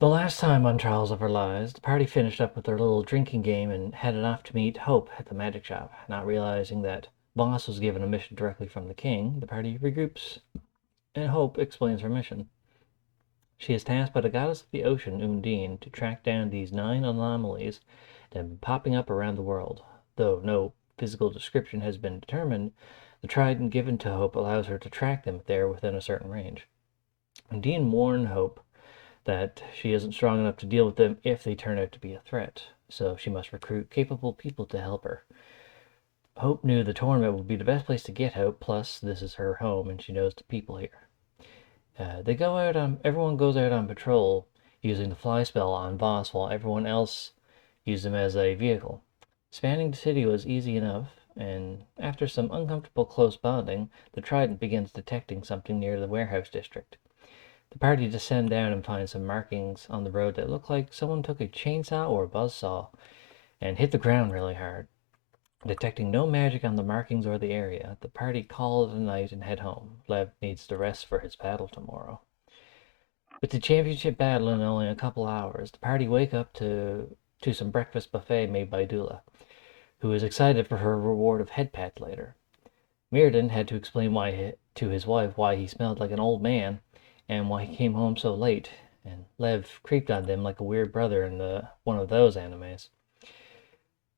The last time on Trials of Our Lives, the party finished up with their little drinking game and headed off to meet Hope at the magic shop. Not realizing that Boss was given a mission directly from the king, the party regroups and Hope explains her mission. She is tasked by the goddess of the ocean, Undine, to track down these 9 anomalies that have been popping up around the world. Though no physical description has been determined, the trident given to Hope allows her to track them if they are within a certain range. Undine warned Hope that she isn't strong enough to deal with them if they turn out to be a threat, so she must recruit capable people to help her. Hope knew the tournament would be the best place to get Hope, plus this is her home and she knows the people here. Everyone goes out on patrol using the fly spell on Voss while everyone else used him as a vehicle. Spanning the city was easy enough, and after some uncomfortable close bonding, the Trident begins detecting something near the warehouse district. The party descend down and find some markings on the road that look like someone took a chainsaw or a buzzsaw and hit the ground really hard. Detecting no magic on the markings or the area, the party call it a night and head home. Lev needs to rest for his battle tomorrow. With the championship battle in only a couple hours, the party wake up to some breakfast buffet made by Dula, who is excited for her reward of head pat later. Mirrodin had to explain to his wife why he smelled like an old man and why he came home so late, and Lev creeped on them like a weird brother in one of those animes.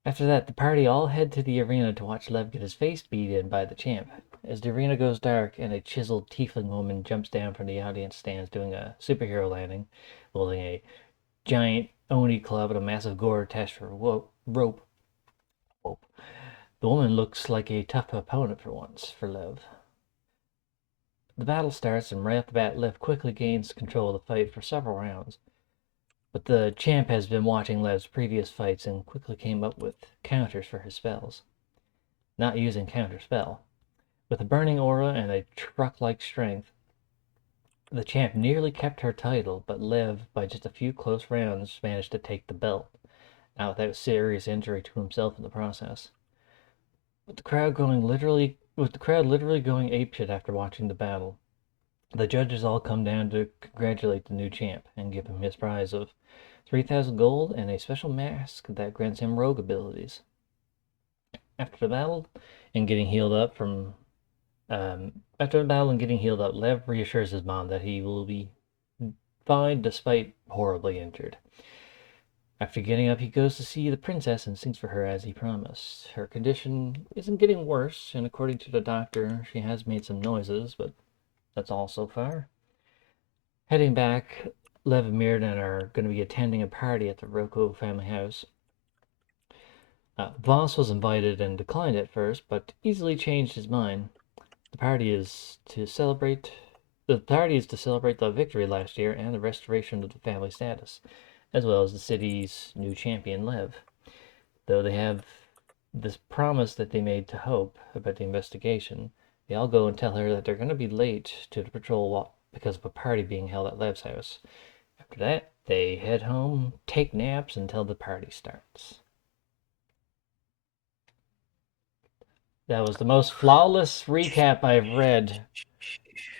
After that, the party all head to the arena to watch Lev get his face beat in by the champ. As the arena goes dark and a chiseled tiefling woman jumps down from the audience stands doing a superhero landing, holding a giant Oni club and a massive gore attached to her rope. The woman looks like a tough opponent for once for Lev. The battle starts, and right off the bat, Lev quickly gains control of the fight for several rounds. But the champ has been watching Lev's previous fights and quickly came up with counters for his spells. Not using counter spell. With a burning aura and a truck-like strength, the champ nearly kept her title, but Lev, by just a few close rounds, managed to take the belt, not without serious injury to himself in the process. With the crowd literally going apeshit after watching the battle, the judges all come down to congratulate the new champ and give him his prize of 3,000 gold and a special mask that grants him rogue abilities. After the battle and getting healed up Lev reassures his mom that he will be fine despite horribly injured. After getting up, he goes to see the princess and sings for her as he promised. Her condition isn't getting worse, and according to the doctor, she has made some noises, but that's all so far. Heading back, Lev and Mirrodin are going to be attending a party at the Rocco family house. Voss was invited and declined at first, but easily changed his mind. The party is to celebrate the victory last year and the restoration of the family status, as well as the city's new champion, Lev. Though they have this promise that they made to Hope about the investigation, they all go and tell her that they're going to be late to the patrol because of a party being held at Lev's house. After that, they head home, take naps until the party starts. That was the most flawless recap I've read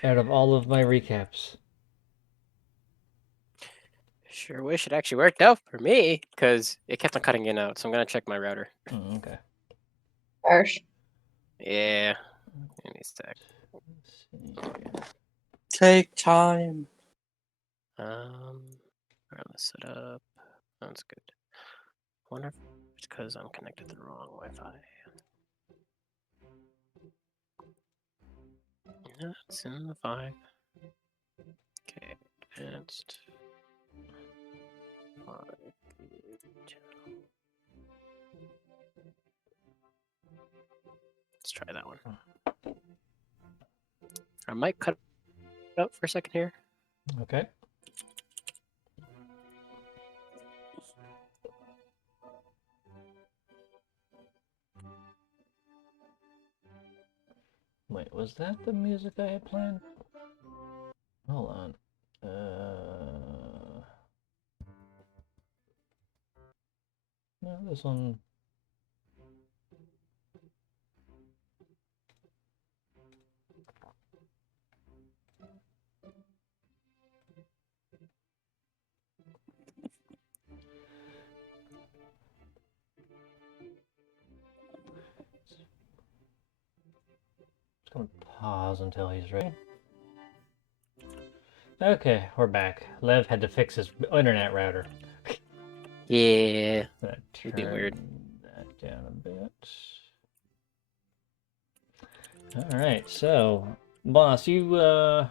out of all of my recaps. Sure wish it actually worked out for me, because it kept on cutting in out, so I'm going to check my router. Okay. Harsh. Yeah. It needs to. Take time. Run the setup. That's good. I wonder if it's because I'm connected to the wrong Wi-Fi. That's in the 5. Okay, advanced. 5. Let's try that one. I might cut it out for a second here. Okay. Wait, was that the music I had planned? Hold on. No, this one. pause until he's ready. Okay, we're back. Lev had to fix his internet router. Yeah. It'd be weird. That down a bit. Alright, so, boss, your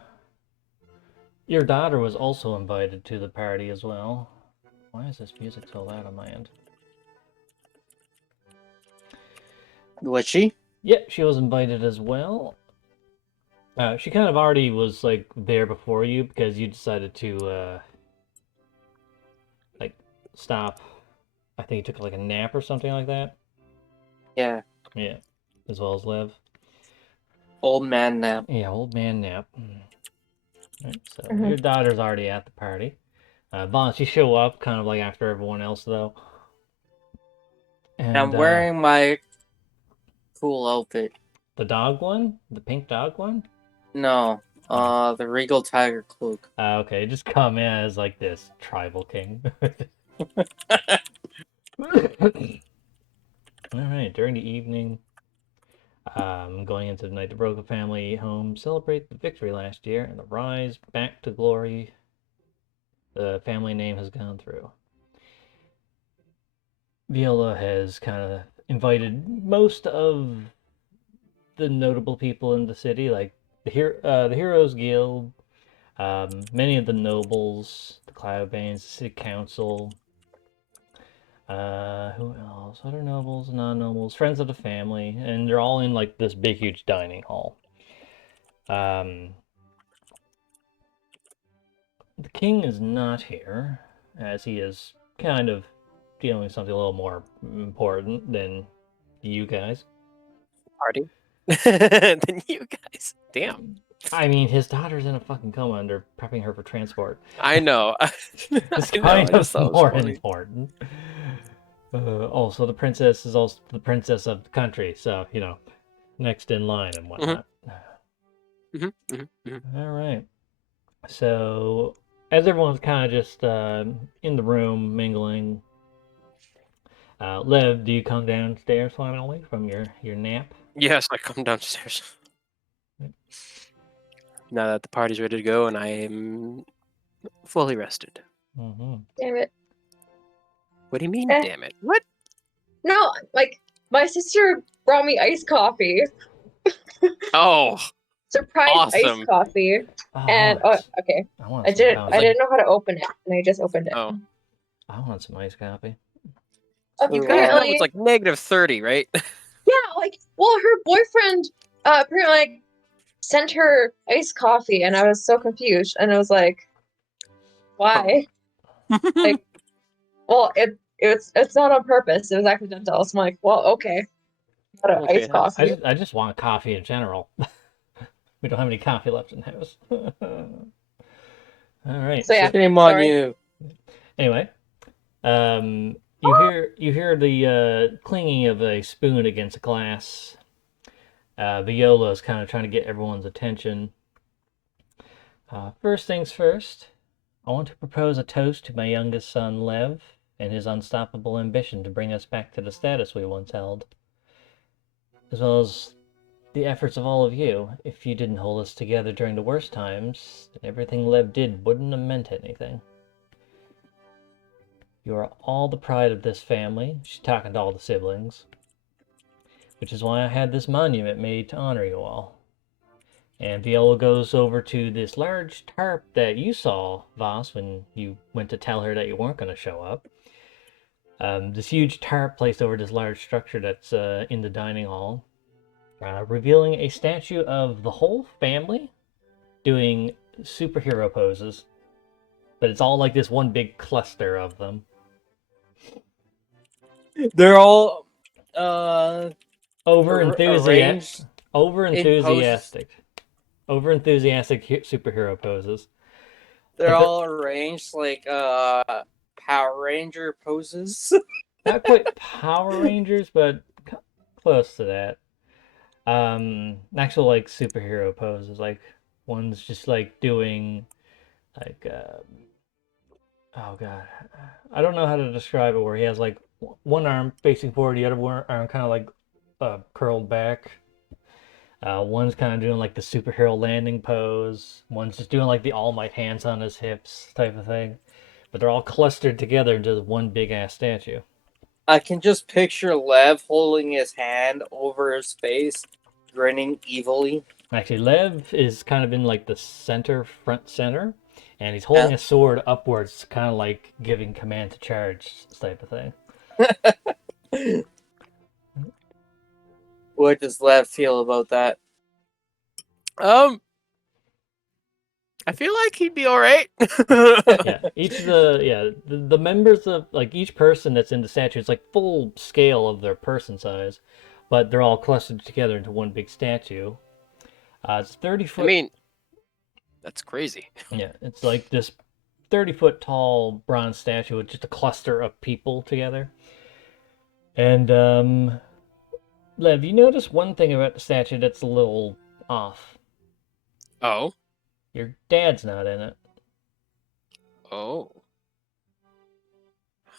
daughter was also invited to the party as well. Why is this music so loud on my end? Was she? Yeah, she was invited as well. She kind of already was, like, there before you because you decided to, like, stop. I think you took, like, a nap or something like that. Yeah. Yeah, as well as Lev. Old man nap. Yeah, old man nap. Right, so your daughter's already at the party. Vaughn, you show up kind of like after everyone else, though. And I'm wearing my cool outfit. the dog one? The pink dog one? No. The Regal Tiger cloak. Okay, just come in as like this tribal king. Alright, during the evening, going into the night, the Broca family home celebrate the victory last year and the rise back to glory the family name has gone through. Viola has kind of invited most of the notable people in the city, like the Heroes Guild, many of the nobles, the Cloudbanes, the City Council, who else? Other nobles, non-nobles, friends of the family, and they're all in like this big, huge dining hall. The king is not here, as he is kind of dealing with something a little more important than you guys. Party? Than you guys. Damn. I mean, his daughter's in a fucking coma and they're prepping her for transport. I know. It's I know, kind I just thought of it was more funny. important. Also, the princess is also the princess of the country, so, you know, next in line and whatnot. All right. So, as everyone's kind of just in the room mingling, Lev, do you come downstairs finally from your nap? Yes, I come downstairs. Now that the party's ready to go and I am fully rested. Mm-hmm. Damn it. What do you mean, Eh. damn it? What? No, like, my sister brought me iced coffee. Oh, Surprise awesome. iced coffee. Oh, And, okay. I want I some didn't coffee. know how to open it, and I just opened it. Oh. I want some iced coffee. You guys know it's like -30, right? Yeah, like, well, her boyfriend, apparently, like, sent her iced coffee, and I was so confused, and I was like, why? Like, well, it's not on purpose, it was accidental, so I'm like, well, okay. Got an iced coffee. I just want coffee in general. We don't have any coffee left in the house. All right. So, yeah. Shame on you. Anyway, you hear the clinging of a spoon against a glass. Viola is kind of trying to get everyone's attention. First things first, I want to propose a toast to my youngest son, Lev, and his unstoppable ambition to bring us back to the status we once held, as well as the efforts of all of you. If you didn't hold us together during the worst times, then everything Lev did wouldn't have meant anything. You are all the pride of this family. She's talking to all the siblings. Which is why I had this monument made to honor you all. And Viola goes over to this large tarp that you saw, Voss, when you went to tell her that you weren't going to show up. This huge tarp placed over this large structure that's in the dining hall, revealing a statue of the whole family doing superhero poses. But it's all like this one big cluster of them. They're all Over arranged enthusiastic superhero poses. They're all arranged like Power Ranger poses. Not quite Power Rangers, but close to that. Actual like superhero poses. Like one's just like doing like oh god, I don't know how to describe it. Where he has like one arm facing forward, the other arm kind of like curled back. One's kind of doing like the superhero landing pose. One's just doing like the All Might hands on his hips type of thing. But they're all clustered together into one big ass statue. I can just picture Lev holding his hand over his face, grinning evilly. Actually, Lev is kind of in like the front center, and he's holding a sword upwards, kind of like giving command to charge type of thing. What does Lev feel about that? I feel like he'd be all right. Yeah, the members of like each person that's in the statue, it's like full scale of their person size, but they're all clustered together into one big statue. It's 30 foot. I mean, that's crazy. Yeah, it's like this 30-foot tall bronze statue with just a cluster of people together. And Lev, you notice one thing about the statue that's a little off. Oh. Your dad's not in it. Oh.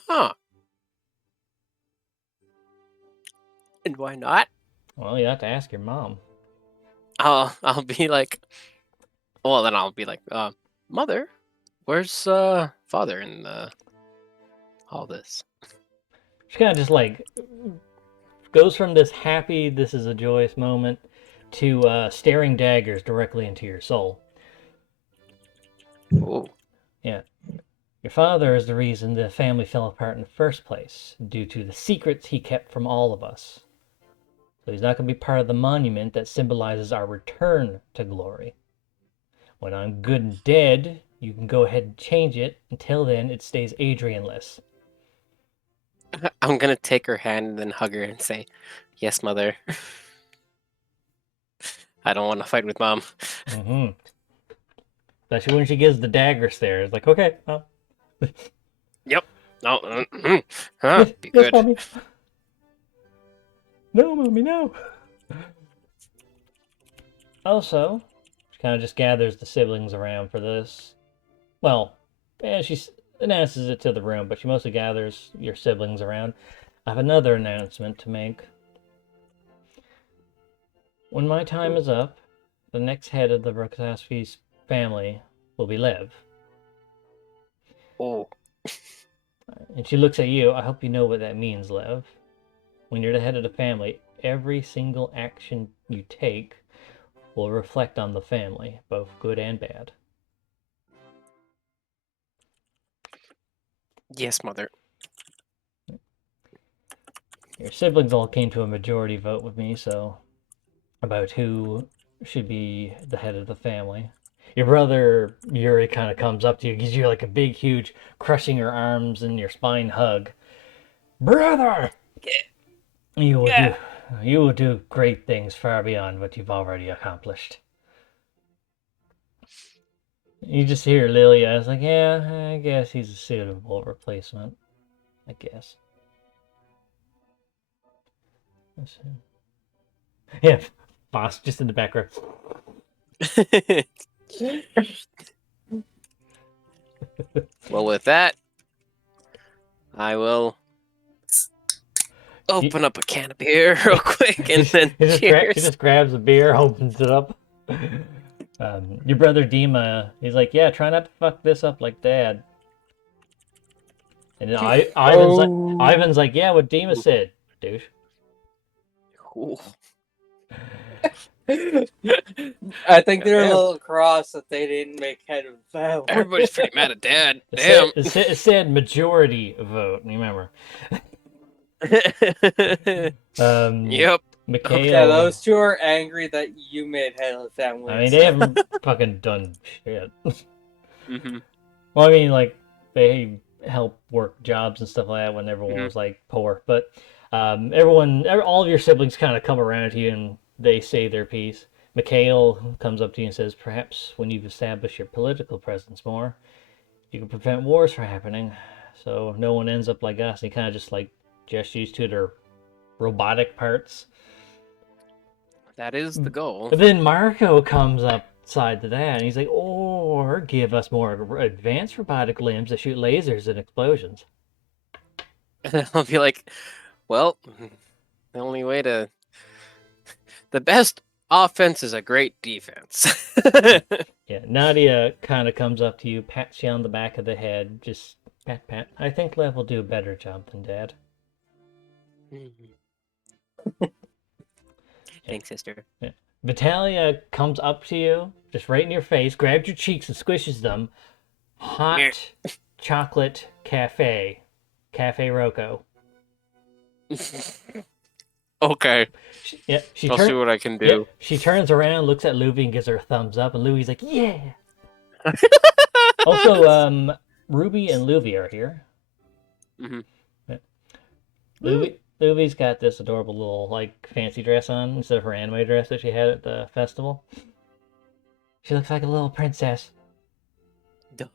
Huh. And why not? Well, you have to ask your mom. I'll be like, well, then I'll be like, Mother, where's Father in all this? She kind of just like goes from this happy, this is a joyous moment, to staring daggers directly into your soul. Oh. Yeah. Your father is the reason the family fell apart in the first place, due to the secrets he kept from all of us. So he's not going to be part of the monument that symbolizes our return to glory. When I'm good and dead, you can go ahead and change it. Until then, it stays Adrian-less. I'm gonna take her hand and then hug her and say, "Yes, Mother." I don't want to fight with Mom. Mm-hmm. Especially when she gives the dagger stare. It's like, okay, well. Yep. No. Be Yes, good. Mommy. No, Mommy, no. Also, she kind of just gathers the siblings around for this. Well, she announces it to the room, but she mostly gathers your siblings around. I have another announcement to make. When my time is up, the next head of the Rokatansky's family will be Lev. Oh. And she looks at you. I hope you know what that means, Lev. When you're the head of the family, every single action you take will reflect on the family, both good and bad. Yes, Mother. Your siblings all came to a majority vote with me, so about who should be the head of the family. Your brother Yuri kind of comes up to you, gives you like a big, huge, crushing your arms and your spine hug. Brother, you will do great things far beyond what you've already accomplished. You just hear Lilia. I was like, yeah, I guess he's a suitable replacement. I guess. Let's see. Yeah, boss just in the background. Well, with that, I will open up a can of beer real quick and then he cheers. just grabs a beer, opens it up. Your brother Dima, he's like, yeah, try not to fuck this up like Dad. And then Ivan's like, yeah, what Dima said, douche. Ooh. I think they're a little cross that they didn't make head of the family. Everybody's pretty mad at Dad. Damn. It said majority vote, remember. Yep. Mikhail, Yeah, those two are angry that you made head of the family. I mean, they haven't fucking done shit. Mm-hmm. Well, I mean, like, they help work jobs and stuff like that when everyone was, like, poor. But all of your siblings kind of come around to you and they say their piece. Mikhail comes up to you and says, perhaps when you've established your political presence more, you can prevent wars from happening. So no one ends up like us. And he kind of just, like, gestures to their robotic parts. That is the goal. But then Marco comes upside to that, and he's like, or give us more advanced robotic limbs that shoot lasers and explosions. I'll be like, well, the best offense is a great defense. Yeah, Nadia kind of comes up to you, pats you on the back of the head, just pat pat. I think Lev will do a better job than Dad. Thanks, sister. Yeah. Vitalia comes up to you, just right in your face, grabs your cheeks and squishes them. Hot chocolate cafe. Cafe Rocco. Okay, She I'll see what I can do. Yeah, she turns around, looks at Louie, and gives her a thumbs up, and Louie's like, yeah! Also, Ruby and Louie are here. Mhm. Yeah. Louie's got this adorable little, like, fancy dress on instead of her anime dress that she had at the festival. She looks like a little princess. Duh.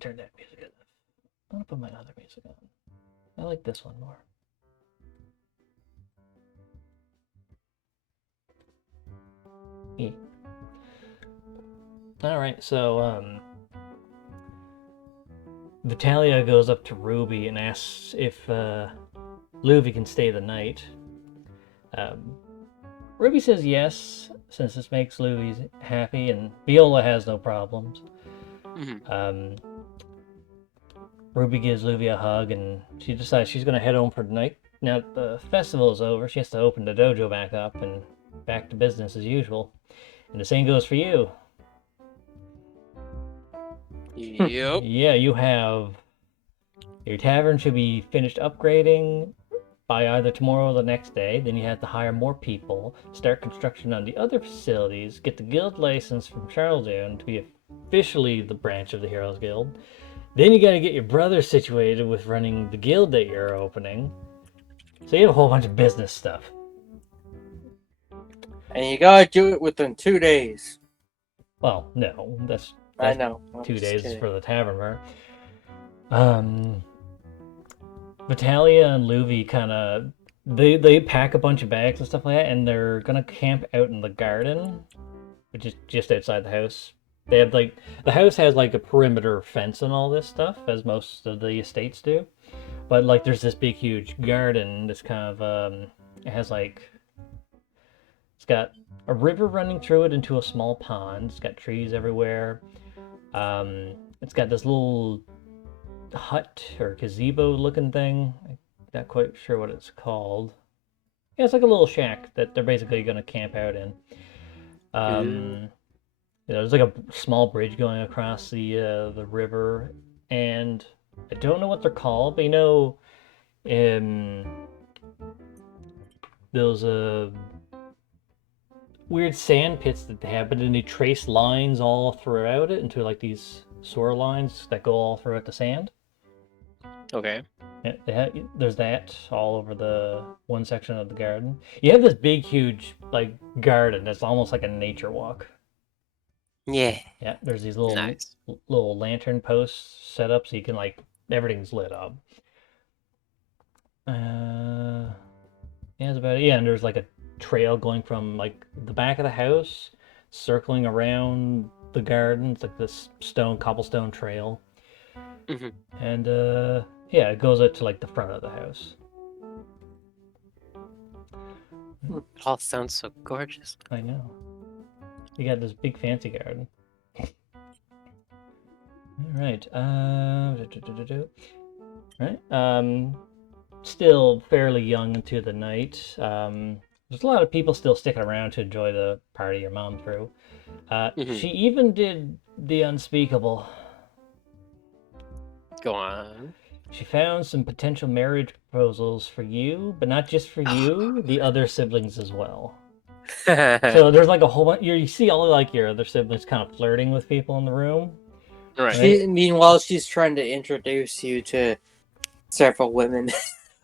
Turn that music up. I'm gonna put my other music on. I like this one more. Yeah. Alright, so, Vitalia goes up to Ruby and asks if, Louie can stay the night. Ruby says yes, since this makes Louie happy, and Viola has no problems. Mhm. Ruby gives Louie a hug, and she decides she's going to head home for the night. Now that the festival is over, she has to open the dojo back up and back to business as usual. And the same goes for you. Yep. Yeah, you have... Your tavern should be finished upgrading by either tomorrow or the next day. Then you have to hire more people, start construction on the other facilities, get the guild license from Charlesdown to be officially the branch of the Heroes Guild. Then you got to get your brother situated with running the guild that you're opening. So you have a whole bunch of business stuff. And you gotta do it within 2 days. Well, no, that's I know. I'm 2 just days kidding. for the tavern bar. Vitalia and Louie kind of they pack a bunch of bags and stuff like that, and they're gonna camp out in the garden, which is just outside the house. They have like the house has like a perimeter fence and all this stuff, as most of the estates do. But like there's this big huge garden that's kind of it has like it's got a river running through it into a small pond. It's got trees everywhere. It's got this little hut or gazebo looking thing. I'm not quite sure what it's called. Yeah, it's like a little shack that they're basically going to camp out in. There's like a small bridge going across the river, and I don't know what they're called, but those weird sand pits that they have, but then they trace lines all throughout it into like these sewer lines that go all throughout the sand. Okay. Yeah, there's that all over the one section of the garden. You have this big, huge like garden that's almost like a nature walk. Yeah. Yeah, there's these little Nice. little lantern posts set up so you can like everything's lit up. Yeah, that's about it. Yeah, and there's like a trail going from like the back of the house, circling around the garden. It's like this cobblestone trail. Mhm. And yeah, it goes out to like the front of the house. It all sounds so gorgeous. I know. You got this big fancy garden. All right. Right. Still fairly young into the night. There's a lot of people still sticking around to enjoy the party your mom threw. She even did the unspeakable. Go on. She found some potential marriage proposals for you, but not just for you, the other siblings as well. So there's like a whole bunch. You see all like your other siblings kind of flirting with people in the room. Right. Meanwhile, she's trying to introduce you to several women.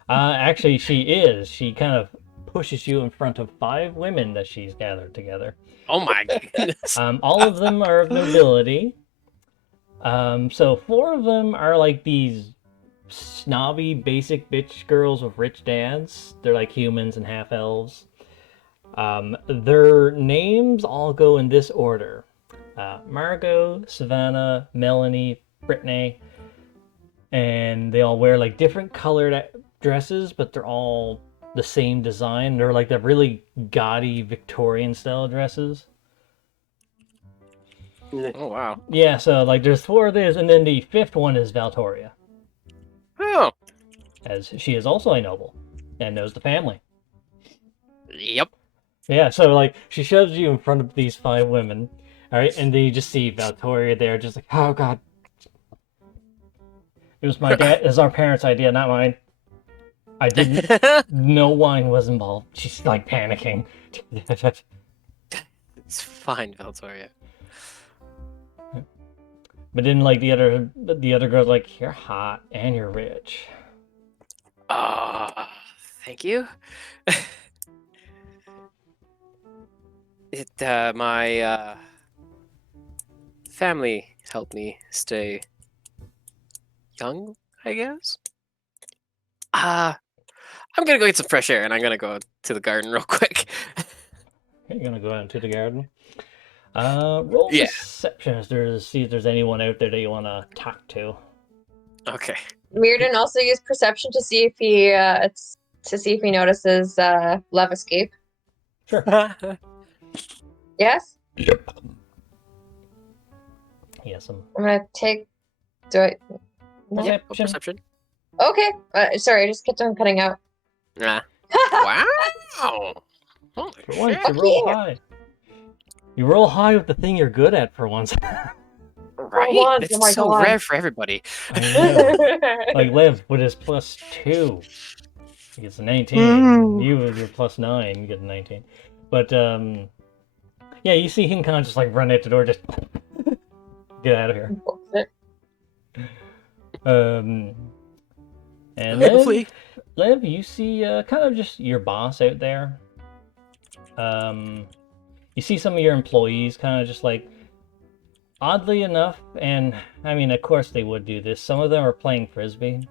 Actually, she is. She kind of pushes you in front of 5 women that she's gathered together. Oh my goodness. All of them are of nobility. So 4 of them are like these snobby, basic bitch girls with rich dads. They're like humans and half elves. Their names all go in this order: Margot, Savannah, Melanie, Brittany, and they all wear like different colored dresses, but they're all the same design. They're like the really gaudy Victorian style dresses. Oh wow. Yeah, so like there's 4 of these, and then the 5th one is Valtoria, Oh. as she is also a noble and knows the family. Yep. Yeah, so like she shoves you in front of these 5 women, all right, and then you just see Valtoria there, just like, oh god, it was our parents' idea, not mine. I didn't. No wine was involved. She's like panicking. It's fine, Valtoria. But then like the other girl's like, you're hot and you're rich. Thank you. My family helped me stay young, I guess. I'm gonna go get some fresh air, and I'm gonna go to the garden real quick. You're gonna go out into the garden. Roll Yeah. deception to see if there's anyone out there that you want to talk to. Okay. Mirrodin also used perception to see if he notices Lev escape. Sure. Yes? Yes, I'm gonna take. Do I? No? Yeah, Perception. perception. Okay. Sorry, I just kept on cutting out. Wow. Holy For once, shit. you roll Yeah. high. You roll high with the thing you're good at for once. Right? on, It's oh my so God. rare for everybody. I know. Like Liv with his +2, he gets a 19. Mm. You with your +9, you get a 19. But yeah, you see him kind of just like run out the door, just get out of here. And Hopefully. Liv, you see kind of just your boss out there. You see some of your employees kind of just like, oddly enough, and I mean, of course they would do this, some of them are playing Frisbee.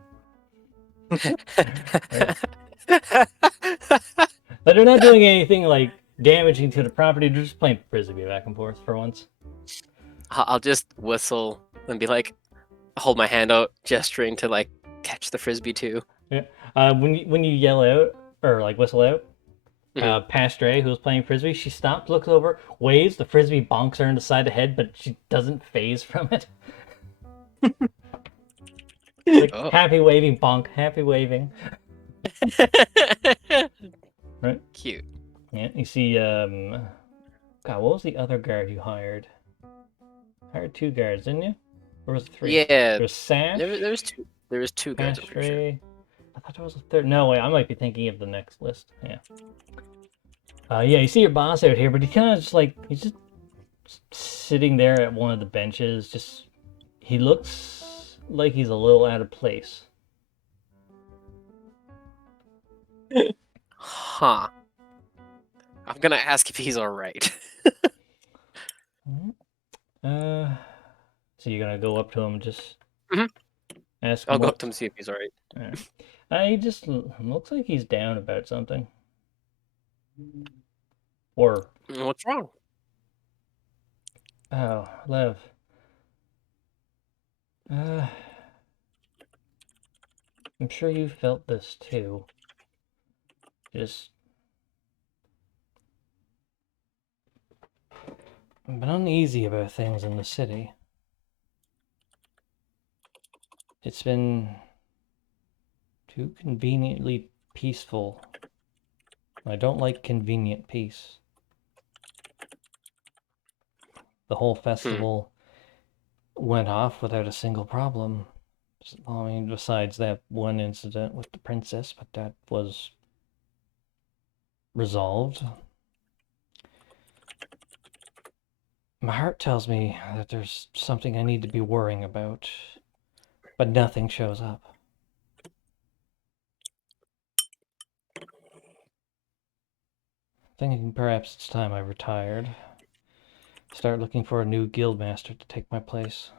But they're not doing anything like damaging to the property, they're just playing Frisbee back and forth for once. I'll just whistle and be like, hold my hand out, gesturing to like catch the frisbee too. When you yell out, or like whistle out, Pastre, who's playing Frisbee, she stops, looks over, waves, the Frisbee bonks her in the side of the head, but she doesn't phase from it. Like, Oh. happy waving, bonk, happy waving. Right? Cute. Yeah, you see, God, what was the other guard you hired? Hired 2 guards, didn't you? Or was it 3? Yeah. There's Sash, There was two. There was 2 guys. I'm pretty sure. Pastre. I thought there was a 3rd. No, wait, I might be thinking of the next list. Yeah. Yeah, you see your boss out here, but he kind of just like, he's just sitting there at one of the benches. Just, he looks like he's a little out of place. Huh. I'm gonna ask if he's alright. So you're gonna go up to him and just ask him I'll go what- up to him and see if he's alright. He just looks like he's down about something. Or, What's wrong? oh, Lev. I'm sure you felt this too. Just been uneasy about things in the city. It's been too conveniently peaceful. I don't like convenient peace. The whole festival went off without a single problem. I mean, besides that one incident with the princess, but that was resolved. My heart tells me that there's something I need to be worrying about, but nothing shows up. Thinking perhaps it's time I retired. Start looking for a new guildmaster to take my place.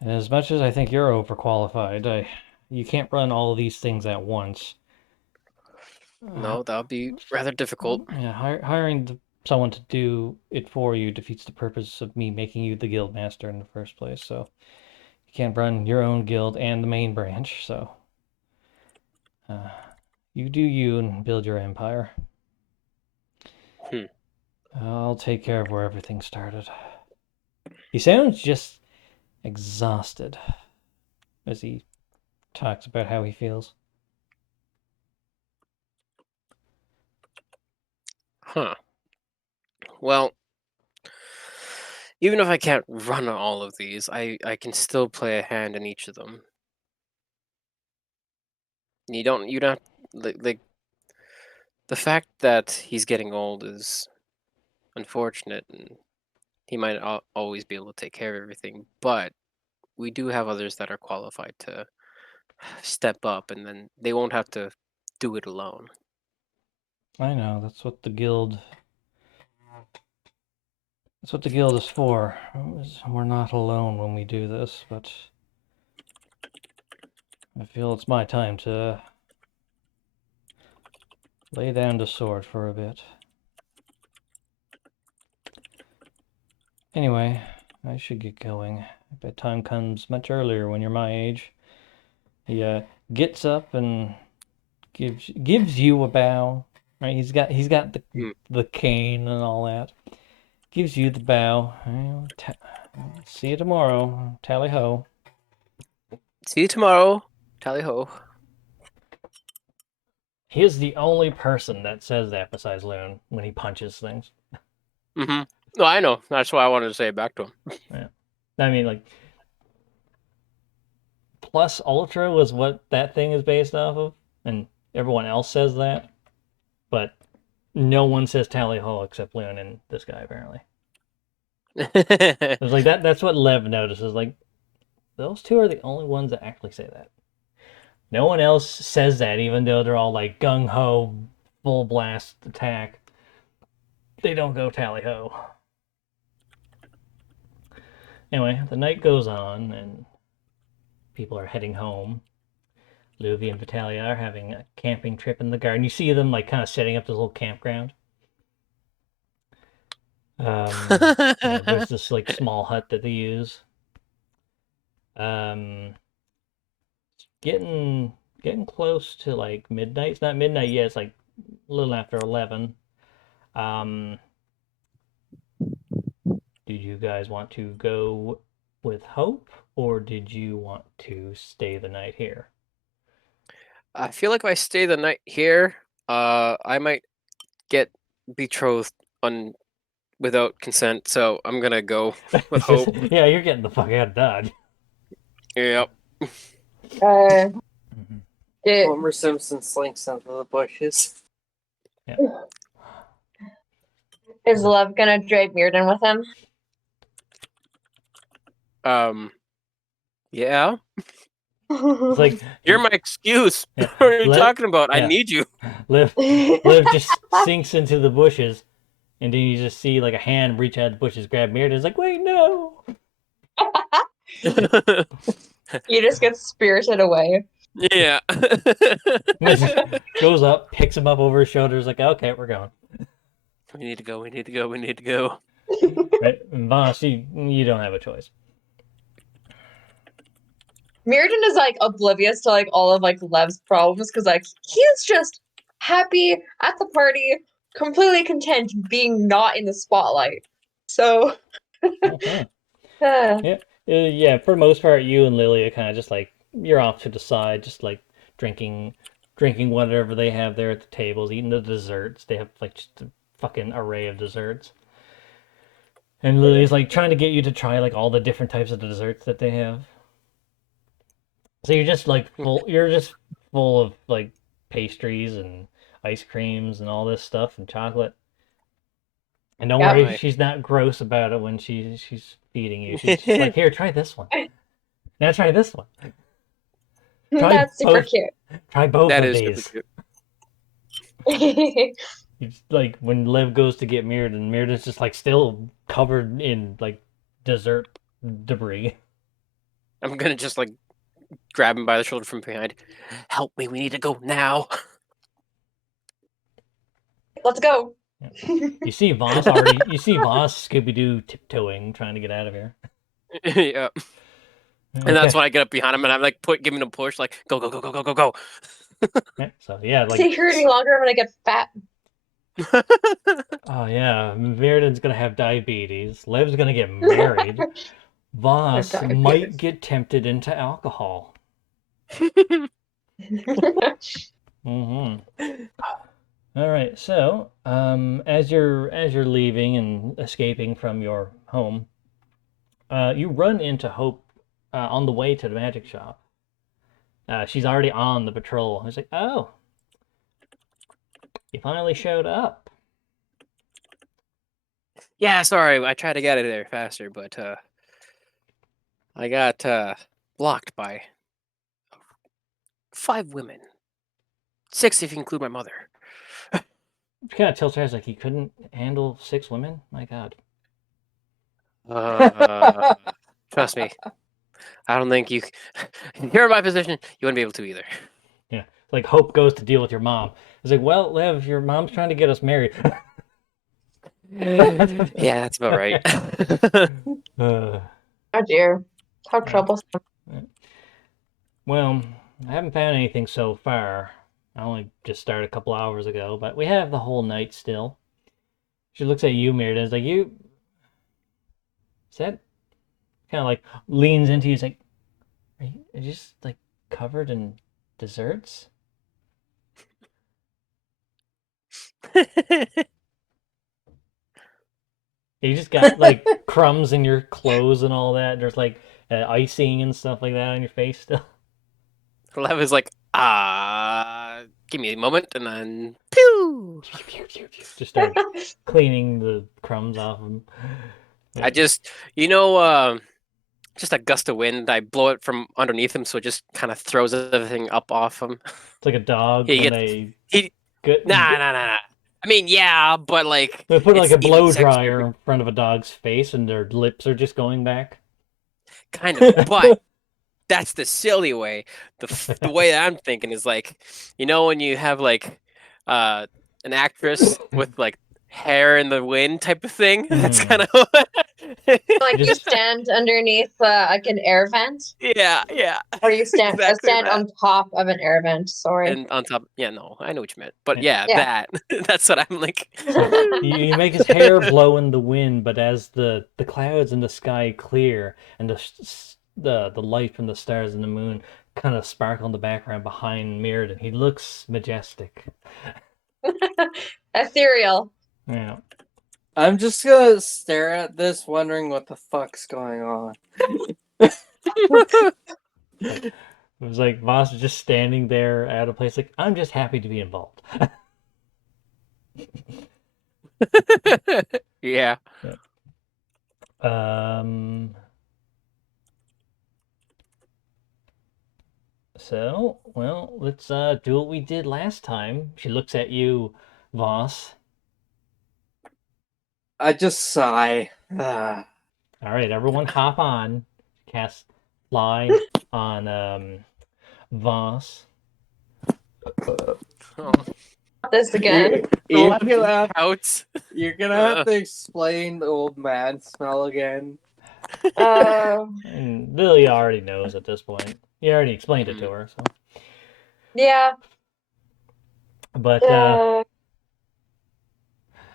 And as much as I think you're overqualified, you can't run all of these things at once. No, that would be rather difficult. Yeah, hiring someone to do it for you defeats the purpose of me making you the guildmaster in the first place. So you can't run your own guild and the main branch, so you do you and build your empire. I'll take care of where everything started. He sounds just exhausted as he talks about how he feels. Huh. Well, even if I can't run all of these, I can still play a hand in each of them. You don't like the fact that he's getting old is unfortunate, and he might always be able to take care of everything, but we do have others that are qualified to step up, and then they won't have to do it alone. I know, that's what the guild is for. We're not alone when we do this, but I feel it's my time to lay down the sword for a bit. Anyway, I should get going. Bedtime comes much earlier when you're my age. He gets up and gives you a bow. Right? He's got the cane and all that. Gives you the bow. Well, see you tomorrow. Tally ho. See you tomorrow. Tally ho. He is the only person that says that besides Loon when he punches things. Mm-hmm. No, I know. That's why I wanted to say it back to him. Yeah. I mean, like, Plus Ultra was what that thing is based off of, and everyone else says that, but no one says Tally Ho except Loon and this guy, apparently. It was like that's what Lev notices. Like, those two are the only ones that actually say that. No one else says that, even though they're all like gung ho, full blast attack. They don't go Tally Ho. Anyway, the night goes on, and people are heading home. Luvi and Vitalia are having a camping trip in the garden. You see them like kind of setting up this little campground. There's this like small hut that they use. Getting close to like midnight. It's not midnight yet. It's like a little after 11. Did you guys want to go with Hope, or did you want to stay the night here? I feel like if I stay the night here, I might get betrothed without consent. So I'm gonna go with Hope. Yeah, you're getting the fuck out of Dodge. Yep. Homer Simpson slinks into the bushes. Yeah. Is Love gonna drag Mirrodin with him? Yeah. It's like You're my excuse. Yeah. What are you Liv- talking about? yeah. I need you. Liv just sinks into the bushes, and then you just see like a hand reach out of the bushes, grab Mirrodin. It's like, wait, no. You just get spirited away. Yeah. Goes up, picks him up over his shoulders, like, okay, we're going. We need to go. We need to go. We need to go. Right? And Voss, you don't have a choice. Mirrodin is like oblivious to like all of like Lev's problems because like he's just happy at the party, completely content being not in the spotlight. So Okay. Yeah, for the most part, you and Lily are kind of just like, you're off to the side, just like drinking whatever they have there at the tables, eating the desserts. They have like just a fucking array of desserts. And Lily's like trying to get you to try like all the different types of desserts that they have. So you're just like full of like pastries and ice creams and all this stuff and chocolate. And don't Yep. worry, she's not gross about it when she's feeding you. She's just like, here, try this one. Now try this one. Try that's super both. cute. Try both That of is these. super It's like when Liv goes to get Mirrodin, Mirrodin's just like still covered in like dessert debris. I'm gonna just like grab him by the shoulder from behind. Help me! We need to go now. Let's go. You see Voss Scooby-Doo tiptoeing, trying to get out of here. Yeah. And that's Okay. when I get up behind him and I'm like giving him a push, like go go go go go go go. Yeah, so yeah, Stay here any longer, I'm gonna get fat. oh yeah, Mirrodin's gonna have diabetes. Lev's gonna get married. Voss diabetes. might get tempted into alcohol. Mm-hmm. All right. So, as you're leaving and escaping from your home, you run into Hope on the way to the magic shop. She's already on the patrol. I was like, "Oh, you finally showed up." Yeah, sorry, I tried to get out of there faster, but I got blocked by 5 women. 6 if you include my mother. Kind of tilts her head like he couldn't handle 6 women. My God. Trust me, I don't think you're in my position, you wouldn't be able to either. Yeah. Like Hope goes to deal with your mom. It's like, well, Lev, your mom's trying to get us married. Yeah, that's about right. Uh, Oh dear. How Yeah. troublesome. well, I haven't found anything so far. I only just started a couple hours ago, but we have the whole night still. She looks at you, Mirrodin, and is like, you. Is that kind of like leans into you? He's like, are you just like covered in desserts? You just got like crumbs in your clothes and all that. There's like icing and stuff like that on your face still. Lev is like, give me a moment, and then pew. Just start cleaning the crumbs off them. I just, just a gust of wind. I blow it from underneath him, so it just kind of throws everything up off him. It's like a dog He when gets, they he, get, nah. I mean, yeah, but like, they put like it's a blow even dryer sexier, in front of a dog's face and their lips are just going back. kind of. But that's the silly way. The way that I'm thinking is like, when you have like, an actress with like hair in the wind type of thing. That's Mm. kind of. Like you Just- stand underneath like an air vent, Yeah. or you stand Exactly stand that. on top of an air vent. Sorry. And on top, yeah, no, I know what you meant, but Yeah. yeah, that's what I'm like. So you make his hair blow in the wind, but as the clouds in the sky clear and the light from the stars and the moon kind of sparkle in the background behind Mirrodin, he looks majestic. Ethereal. Yeah. I'm just gonna stare at this, wondering what the fuck's going on. It was like Voss was just standing there at a place like, I'm just happy to be involved. Yeah. So, well, let's do what we did last time. She looks at you, Voss. I just sigh. Ah. All right, everyone hop on. Cast fly on Voss. Oh, This again. You're gonna have, outs. you're gonna have to explain the old man smell again. And Lily already knows at this point. You already explained it to her, so. Yeah. But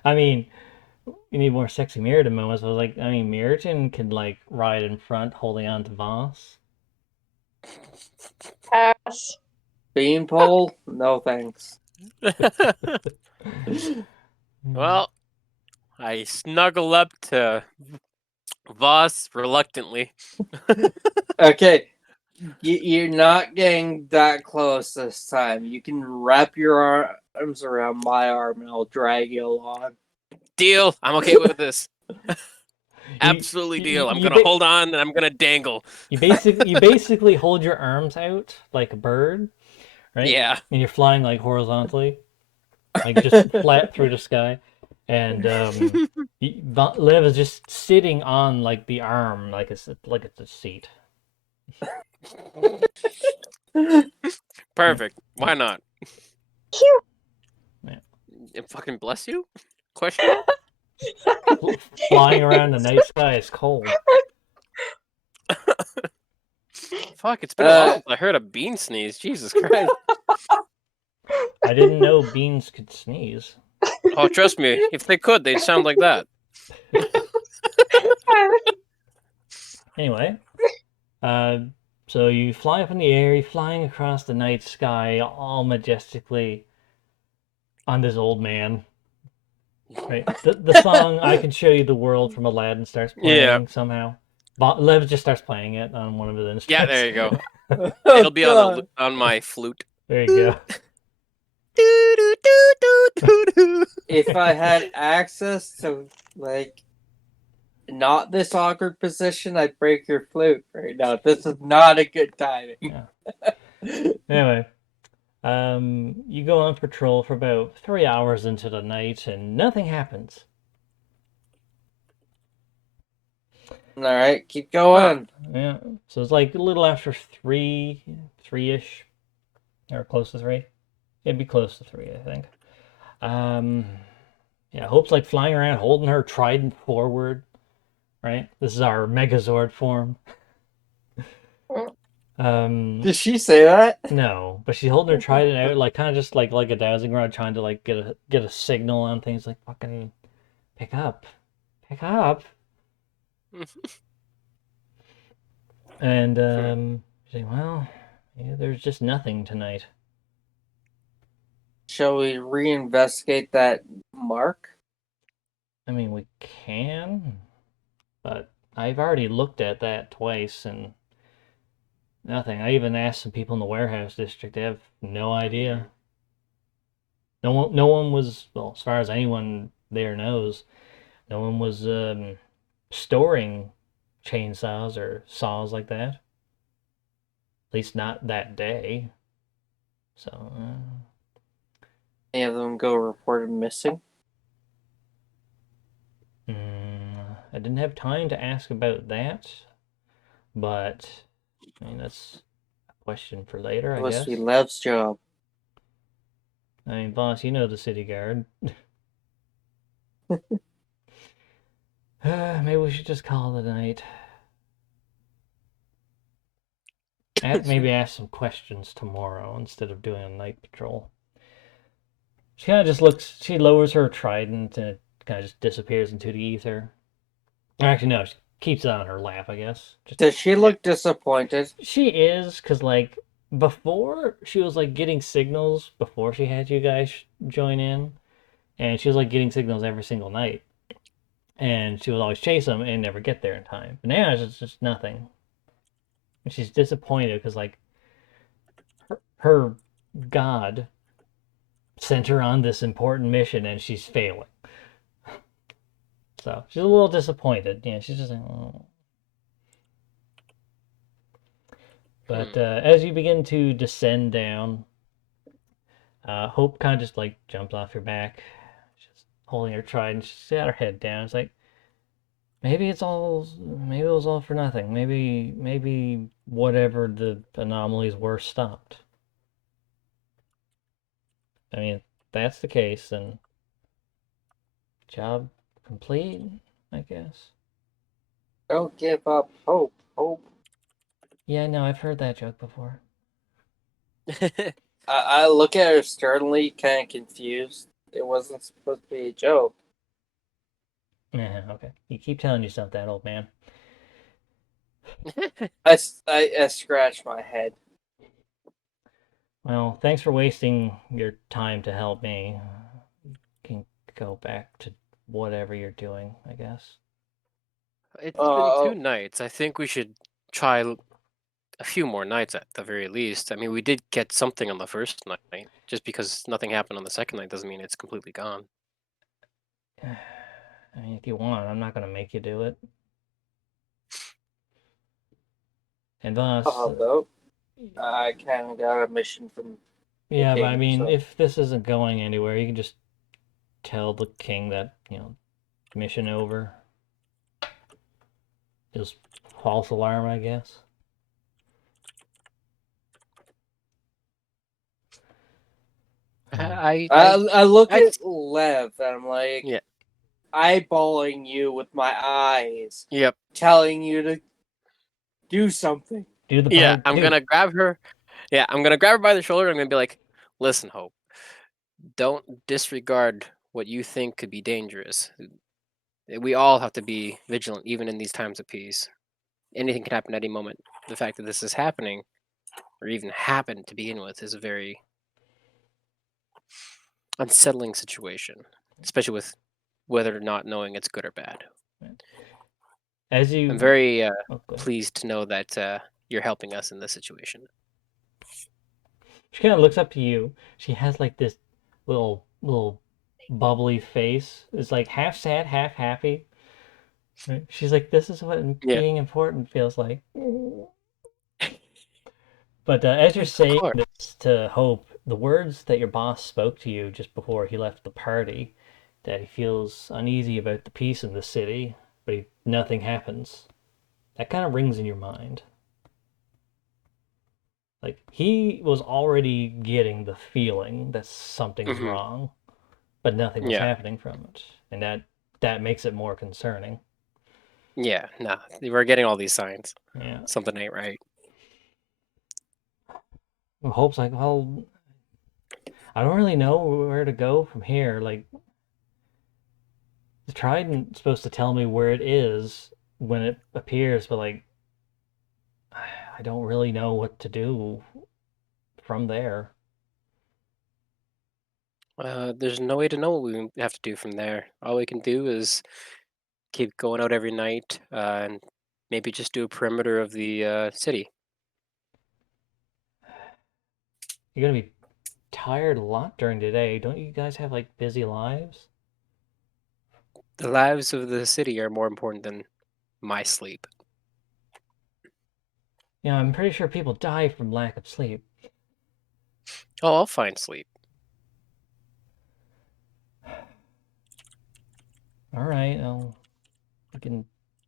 I mean, you need more sexy Mirrodin moments. I was like, I mean, Mirrodin could like ride in front, holding on to Voss. Pass. Beanpole? No thanks. Well, I snuggle up to Voss reluctantly. Okay, you're not getting that close this time. You can wrap your arms around my arm and I'll drag you along. Deal. I'm okay with this. Absolutely deal. I'm gonna hold on and I'm gonna dangle. You basically hold your arms out like a bird, right? Yeah. And you're flying like horizontally, like just flat through the sky. And Liv is just sitting on like the arm, like it's a seat. Perfect. Why not? Cute. Yeah. And fucking bless you? Question? Flying around the night sky is cold. Fuck, it's been a while since I heard a bean sneeze. Jesus Christ. I didn't know beans could sneeze. Oh, trust me, if they could, they'd sound like that. Anyway, so you fly up in the air, you're flying across the night sky all majestically on this old man. Right? The song "I Can Show You the World" from Aladdin starts playing somehow. Lev just starts playing it on one of his instruments. Yeah, there you go. Oh, It'll be God. on my flute. There you go. If I had access to, like, not this awkward position, I'd break your flute right now. This is not a good timing. Yeah. Anyway, you go on patrol for about 3 hours into the night, and nothing happens. All right, keep going. Yeah. So it's like a little after 3-ish, or close to 3. It'd be close to 3, I think. Yeah, Hope's like flying around holding her trident forward, right? This is our Megazord form. Did she say that? No, but she's holding her trident out, like kind of just like a dowsing rod, trying to like get a signal on things, like fucking pick up. And she's like, well, yeah, there's just nothing tonight. Shall we reinvestigate that mark? I mean, we can, but I've already looked at that twice and nothing. I even asked some people in the warehouse district. They have no idea. No one was, well, as far as anyone there knows, no one was storing chainsaws or saws like that. At least not that day. So, Any of them go reported missing? I didn't have time to ask about that, but I mean that's a question for later, I It must guess. be Lev's job. I mean, boss, you know the city guard. Maybe we should just call it a night. Maybe ask some questions tomorrow instead of doing a night patrol. She kind of just looks, she lowers her trident and it kind of just disappears into the ether. Or actually, no, she keeps it on her lap, I guess. Does she look disappointed? She is, because, like, before, she was, like, getting signals before she had you guys join in. And she was, like, getting signals every single night. And she would always chase them and never get there in time. But now it's just nothing. And she's disappointed because, like, her god sent her on this important mission and she's failing. So she's a little disappointed. Yeah, she's just like, oh. But as you begin to descend down, Hope kind of just like jumps off your back. She's holding her trident. She's got her head down. It's like, maybe it was all for nothing. Maybe whatever the anomalies were stopped. I mean, if that's the case, then job complete, I guess. Don't give up hope. Hope. Yeah, no, I've heard that joke before. I look at her sternly, kind of confused. It wasn't supposed to be a joke. Yeah, okay. You keep telling yourself that, old man. I scratch my head. Well, thanks for wasting your time to help me. You can go back to whatever you're doing, I guess. It's been 2 nights. I think we should try a few more nights at the very least. I mean, we did get something on the first night. Just because nothing happened on the second night doesn't mean it's completely gone. I mean, if you want, I'm not going to make you do it. And boss... Although, I kind of got a mission from yeah, king, but I mean, so. if this isn't going anywhere, you can just tell the king that, mission over. Just false alarm, I guess. I look at Lev and I'm like, yeah, eyeballing you with my eyes. Yep. Telling you to do something. Do the Yeah, part. I'm do gonna grab her. Yeah, I'm gonna grab her by the shoulder. I'm gonna be like, "Listen, Hope. Don't disregard what you think could be dangerous. We all have to be vigilant, even in these times of peace. Anything can happen at any moment. The fact that this is happening, or even happened to begin with, is a very unsettling situation, especially with whether or not knowing it's good or bad. As you. I'm very Oh, go ahead. pleased to know that you're helping us in this situation." She kind of looks up to you. She has like this little bubbly face. It's like half sad, half happy. Right? She's like, "This is what Yeah, being important feels like." But as you're of saying course. this to Hope, the words that your boss spoke to you just before he left the party, that he feels uneasy about the peace in the city, but nothing happens. That kind of rings in your mind. Like he was already getting the feeling that something's Hmm. wrong, but nothing was Yeah, happening from it, and that makes it more concerning. yeah. Nah, we're getting all these signs. Yeah. Something ain't right. Hope's like, well, I don't really know where to go from here. Like the trident's supposed to tell me where it is when it appears, but like I don't really know what to do from there. There's no way to know what we have to do from there. All we can do is keep going out every night and maybe just do a perimeter of the city. You're gonna be tired a lot during the day. Don't you guys have like busy lives? The lives of the city are more important than my sleep. Yeah, I'm pretty sure people die from lack of sleep. Oh, I'll find sleep. All right, we can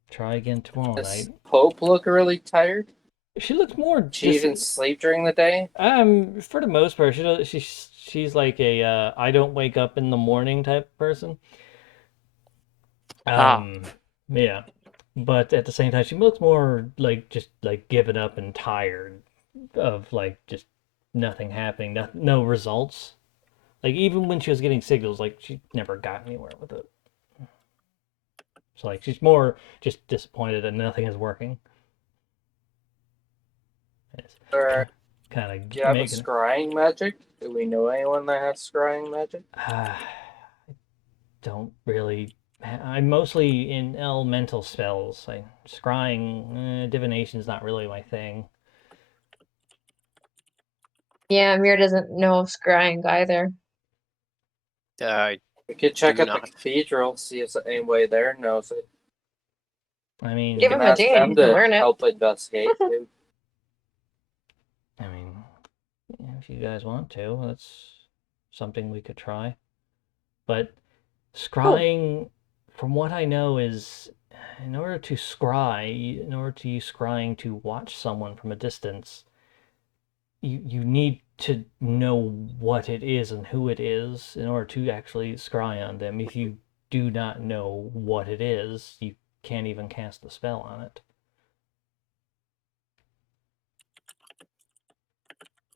try again tomorrow night. Does Hope look really tired? She looks more She even sleep during the day? for the most part, she's like a I don't wake up in the morning type person. Ah, Um, yeah, but at the same time, she looks more like just like given up and tired of like just nothing happening, no results. Like even when she was getting signals, like she never got anywhere with it. So like she's more just disappointed that nothing is working. It's Or kind do of you have a making. scrying magic? Do we know anyone that has scrying magic? I don't really. I'm mostly in elemental spells. Like scrying, divination is not really my thing. Yeah, Mir doesn't know scrying either. I We could check do at the not. cathedral, see if anybody there knows it. I We Give mean, can him a ask ding and them he can to learn it. help investigate too. I mean, if you guys want to, that's something we could try. But Oh, scrying, from what I know, is in order to scry, in order to use scrying to watch someone from a distance, you need to know what it is and who it is in order to actually scry on them. If you do not know what it is, you can't even cast the spell on it.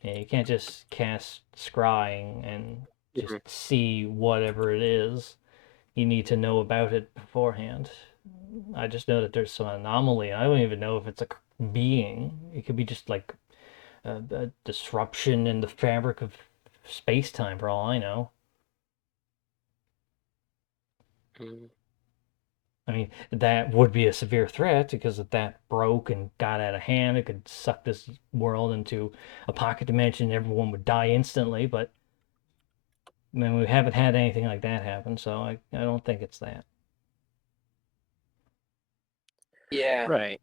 Yeah, you can't just cast scrying and just Mhm. see whatever it is. You need to know about it beforehand. I just know that there's some anomaly. I don't even know if it's a being. It could be just like a disruption in the fabric of space time, for all I know. Mm. I mean, that would be a severe threat because if that broke and got out of hand, it could suck this world into a pocket dimension. Everyone would die instantly. But I mean, we haven't had anything like that happen, so I don't think it's that. Yeah. Right.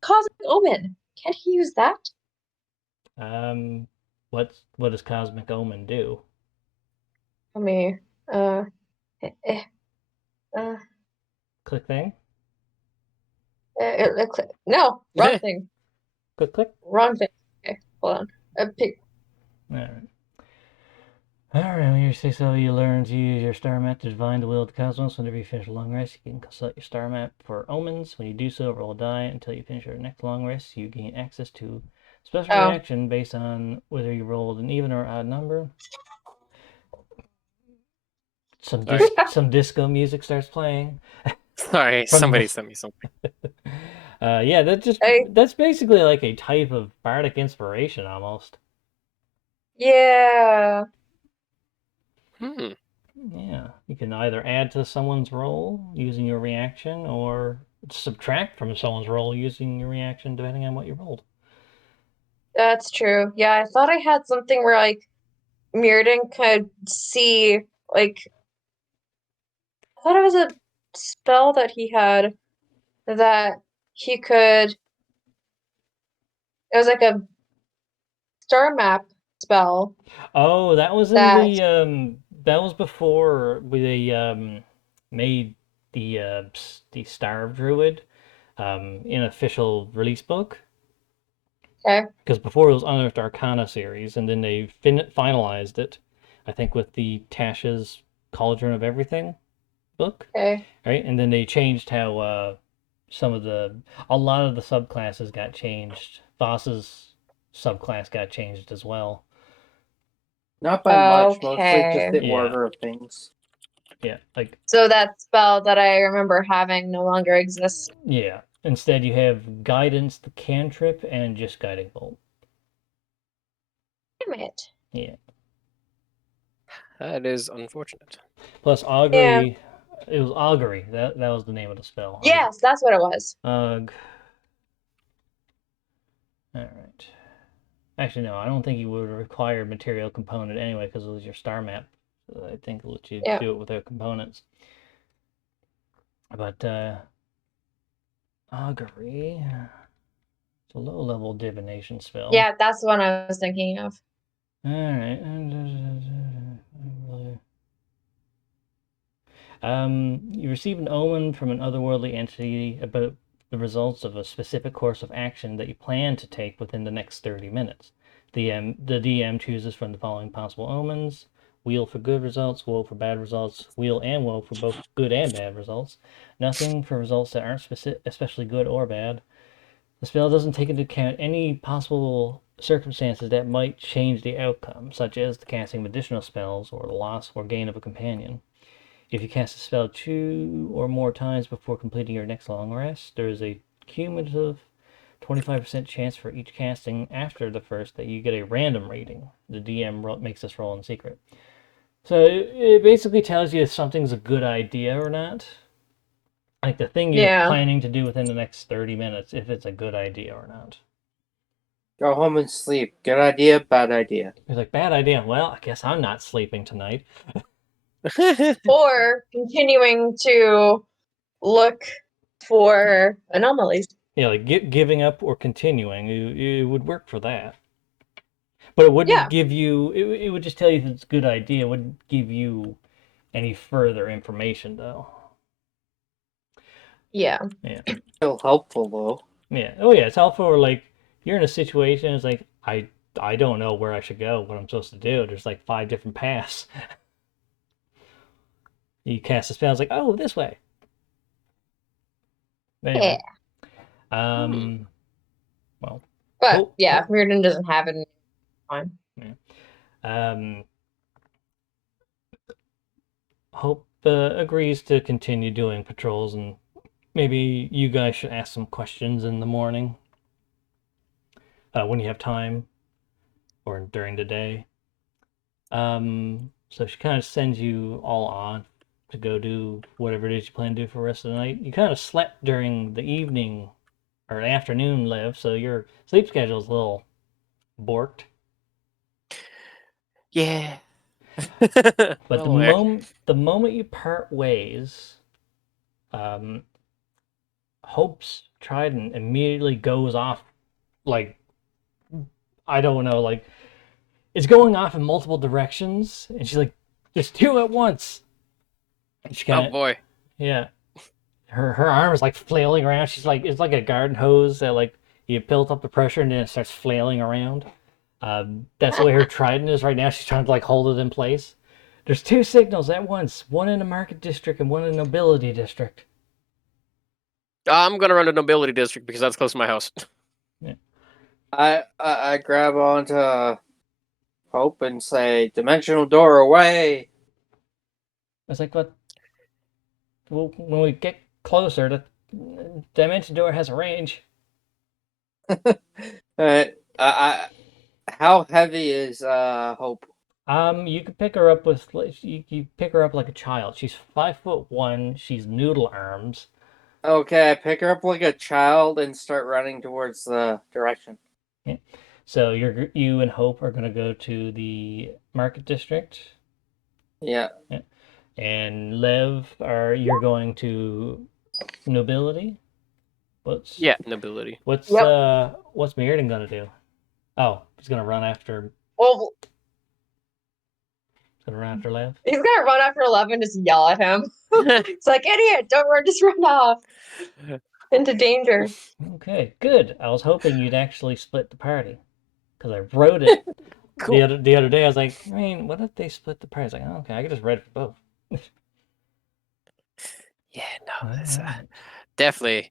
Cosmic Omen. Can't he use that? Um, what does Cosmic Omen do? Let me. Uh. eh, eh, uh, Click thing? no, wrong thing. Click click. Wrong thing. Okay, hold on. Pick. All right. Alright, when you say so, you learn to use your star map to divine the will of the cosmos. Whenever you finish a long rest, you can select your star map for omens. When you do so, roll a die until you finish your next long rest. You gain access to special Oh. reaction based on whether you rolled an even or odd number. Sorry. Some disco music starts playing. Sorry, From somebody the- sent me something. Yeah, that's basically like a type of bardic inspiration almost. Yeah. Hmm. Yeah, you can either add to someone's roll using your reaction, or subtract from someone's roll using your reaction, depending on what you rolled. That's true. Yeah, I thought I had something where like Mirrodin could see like I thought it was a spell that he had that he could it was like a star map spell Oh, that was in that that was before they made the Starve Druid in official release book. okay. Because before it was Unearthed Arcana series, and then they finalized it, I think, with the Tasha's Cauldron of Everything book, Okay. right? And then they changed how a lot of the subclasses got changed. Voss's subclass got changed as well. Not by much, mostly just Okay. the Yeah. order of things. Yeah, like So that spell that I remember having no longer exists. yeah. Instead, you have Guidance, the cantrip, and just Guiding Bolt. Damn it. Yeah. That is unfortunate. Plus Augury. It was Augury. That was the name of the spell. Yes, that's what it was. Ugh. All right. Actually, no. I don't think you would require material component anyway because it was your star map. So I think it'll let you Yeah. do it without components. But Augury. It's a low-level divination spell. Yeah, that's the one I was thinking of. All right. You receive an omen from an otherworldly entity about the results of a specific course of action that you plan to take within the next 30 minutes. The DM chooses from the following possible omens: wheel for good results, woe for bad results, wheel and woe for both good and bad results, nothing for results that aren't especially good or bad. The spell doesn't take into account any possible circumstances that might change the outcome, such as the casting of additional spells or the loss or gain of a companion. If you cast a spell 2 or more times before completing your next long rest, there is a cumulative 25% chance for each casting after the first that you get a random rating. The DM makes this roll in secret. So it basically tells you if something's a good idea or not. Like the thing you're Yeah. planning to do within the next 30 minutes, if it's a good idea or not. Go home and sleep. Good idea, bad idea. It's like, bad idea. Well, I guess I'm not sleeping tonight. Or continuing to look for anomalies. Yeah, like giving up or continuing, it would work for that. But it wouldn't Yeah. give you, it would just tell you if it's a good idea. It wouldn't give you any further information, though. Yeah. Yeah. Still helpful though. Yeah. Oh, yeah. It's helpful. Or like, you're in a situation, it's like, I don't know where I should go, what I'm supposed to do. There's like 5 different paths. You cast a spell, it's like, oh, this way. Anyway. Well. But yeah, Mirrodin doesn't have it. Fine. Yeah. Hope agrees to continue doing patrols, and maybe you guys should ask some questions in the morning when you have time or during the day. So she kind of sends you all on to go do whatever it is you plan to do for the rest of the night. You kind of slept during the evening or afternoon, Liv, so your sleep schedule is a little borked. Yeah. But Well, the moment you part ways, Hope's trident immediately goes off, like, I don't know, like, it's going off in multiple directions, and she's like, just do it at once. And she oh boy. yeah. Her arm is like flailing around. She's like, it's like a garden hose that like you built up the pressure and then it starts flailing around. That's the way her trident is right now. She's trying to like hold it in place. There's 2 signals at once, one in the market district and one in the nobility district. I'm gonna run to Nobility District because that's close to my house. I grab onto Hope and say, "Dimensional door away." I was like, what? Well, when we get closer, the dimension door has a range. How heavy is Hope? You could pick her up with you pick her up like a child. She's 5'1". She's noodle arms. Okay, I pick her up like a child and start running towards the direction. Yeah. So you and Hope are gonna go to the market district. Yeah. And Lev, you're going to nobility? Yeah, Nobility. What's Mirrodin gonna do? Oh, he's gonna run after Well, Lev. he's gonna run after 11 and just yell at him. It's like, idiot, don't run, just run off into danger. Okay, good. I was hoping you'd actually split the party. Because I wrote it Cool. the other day. I was like, I mean, what if they split the party? I was like, oh, okay, I could just write it for both. Yeah, no, that's definitely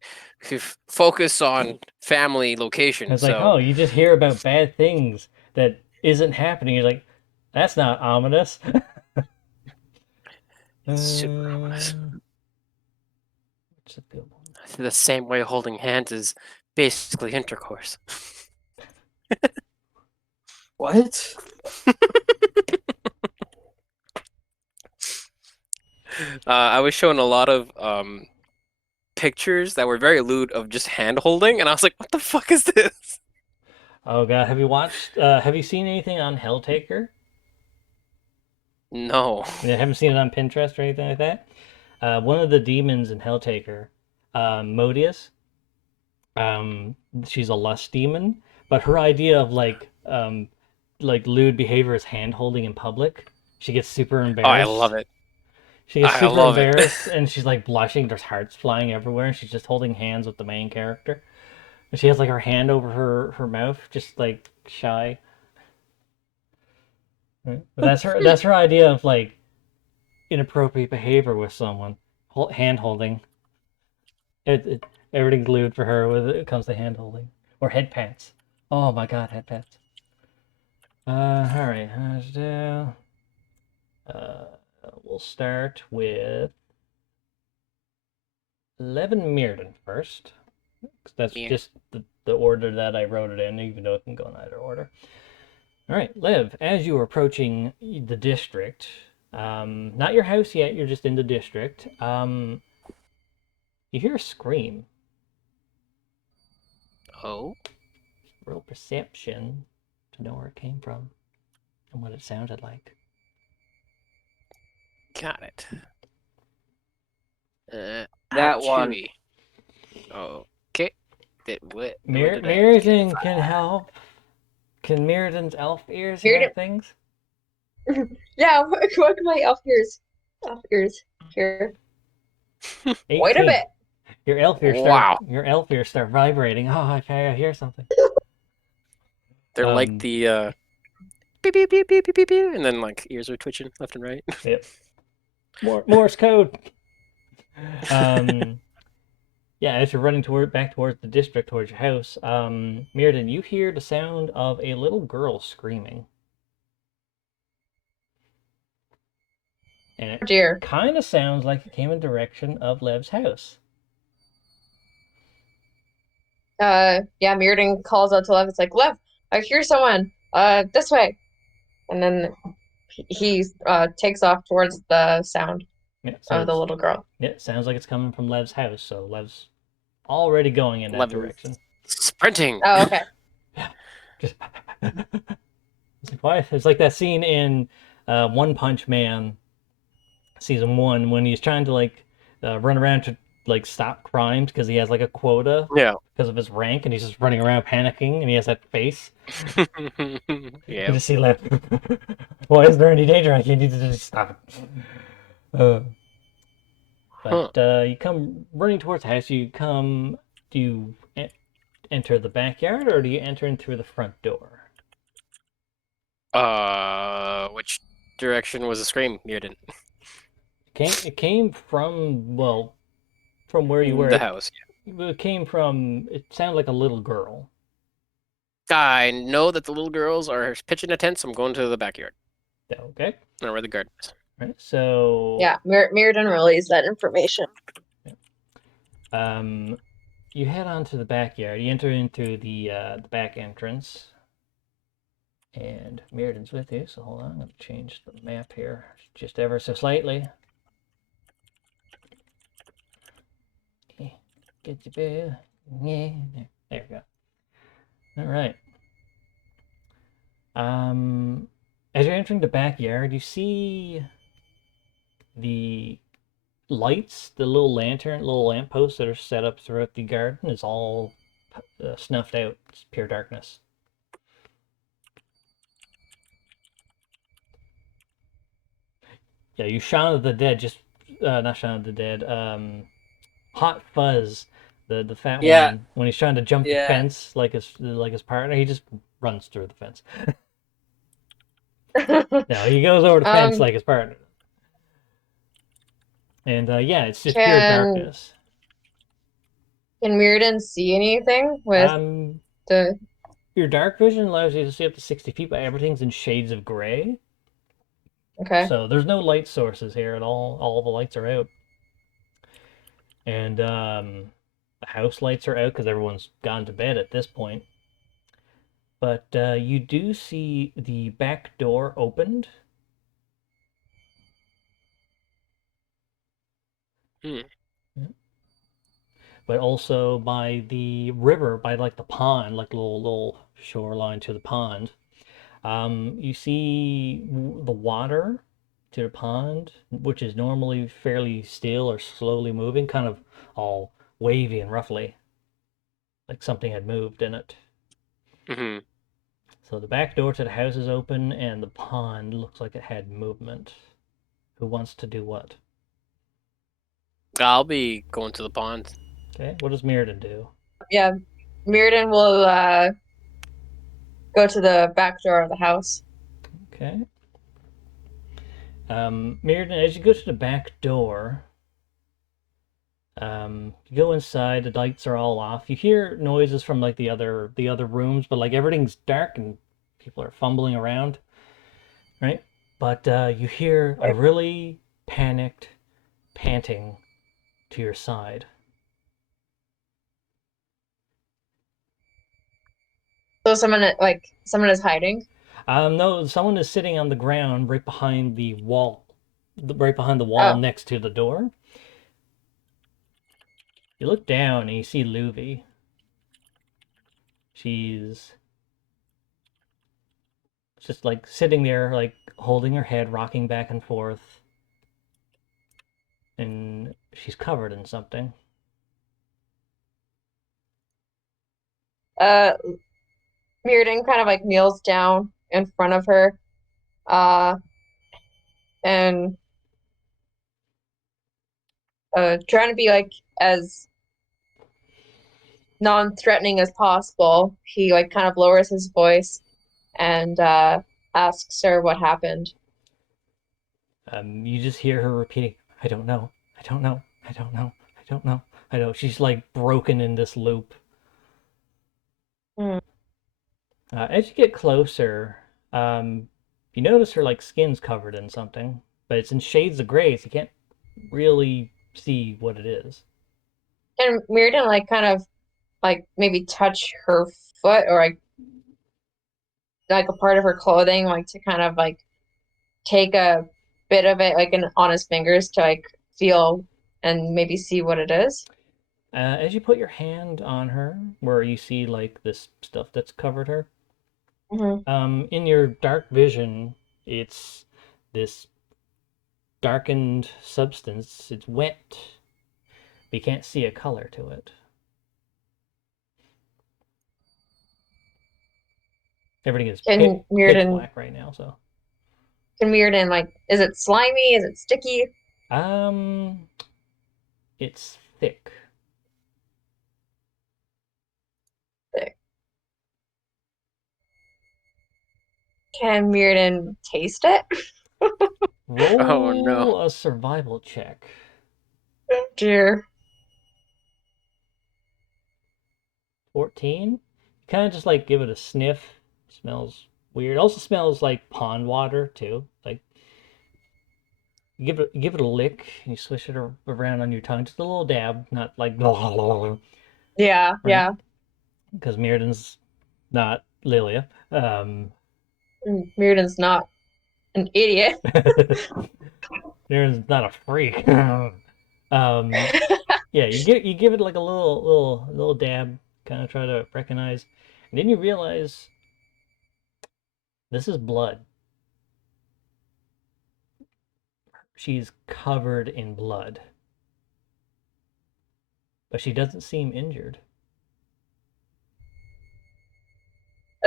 focus on family location. It's like, oh, you just hear about bad things that isn't happening. You're like, that's not ominous. Super ominous. What's a good one? The same way holding hands is basically intercourse. What? I was shown a lot of pictures that were very lewd of just hand holding, and I was like, what the fuck is this? Oh god, have you seen anything on Helltaker? No. I haven't seen it on Pinterest or anything like that. One of the demons in Helltaker, Modius, she's a lust demon, but her idea of like lewd behavior is hand holding in public. She gets super embarrassed. Oh, I love it. She gets I super love it. embarrassed and she's like blushing. There's hearts flying everywhere, and she's just holding hands with the main character. And she has like her hand over her mouth, just like shy. Right? But that's her idea of like inappropriate behavior with someone. Hand holding. Everything's lewd for her when it comes to hand holding or head pats. Oh my god, head pats. All right, we'll start with Levin Mirrodin first. That's just the order that I wrote it in, even though it can go in either order. All right, Lev, as you are approaching the district, not your house yet, you're just in the district, you hear a scream. Oh? Roll perception to know where it came from and what it sounded like. Got it. That one. Chewy. Oh, okay. What Mirrodin can help. Can Mirrodin's elf ears hear things? Yeah, what can my elf ears hear? 18. Wait a bit. Your elf ears start vibrating. Oh, I hear something. They're like the beep beep beep beep beep beep beep, and then like ears are twitching left and right. Yep. Morse code. Yeah, as you're running back towards the district, towards your house, Mirrodin, you hear the sound of a little girl screaming. And it kind of sounds like it came in direction of Lev's house. Yeah, Mirrodin calls out to Lev. It's like, Lev, I hear someone. This way. And then he takes off towards the sound of the little girl. Yeah, it sounds like it's coming from Lev's house. So Lev's already going in that direction. Sprinting. Oh, okay. Yeah. Just it's like, why? It's like that scene in One Punch Man, season 1, when he's trying to like run around to like stop crimes because he has like a quota. Yeah. Because of his rank, and he's just running around panicking, and he has that face. Yeah. You just see Lev. Why is there any danger? I need to just stop it. You come running towards the house. Do you enter the backyard, or do you enter in through the front door? Which direction was the scream, Mutant? It came from, well, from where you were. The house. It came from, it sounded like a little girl. I know that the little girls are pitching a tent, so I'm going to the backyard. Okay. Or where the garden is. Right. So Yeah, Mirrodin relays that information. you head on to the backyard. You enter in through the back entrance. And Mirrodin's with you, so hold on, I'm going to change the map here just ever so slightly. Get your bell. Yeah, there we go. All right. As you're entering the backyard, you see the lights, the little lampposts that are set up throughout the garden is all snuffed out. It's pure darkness. Yeah, you Shaun of the Dead, just not Shaun of the Dead. Hot Fuzz, the fat Yeah. one, when he's trying to jump the Yeah. fence like his partner, he just runs through the fence. No, he goes over the fence like his partner. And yeah, it's just pure darkness. Can Mirrodin see anything with the? Your dark vision allows you to see up to 60 feet, but everything's in shades of gray. Okay. So there's no light sources here at all. All the lights are out. And the house lights are out because everyone's gone to bed at this point. But you do see the back door opened. Hmm. Yeah. But also by the river, by like the pond, like little shoreline to the pond. You see the water to the pond, which is normally fairly still or slowly moving, kind of all wavy and roughly, like something had moved in it. Mm-hmm. So the back door to the house is open, and the pond looks like it had movement. Who wants to do what? I'll be going to the pond. Okay, what does Mirrodin do? Yeah, Mirrodin will go to the back door of the house. Okay. Mirrodin, as you go to the back door, you go inside. The lights are all off. You hear noises from like the other rooms, but like everything's dark and people are fumbling around, right? But you hear a really panicked panting to your side. So someone is hiding. No, someone is sitting on the ground right behind the wall, next to the door. You look down and you see Luvi. She's just like sitting there, like holding her head, rocking back and forth. And she's covered in something. Mirrodin kind of like kneels down in front of her, and trying to be like as non-threatening as possible. He like kind of lowers his voice and asks her what happened. You just hear her repeating, "I don't know, I don't know, I don't know, I don't know, I know." She's like broken in this loop. As you get closer, you notice her like skin's covered in something, but it's in shades of gray, so you can't really see what it is. And Mirrodin like kind of like maybe touch her foot or like a part of her clothing, like to kind of like take a bit of it like on his fingers to like feel and maybe see what it is. As you put your hand on her, where you see like this stuff that's covered her, in your dark vision, it's this darkened substance. It's wet, but you can't see a color to it. Everything is pitch black right now. So can Mirrodin like, is it slimy? Is it sticky? It's thick. Thick. Can Mirrodin taste it? Roll Oh, no. a survival check. Dear. 14. Kind of just like give it a sniff. Smells weird. Also smells like pond water too. Like you give it a lick. And you swish it around on your tongue, just a little dab, not like Yeah, right? yeah. Because Mirrodin's not Lilia. Mirrodin's not an idiot. Mirrodin's not a freak. Yeah, you give it like a little dab, kind of try to recognize, and then you realize this is blood. She's covered in blood, but she doesn't seem injured.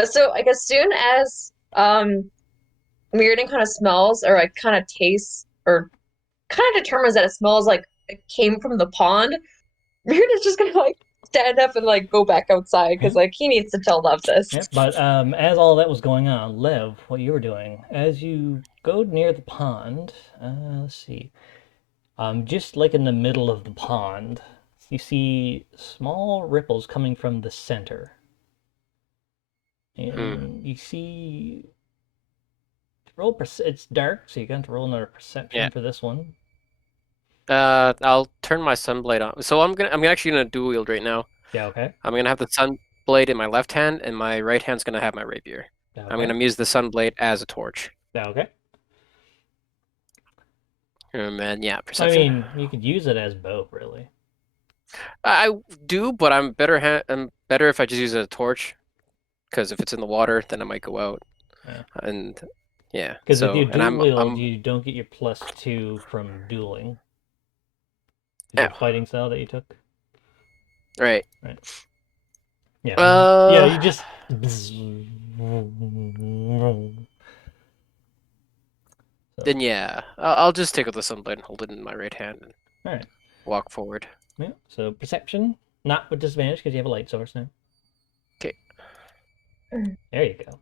So like as soon as Mirrodin kind of smells or like kind of tastes or kind of determines that it smells like it came from the pond, Mirrodin's just gonna like stand up and like go back outside because like he needs to tell Love this. Yeah, but as all that was going on, Lev, what you were doing as you go near the pond, let's see, just like in the middle of the pond, you see small ripples coming from the center. And you see it's dark, so you're going to roll another perception for this one. I'll turn my sunblade on. So I'm actually gonna dual wield right now. Yeah, okay. I'm gonna have the sunblade in my left hand, and my right hand's gonna have my rapier. Yeah, I'm gonna use the sunblade as a torch. Yeah, okay. And yeah, perception. I mean, you could use it as both, really. I do, but I'm better if I just use it as a torch, because if it's in the water, then it might go out. Yeah. And yeah, because if you dual wield, you don't get your +2 from dueling. The fighting style that you took. Right. Yeah. Yeah, you just. Then yeah, I'll just take out the sunblade and hold it in my right hand and all right. Walk forward. Yeah. So perception, not with disadvantage because you have a light source now. Okay. There you go.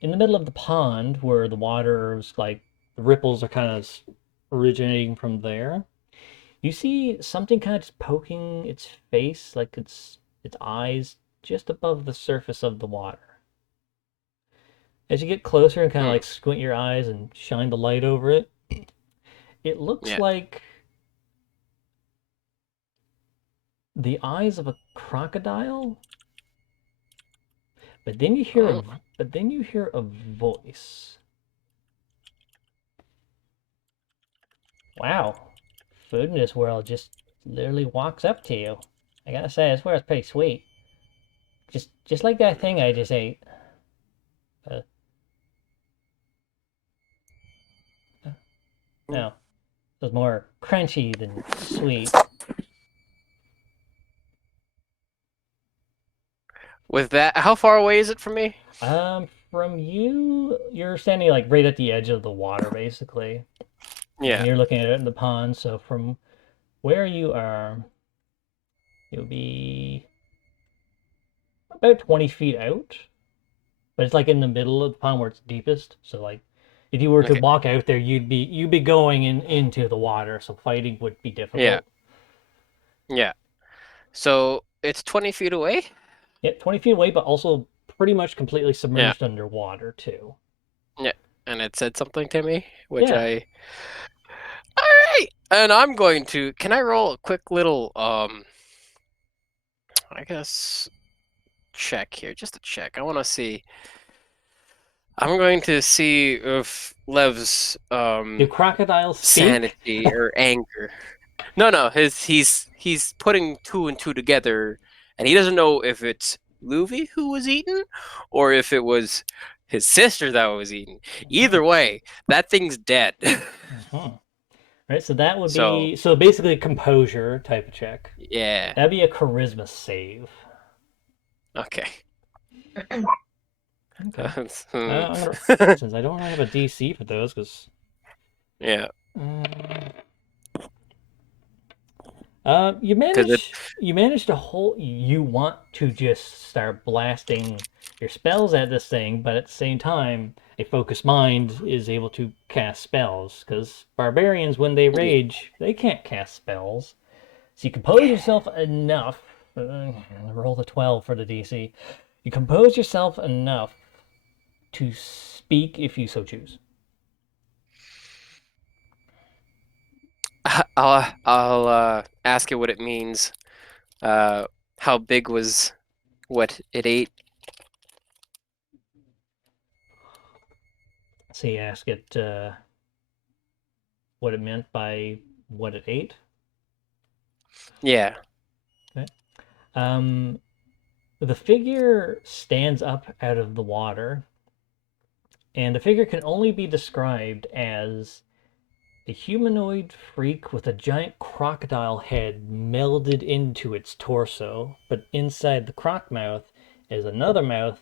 In the middle of the pond where the water's like the ripples are kind of originating from there, you see something kind of just poking its face, like its eyes, just above the surface of the water. As you get closer and kind of like squint your eyes and shine the light over it, it looks like the eyes of a crocodile. But then you hear a voice. Wow, food in this world just literally walks up to you. I gotta say, I swear it's pretty sweet. Just like that thing I just ate. No, it was more crunchy than sweet. With that, how far away is it from me? From you, you're standing like right at the edge of the water, basically. Yeah. And you're looking at it in the pond, so from where you are, you'll be about 20 feet out. But it's like in the middle of the pond where it's deepest. So like, if you were to walk out there, you'd be going into the water, so fighting would be difficult. Yeah. Yeah. So it's 20 feet away? Yeah, 20 feet away, but also pretty much completely submerged underwater too. Yeah. And it said something to me, which I... Alright! And I'm going to... Can I roll a quick little, I guess, check here? Just a check. I want to see... I'm going to see if Lev's do crocodiles sanity or anger. No, he's putting 2 and 2 together, and he doesn't know if it's Luffy who was eaten or if it was his sister that was eaten. Either way, that thing's dead. Right, so that would be so basically a composure type of check. Yeah. That'd be a charisma save. Okay. Okay. Since I don't have a DC for those, because you manage to hold. You want to just start blasting your spells at this thing, but at the same time, a focused mind is able to cast spells. Because barbarians, when they rage, they can't cast spells. So you compose yourself enough. Roll the 12 for the DC. You compose yourself enough to speak if you so choose. I'll ask it what it means. How big was what it ate? So you ask it what it meant by what it ate. Yeah. The figure stands up out of the water, and the figure can only be described as a humanoid freak with a giant crocodile head melded into its torso, but inside the croc mouth is another mouth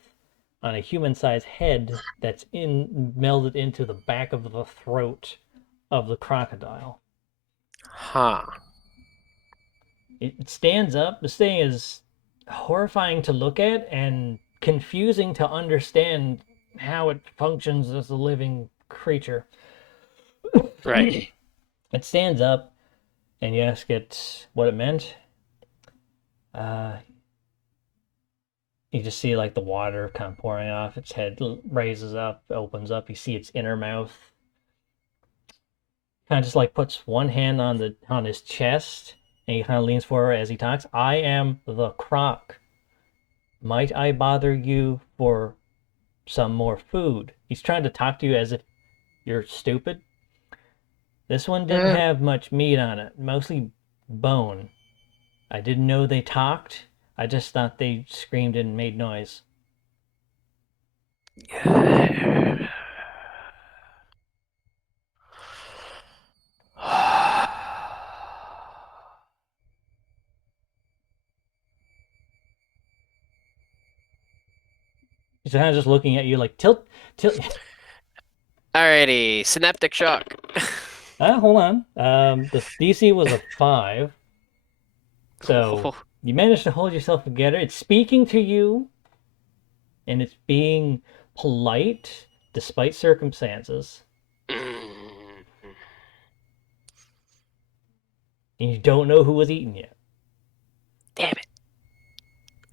on a human-sized head that's melded into the back of the throat of the crocodile. Huh. It stands up. This thing is horrifying to look at and confusing to understand how it functions as a living creature. Right. It stands up, and you ask it what it meant. You just see like the water kind of pouring off. Its head raises up, opens up. You see its inner mouth. Kind of just like puts one hand on his chest, and he kind of leans forward as he talks. I am the croc. Might I bother you for some more food? He's trying to talk to you as if you're stupid. This one didn't have much meat on it, mostly bone. I didn't know they talked. I just thought they screamed and made noise. He's kind of just looking at you like, tilt. Alrighty, synaptic shock. Hold on. The DC was a 5. So you managed to hold yourself together. It's speaking to you, and it's being polite despite circumstances. And you don't know who was eating yet. Damn it.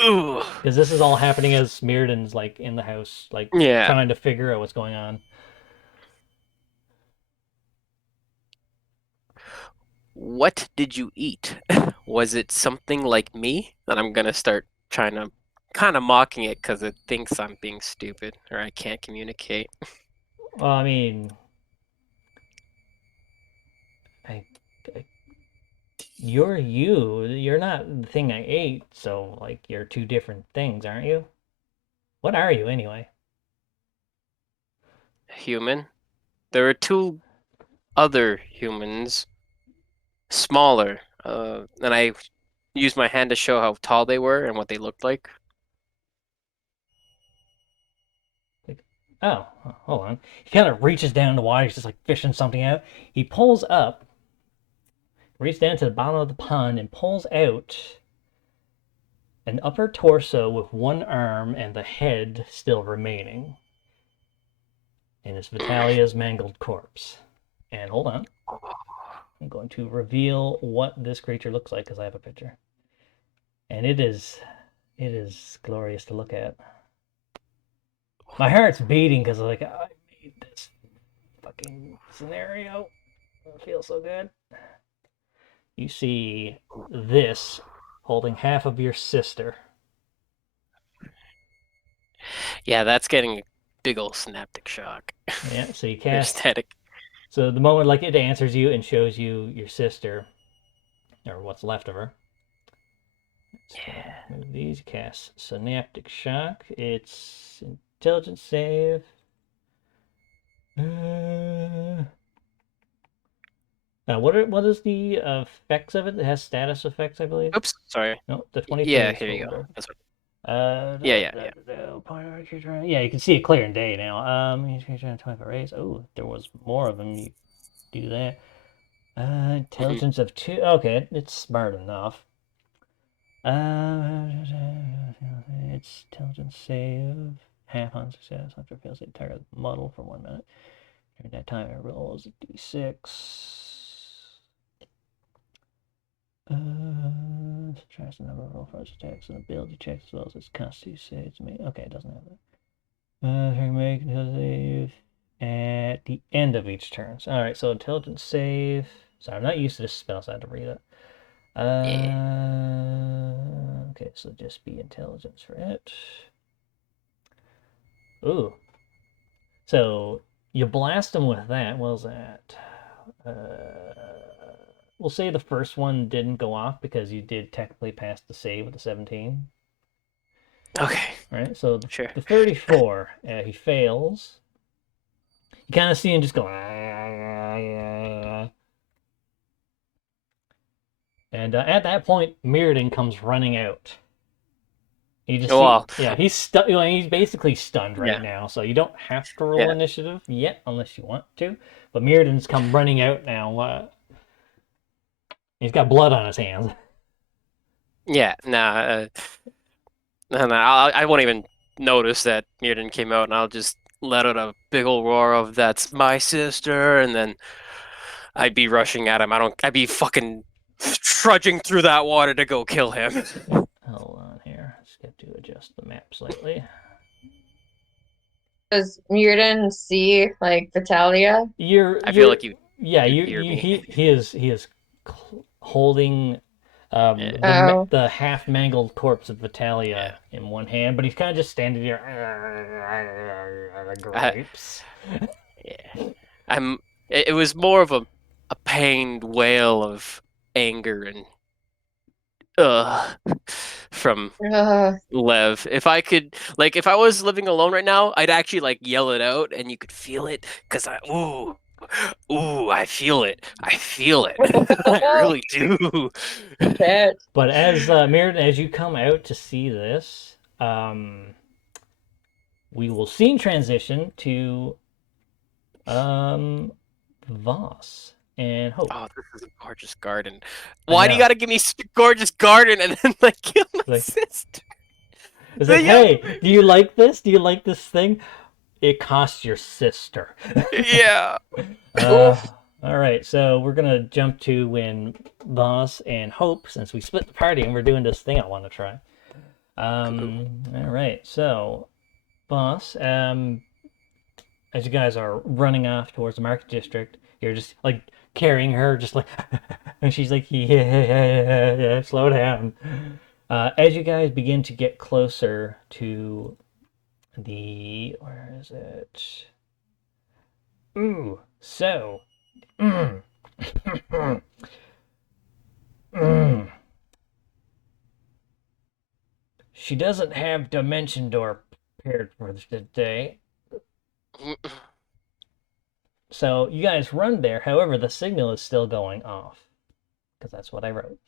Ooh. Because this is all happening as Smearden's like in the house, like trying to figure out what's going on. What did you eat? Was it something like me? And I'm gonna start trying to kind of mocking it because it thinks I'm being stupid or I can't communicate. Well, I mean, you're you. You're not the thing I ate. So, like, you're two different things, aren't you? What are you anyway? Human. There are two other humans, smaller, and I used my hand to show how tall they were and what they looked like. Oh, hold on. He kind of reaches down the water. He's just like fishing something out. He pulls up, reaches down to the bottom of the pond, and pulls out an upper torso with one arm and the head still remaining. And it's Vitalia's mangled corpse. And hold on. I'm going to reveal what this creature looks like because I have a picture. And it is glorious to look at. My heart's beating because like I made this fucking scenario. It feels so good. You see this holding half of your sister. Yeah, that's getting a big old synaptic shock. Yeah, so you cast. Static. So the moment like it answers you and shows you your sister, or what's left of her. Let's move these. Cast synaptic shock. It's intelligence save. What is the effects of it? It has status effects, I believe. Oops, sorry. No, the 23. Yeah, here you go. That's what... Yeah. Yeah, you can see it clear in day now. 25 raise. Oh, there was more of them. You do that. Intelligence of 2. Okay, it's smart enough. its intelligence save. Half on success after it fails the entire model for 1 minute. During that time, it rolls a d6. Subtracts the number of roll first attacks and ability checks as well as its constitution saves. Okay, it doesn't have that. Make a save at the end of each turn. All right, so intelligence save. So I'm not used to this spell, so I had to read it. Okay, so just be intelligence for it. Ooh. So you blast them with that. What was that? We'll say the first one didn't go off because you did technically pass the save with the 17. Okay. All right, so Sure. the 34, he fails. You kind of see him just go. And at that point, Mirrodin comes running out. You just he's he's basically stunned right now, so you don't have to roll initiative yet unless you want to. But Mirrodin's come running out now. He's got blood on his hands. Yeah, nah. I won't even notice that Mirrodin came out, and I'll just let out a big old roar of "That's my sister," and then I'd be rushing at him. I'd be fucking trudging through that water to go kill him. Hold on here. Let's get to adjust the map slightly. Does Mirrodin see like Vitalia? I feel like you. Yeah, hear me. he is holding the half mangled corpse of Vitalia in one hand, but he's kind of just standing there. Grapes. Yeah, It was more of a pained wail of anger and from Lev. If I could, if I was living alone right now, I'd actually yell it out, and you could feel it, cause I feel it. I feel it. I really do. But as Mirrodin, as you come out to see this, we will scene transition to Voss and Hope. Oh, this is a gorgeous garden. Why do you gotta give me a gorgeous garden and then kill my sister? It's like, hey, do you like this? Do you like this thing? It costs your sister. Yeah. All right, so we're gonna jump to when Voss and Hope, since we split the party and we're doing this thing I want to try. All right, so Voss, as you guys are running off towards the market district, you're just carrying her, just and she's like, yeah, slow down. As you guys begin to get closer to where is it? Ooh, so. She doesn't have Dimension Door prepared for today. So you guys run there. However, the signal is still going off. Because that's what I wrote.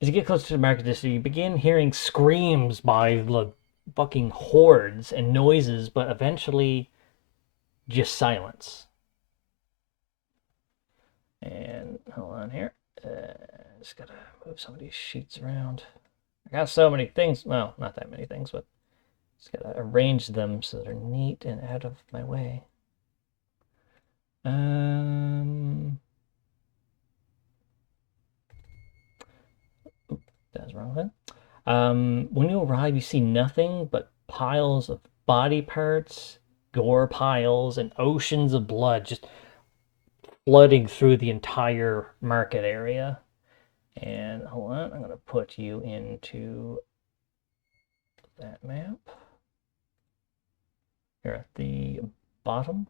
As you get closer to the market district, you begin hearing screams by the fucking hordes and noises, but eventually just silence. And hold on here. Just gotta move some of these sheets around. I got so many things. Well, not that many things, but just gotta arrange them so they're neat and out of my way. That's wrong thing. When you arrive, you see nothing but piles of body parts, gore piles, and oceans of blood just flooding through the entire market area. And hold on, I'm going to put you into that map. You're at the bottom.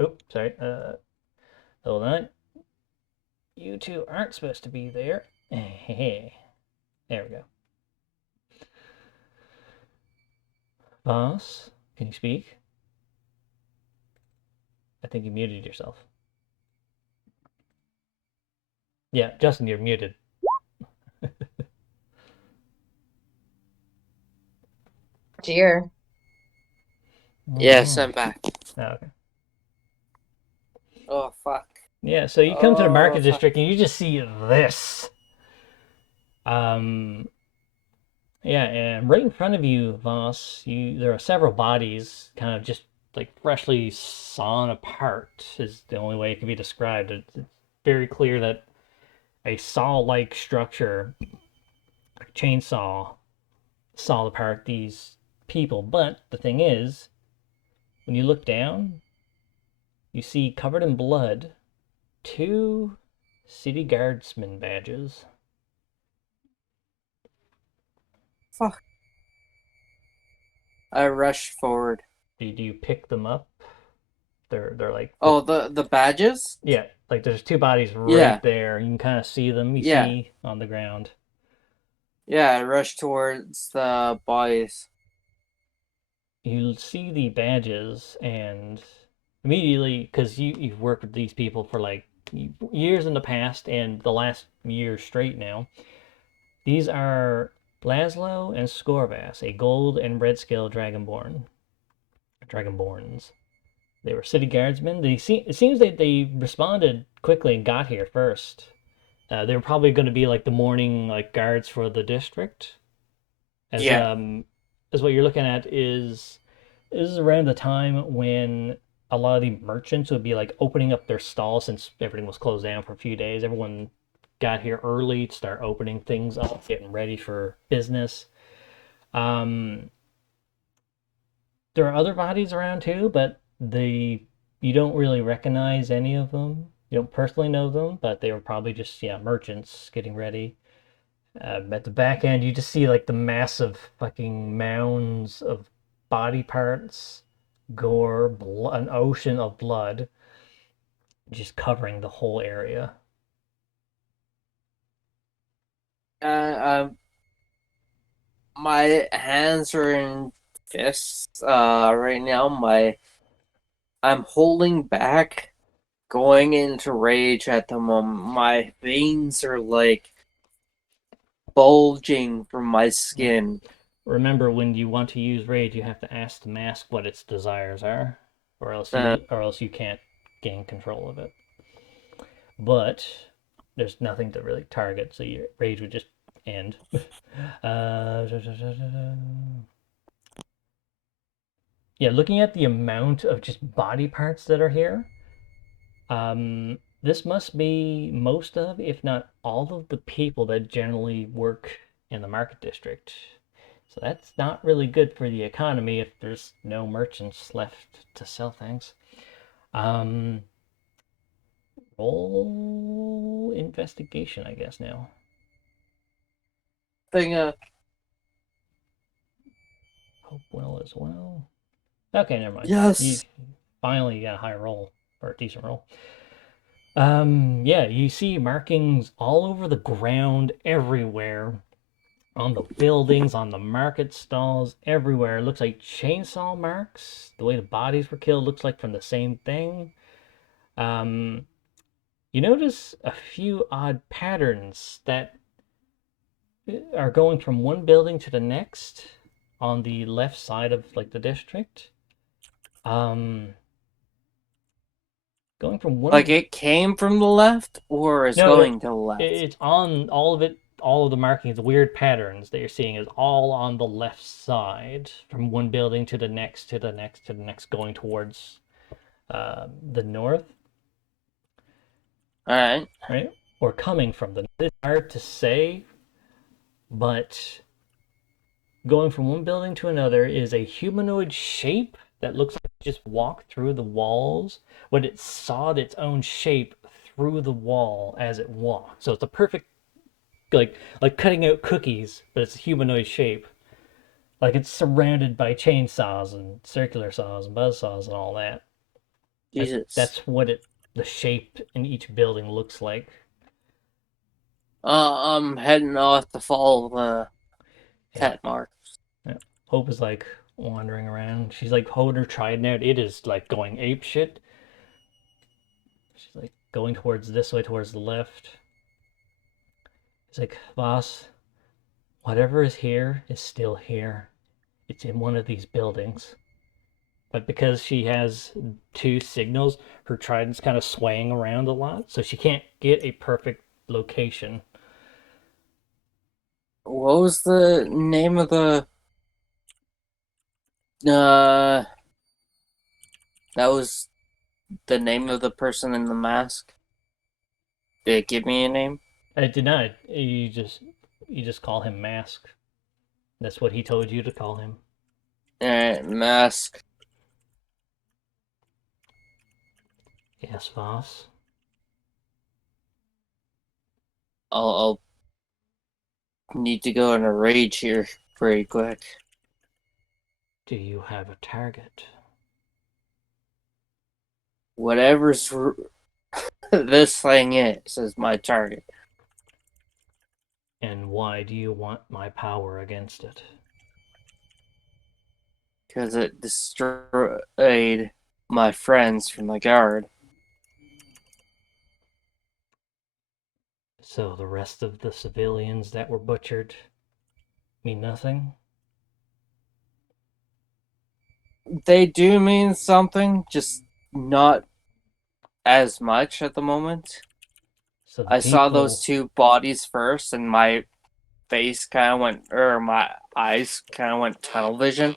Oh, sorry. Hold on. You two aren't supposed to be there. There we go. Voss, can you speak? I think you muted yourself. Yeah, Justin, you're muted. Dear. Yes, I'm back. Oh, okay. Oh, fuck. Yeah, so you come to the market district and you just see this. Yeah, and right in front of you, Voss, there are several bodies kind of just like freshly sawn apart is the only way it can be described. It's very clear that a saw-like structure, a chainsaw, sawed apart these people. But the thing is, when you look down, you see covered in blood two city guardsman badges. Fuck. I rushed forward. Do you pick them up? They're like Oh, the badges? yeah, like there's two bodies right Yeah. there. You can kind of see them. You Yeah. see on the ground. Yeah, I rushed towards the bodies. You see the badges, and immediately, because you've worked with these people for like years in the past and the last year straight now. These are Laszlo and Scorvas, a gold and red scale dragonborns. They were city guardsmen. It seems that they responded quickly and got here first. They were probably going to be like the morning like guards for the district. Yeah. As what you're looking at is this is around the time when a lot of the merchants would be like opening up their stalls since everything was closed down for a few days. Everyone got here early to start opening things up, getting ready for business. Um, there are other bodies around too, but you don't really recognize any of them. You don't personally know them, but they were probably just merchants getting ready. At the back end, you just see like the massive fucking mounds of body parts, gore, an ocean of blood, just covering the whole area. Um, my hands are in fists. Right now, I'm holding back, going into rage at the moment. My veins are like bulging from my skin. Remember, when you want to use rage, you have to ask the mask what its desires are, or else you can't gain control of it. But there's nothing to really target, so your rage would just end. uh, yeah, looking at the amount of just body parts that are here, this must be most of, if not all of the people that generally work in the market district. So that's not really good for the economy if there's no merchants left to sell things. Um, roll investigation, I guess now. Thing, Hope well as well. Okay, never mind. yes. You finally got a high roll or a decent roll. Yeah, you see markings all over the ground, everywhere, on the buildings, on the market stalls, everywhere. It looks like chainsaw marks. The way the bodies were killed looks like from the same thing. You notice a few odd patterns that are going from one building to the next on the left side of like the district. Going from one Like it came from the left, or is no, going to the left? it's on all of it. All of the markings, the weird patterns that you're seeing is all on the left side, from one building to the next, to the next, to the next, going towards the north. All right. Right? Or coming from the north. It's hard to say, but going from one building to another is a humanoid shape that looks like it just walked through the walls, but it sawed its own shape through the wall as it walked. So it's a perfect like cutting out cookies, but it's a humanoid shape. Like it's surrounded by chainsaws and circular saws and buzz saws and all that. Jesus. That's what the shape in each building looks like. I'm heading off to follow the Yeah. cat marks. Yeah. Hope is like wandering around. She's like holding her trident out. It is like going ape shit. She's like going towards this way, towards the left. It's like, boss, whatever is here is still here. It's in one of these buildings. But because she has two signals, her trident's kind of swaying around a lot, so she can't get a perfect location. What was the name of the that was the name of the person in the mask? Did it give me a name? I did not. You just call him Mask. That's what he told you to call him. Alright, mask. Yes, Voss. I'll need to go in a rage here pretty quick. Do you have a target? Whatever's this thing is my target. And why do you want my power against it? Because it destroyed my friends from the guard. So the rest of the civilians that were butchered mean nothing? They do mean something, just not as much at the moment. So the I saw those people, two bodies first, and my face kind of went, or my eyes kind of went tunnel vision.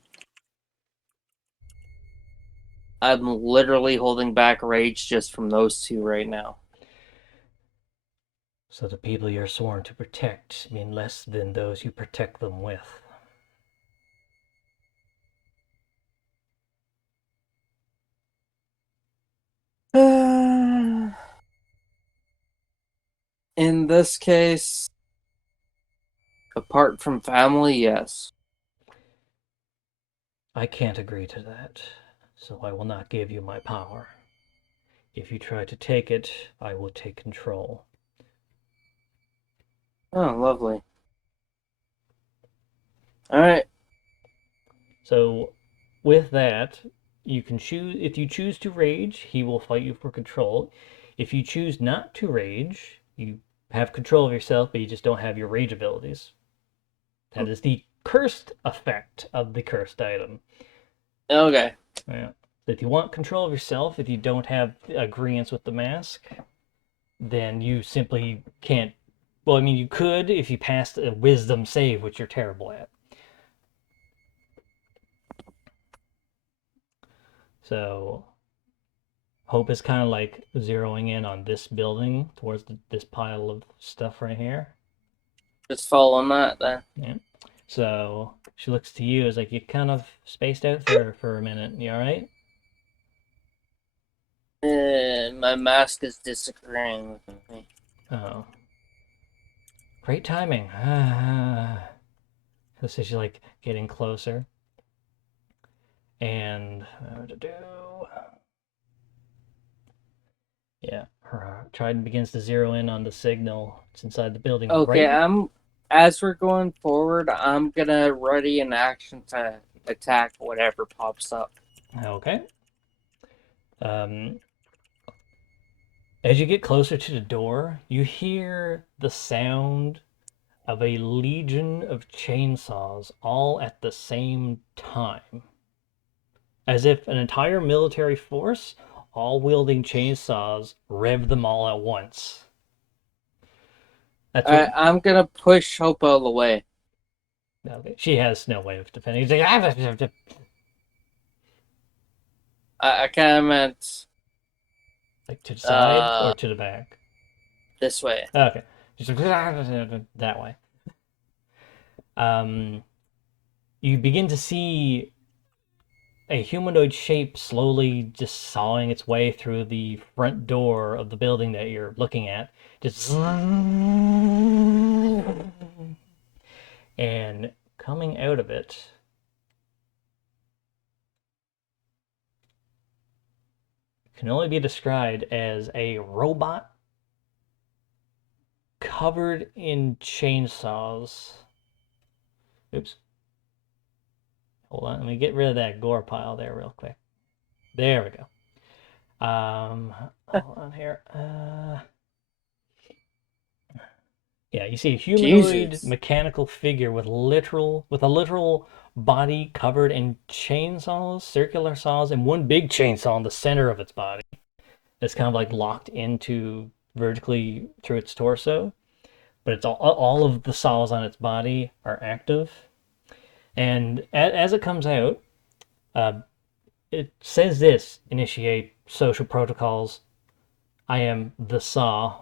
I'm literally holding back rage just from those two right now. so the people you're sworn to protect mean less than those you protect them with. In this case, apart from family, yes. I can't agree to that, so I will not give you my power. If you try to take it, I will take control. Oh, lovely. Alright. So, with that, you can choose. If you choose to rage, he will fight you for control. If you choose not to rage, you have control of yourself, but you just don't have your rage abilities. That is the cursed effect of the cursed item. Okay. Yeah. So if you want control of yourself, if you don't have agreements with the mask, then you simply can't. Well, I mean, you could if you passed a wisdom save, which you're terrible at. So Hope is kind of like zeroing in on this building towards this pile of stuff right here. Just following that then. Yeah. So she looks to you as like you kind of spaced out for a minute. You all right? My mask is disagreeing with me. Oh, great timing. So she's like getting closer, and yeah, her trident begins to zero in on the signal. It's inside the building, Okay, right? as we're going forward, I'm gonna ready an action to attack whatever pops up. Okay. As you get closer to the door, you hear the sound of a legion of chainsaws all at the same time. As if an entire military force, all wielding chainsaws, rev them all at once. That's what. I'm gonna push Hope out of the way. Okay. She has no way of defending. She's like, I kind of meant like to the side or uh to the back. this way. Okay. She's like, that way. Um, you begin to see a humanoid shape slowly just sawing its way through the front door of the building that you're looking at. Just and coming out of it can only be described as a robot covered in chainsaws. Oops. Hold on, let me get rid of that gore pile there real quick. There we go. Hold on here. Yeah, you see a humanoid Jesus. mechanical figure with a literal body covered in chainsaws, circular saws, and one big chainsaw in the center of its body. It's kind of like locked into vertically through its torso. but it's all of the saws on its body are active. And as it comes out, it says this: initiate social protocols. I am the saw.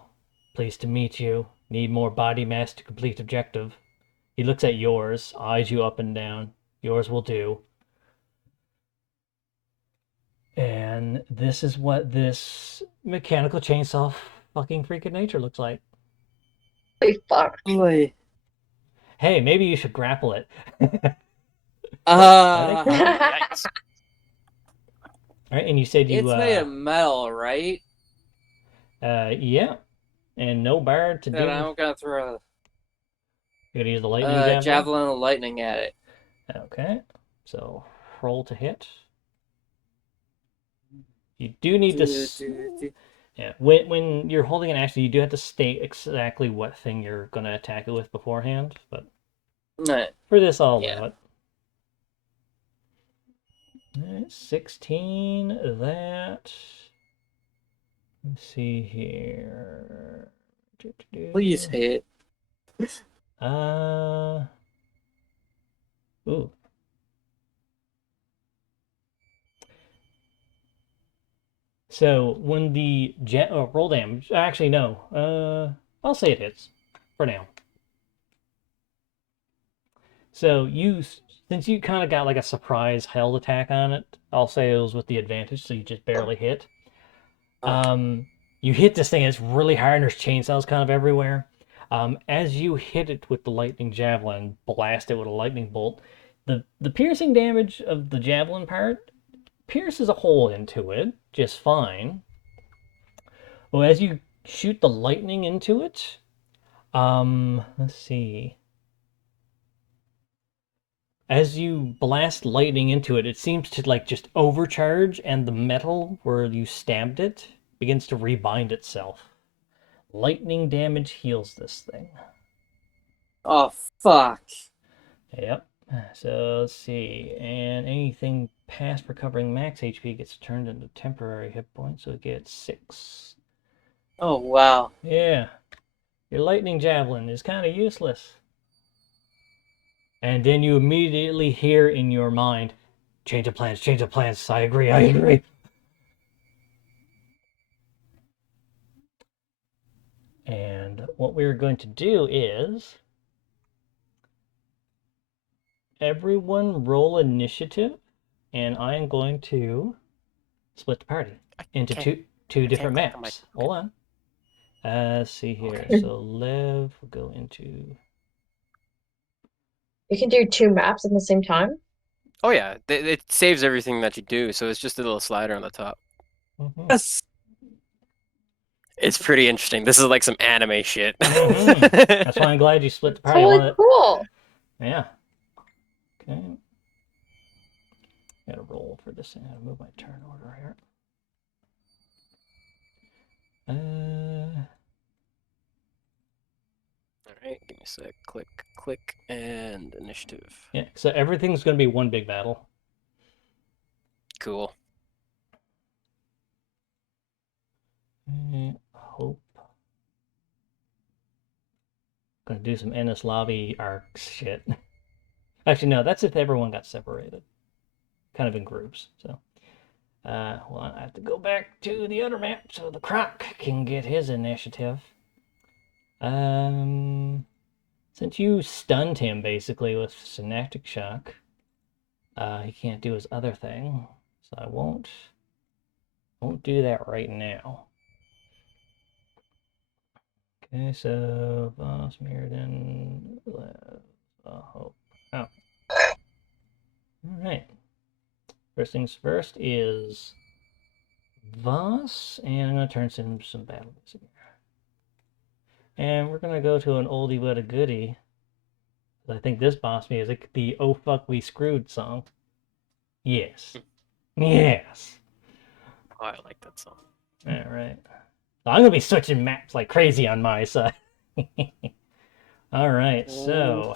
Pleased to meet you. Need more body mass to complete objective. He looks at yours, eyes you up and down. Yours will do. And this is what this mechanical chainsaw fucking freak of nature looks like. Holy fuck. Boy. Hey, maybe you should grapple it. Yikes. All right, and you said you It's made of metal, right? yeah, and no bar to Then do. I'm gonna throw You're gonna use the lightning javelin. javelin of lightning at it. Okay, so roll to hit. You do need to. Yeah, when you're holding an action, you do have to state exactly what thing you're gonna attack it with beforehand. But for this, I'll allow it. All right, 16. That. Let's see here. Please hit. Ooh. So when the roll damage, actually no, I'll say it hits for now. So since you kind of got like a surprise held attack on it, I'll say it was with the advantage, so you just barely hit. You hit this thing, it's really hard, and there's chainsaws kind of everywhere. As you hit it with the lightning javelin, blast it with a lightning bolt, the piercing damage of the javelin part pierces a hole into it just fine. Well, as you shoot the lightning into it, let's see. As you blast lightning into it, it seems to like just overcharge, and the metal where you stabbed it begins to rebind itself. Lightning damage heals this thing. Oh, fuck. Yep. So let's see. And anything past recovering max HP gets turned into temporary hit points, so it gets 6. Oh, wow. Yeah. Your lightning javelin is kind of useless. And then you immediately hear in your mind, change of plans, change of plans. I agree, I agree. And what we're going to do is everyone roll initiative, and I am going to split the party into two different maps. Hold on. Let's see here. So Lev will go into... You can do 2 maps at the same time? Oh yeah, it saves everything that you do, so it's just a little slider on the top. Mm-hmm. Yes. It's pretty interesting. This is like some anime shit. Mm-hmm. That's why I'm glad you split the party. Totally cool. Yeah. Okay. Gotta roll for this. I gotta move my turn order here. Alright, give me a sec. Click, and initiative. Yeah, so everything's gonna be one big battle. Cool. Hope. Gonna do some Ennis Lobby arc shit. Actually, no, that's if everyone got separated. Kind of in groups, so. Well, I have to go back to the other map so the Croc can get his initiative. Since you stunned him basically with synaptic shock, he can't do his other thing, so I won't do that right now. Okay, so Voss, Mirrodin, Hope. Oh. Alright. First things first is Voss, and I'm going to turn some battle music here. And we're going to go to an oldie but a goodie. I think this boss music, the Oh Fuck We Screwed song. Yes. Yes. Oh, I like that song. Alright. I'm going to be switching maps like crazy on my side. Alright, so...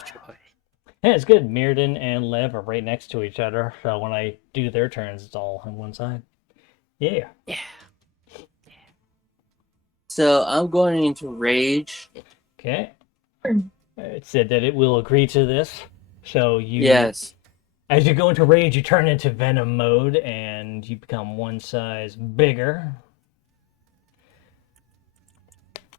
Yeah, it's good. Mirrodin and Lev are right next to each other, so when I do their turns, it's all on one side. Yeah. Yeah. So I'm going into rage. Okay. It said that it will agree to this. So Yes. as you go into rage, you turn into Venom mode and you become one size bigger.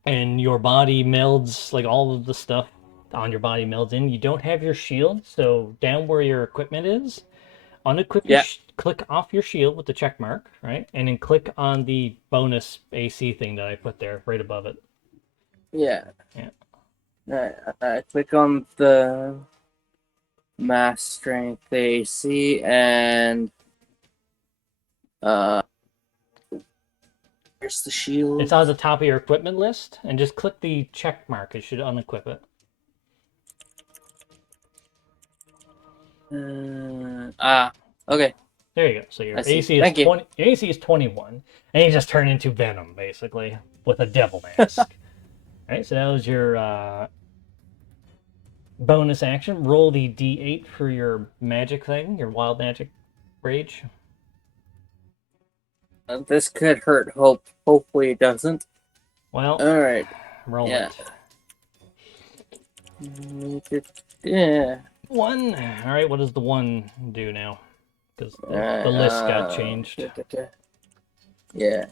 And your body melds, like all of the stuff on your body melds in. You don't have your shield, so down where your equipment is, unequip your Yeah. click off your shield with the check mark, right? And then click on the bonus AC thing that I put there right above it. Yeah. Yeah. I click on the mass strength AC and where's the shield? It's on the top of your equipment list, and just click the check mark. It should unequip it. Okay. There you go. So your I see. AC is Thank you. 20. Your AC is 21, and you just turn into Venom basically with a devil mask. Right. So that was your bonus action. Roll the D8 for your magic thing, your wild magic rage. This could hurt. Hopefully it doesn't. Well, All right. roll Yeah. it. Yeah. 1. All right. What does the 1 do now? Because the list got changed. Yeah.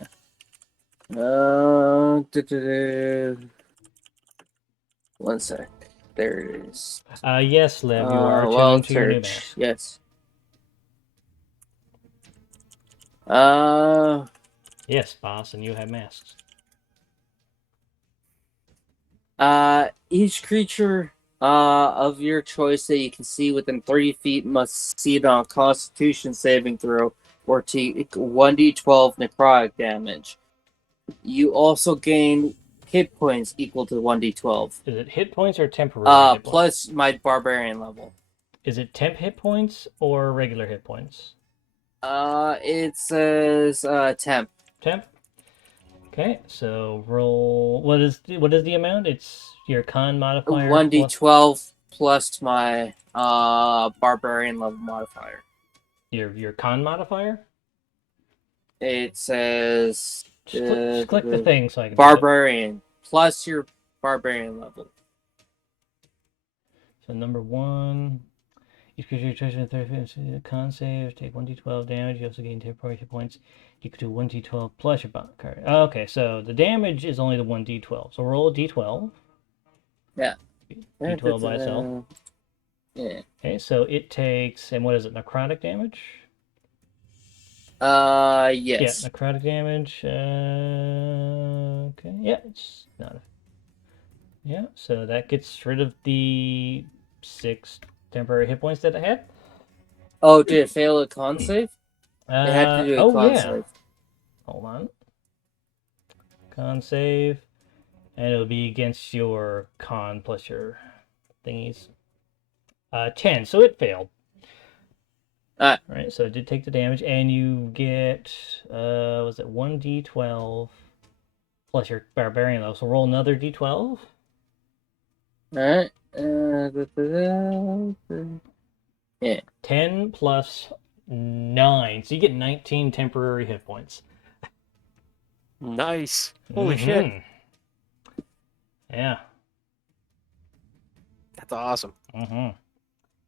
One sec. There it is. Yes, Lev, you are attuned to your new search. mask. Yes. Yes, boss, and you have masks. Each creature of your choice that you can see within 30 feet must succeed on a Constitution saving throw or take 1d12 necrotic damage. You also gain hit points equal to 1d12. Is it hit points or temporary hit points? Plus my barbarian level. Is it temp hit points or regular hit points? It says temp. Temp. Okay, so roll. What is the amount? It's your con modifier. 1d12 plus my barbarian level modifier. Your con modifier. It says Just click the thing so I can. Barbarian plus your barbarian level. So number 1. Each creature touching 30 feet, con save, take 1d12 damage. You also gain temporary hit points. You could do 1d12 plus your bond card. Okay, so the damage is only the 1d12. So roll a d12. Yeah. D12 by itself. Yeah. Okay, so it takes, and what is it, necrotic damage? Yes. Yeah, necrotic damage. Okay, yeah, it's not. Yeah, so that gets rid of the 6 temporary hit points that I had. Oh, did it fail a con save? It had to do a con save. Hold on. Con save. And it'll be against your con plus your thingies. 10, so it failed. Right, so it did take the damage, and you get, was it 1d12 plus your barbarian level. So roll another d12. Alright. Yeah. 10 plus 9, so you get 19 temporary hit points. Nice. Holy shit. Yeah. That's awesome.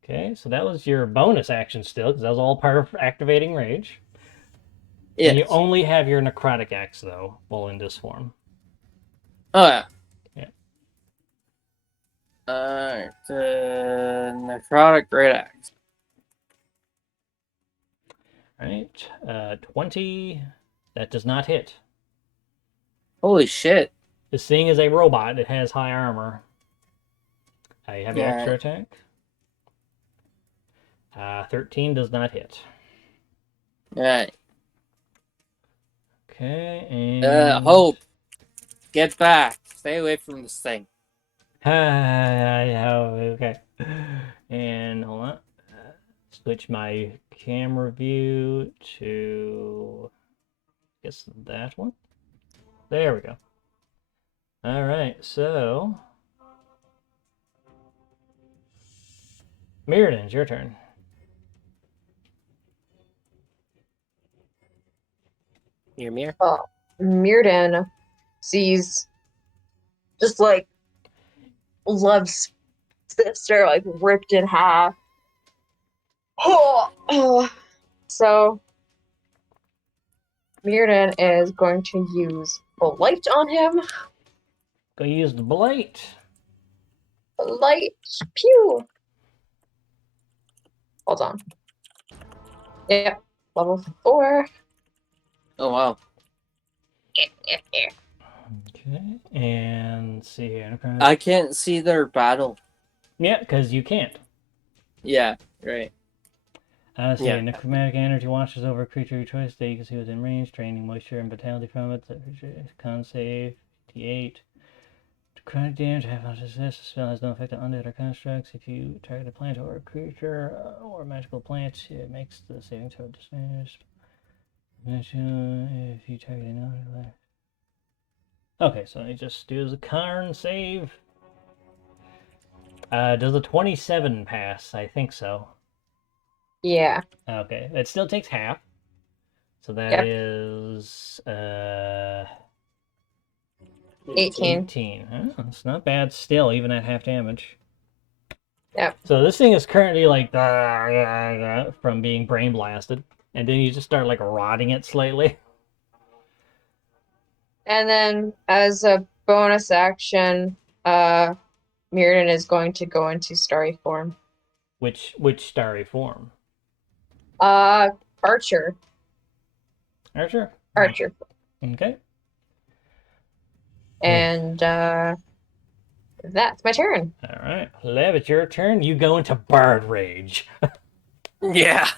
Okay, so that was your bonus action still, because that was all part of activating rage. Yes. And you only have your necrotic axe, though, while in this form. Oh, yeah. Yeah. Alright. Necrotic great axe. Right. 20. That does not hit. Holy shit. This thing is a robot. It has high armor. You have your extra attack. 13 does not hit. Alright. Okay, and... Hope. Get back. Stay away from this thing. Okay. And hold on. Switch my camera view to... I guess that one. There we go. Alright, so... Mirrodin, it's your turn. Mir. Mirrodin sees just like Love's sister like ripped in half. So Mirrodin is going to use Blight on him. Go use the blight. Blight, pew. Hold on. Yep, level 4. Oh wow. Okay, and let's see here. I can't see their battle. Yeah, because you can't. Yeah, right. Let's see, Yeah. necromantic energy washes over a creature of your choice that you can see within range, draining moisture and vitality from it. Con save, 58. Chronic damage, half on resist. The spell has no effect on undead or constructs. If you target a plant or a creature or a magical plant, it makes the saving throw dismissed. If you target another. Okay, so he just does a Karn save. Does a 27 pass? I think so. Yeah. Okay, it still takes half. So that Yep. is 18. 18. Oh, it's not bad still, even at half damage. Yep. So this thing is currently like from being brain blasted, and then you just start like rotting it slightly. And then as a bonus action, Mirrodin is going to go into starry form. Which starry form? Archer. Archer. Archer. Okay. And that's my turn. All right, Lev, it's your turn. You go into Bard Rage. Yeah.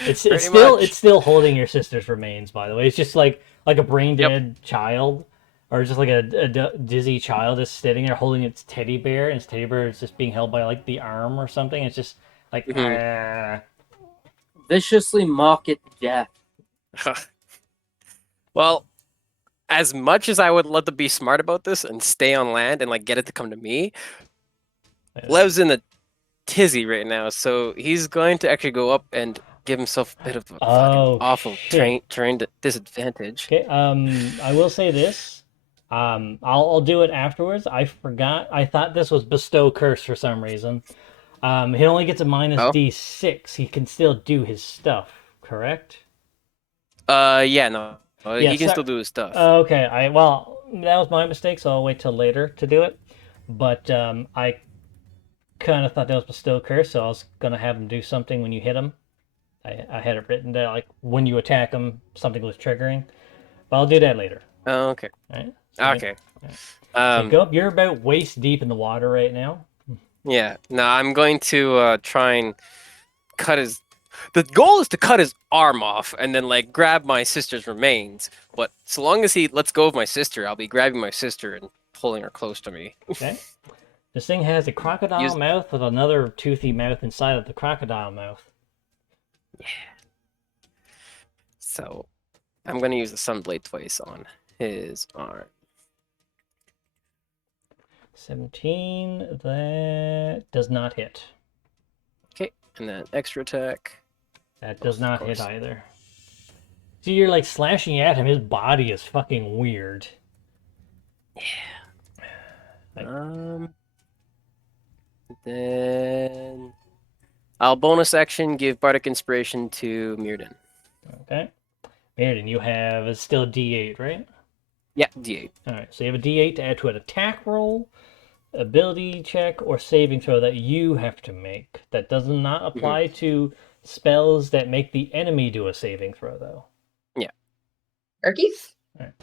It's Pretty still much. it's still holding your sister's remains. By the way, it's just like a brain dead child, or just like a dizzy child is sitting there holding its teddy bear, and its teddy bear is just being held by like the arm or something. It's just like Viciously mock it to death. Well, as much as I would love to be smart about this and stay on land and like get it to come to me, Lev's in a tizzy right now, so he's going to actually go up and give himself a bit of a fucking awful terrain disadvantage. Okay. I will say this. I'll do it afterwards. I forgot. I thought this was bestow curse for some reason. He only gets a minus Oh? D6. He can still do his stuff. Correct. Yeah, no, Yeah, he can still do his stuff. Okay. Well, that was my mistake, so I'll wait till later to do it. But I kind of thought that was bestow curse, so I was gonna have him do something when you hit him. I had it written down like when you attack him, something was triggering. But I'll do that later. Oh, okay. All right. Okay. So go up. You're about waist deep in the water right now. Yeah. No, I'm going to try and cut his. The goal is to cut his arm off and then like grab my sister's remains. But so long as he lets go of my sister, I'll be grabbing my sister and pulling her close to me. Okay. This thing has a crocodile mouth with another toothy mouth inside of the crocodile mouth. Yeah. So I'm going to use the Sunblade twice on his arm. 17. That does not hit. Okay, and then extra attack. That does not hit either. See, you're like slashing at him. His body is fucking weird. Yeah. Then I'll bonus action give Bardic Inspiration to Mirrodin. Okay. Mirrodin, you have it's still a D8, right? Yeah, D8. All right. So you have a D8 to add to an attack roll, ability check, or saving throw that you have to make. That does not apply to spells that make the enemy do a saving throw, though. Yeah. Erky? All right.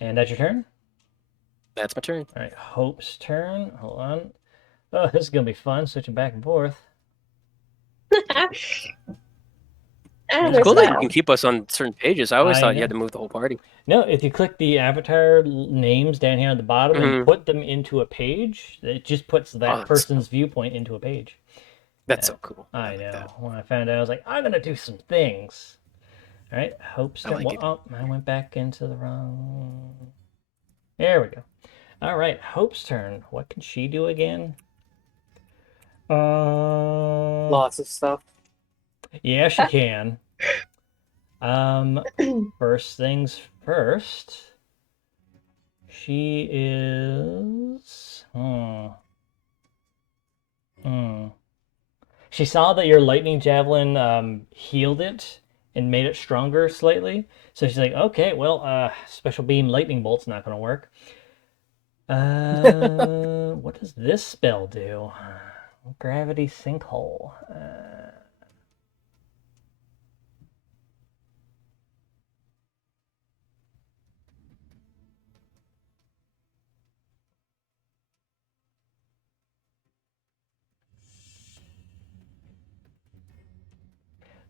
And that's your turn? That's my turn. All right. Hope's turn. Hold on. Oh, this is going to be fun, switching back and forth. It's cool that you can keep us on certain pages. I always thought you had to move the whole party. No, if you click the avatar names down here on the bottom and put them into a page, it just puts that person's viewpoint into a page. That's so cool. I know. When I found out, I was like, I'm going to do some things. All right. Hope's turn. Oh, I went back into the wrong... There we go. All right. Hope's turn. What can she do again? Lots of stuff. Yeah, she can. First things first. She is... Hmm. Hmm. She saw that your lightning javelin healed it and made it stronger slightly. So she's like, okay, well, special beam lightning bolt's not going to work. What does this spell do? Gravity sinkhole.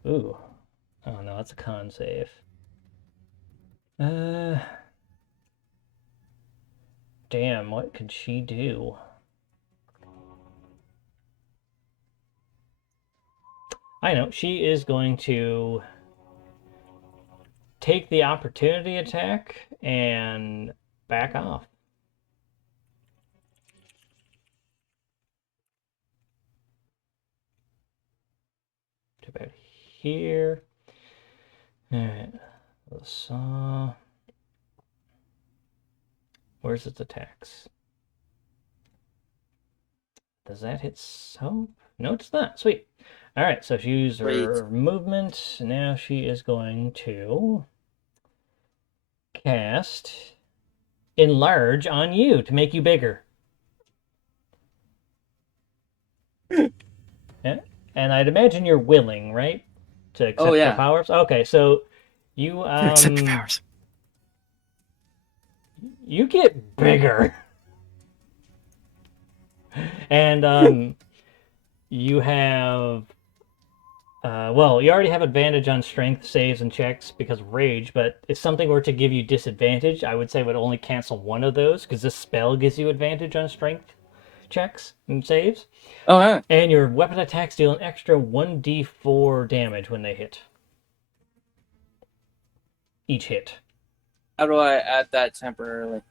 Ooh. Oh no, that's a con save. Damn, what could she do? I know, she is going to take the opportunity attack and back off. To about here. Alright. The saw. Where's its attacks? Does that hit soap? No, it's not. Sweet. Alright, so she used her movement. Now she is going to cast Enlarge on you to make you bigger. Yeah. And I'd imagine you're willing, right? To accept her powers? Okay, so you Accept your powers. You get bigger. And you have well, you already have advantage on strength saves and checks because of rage, but if something were to give you disadvantage, I would say would only cancel one of those because this spell gives you advantage on strength checks and saves. Oh, yeah. And your weapon attacks deal an extra 1d4 damage when they hit. Each hit. How do I add that temporarily?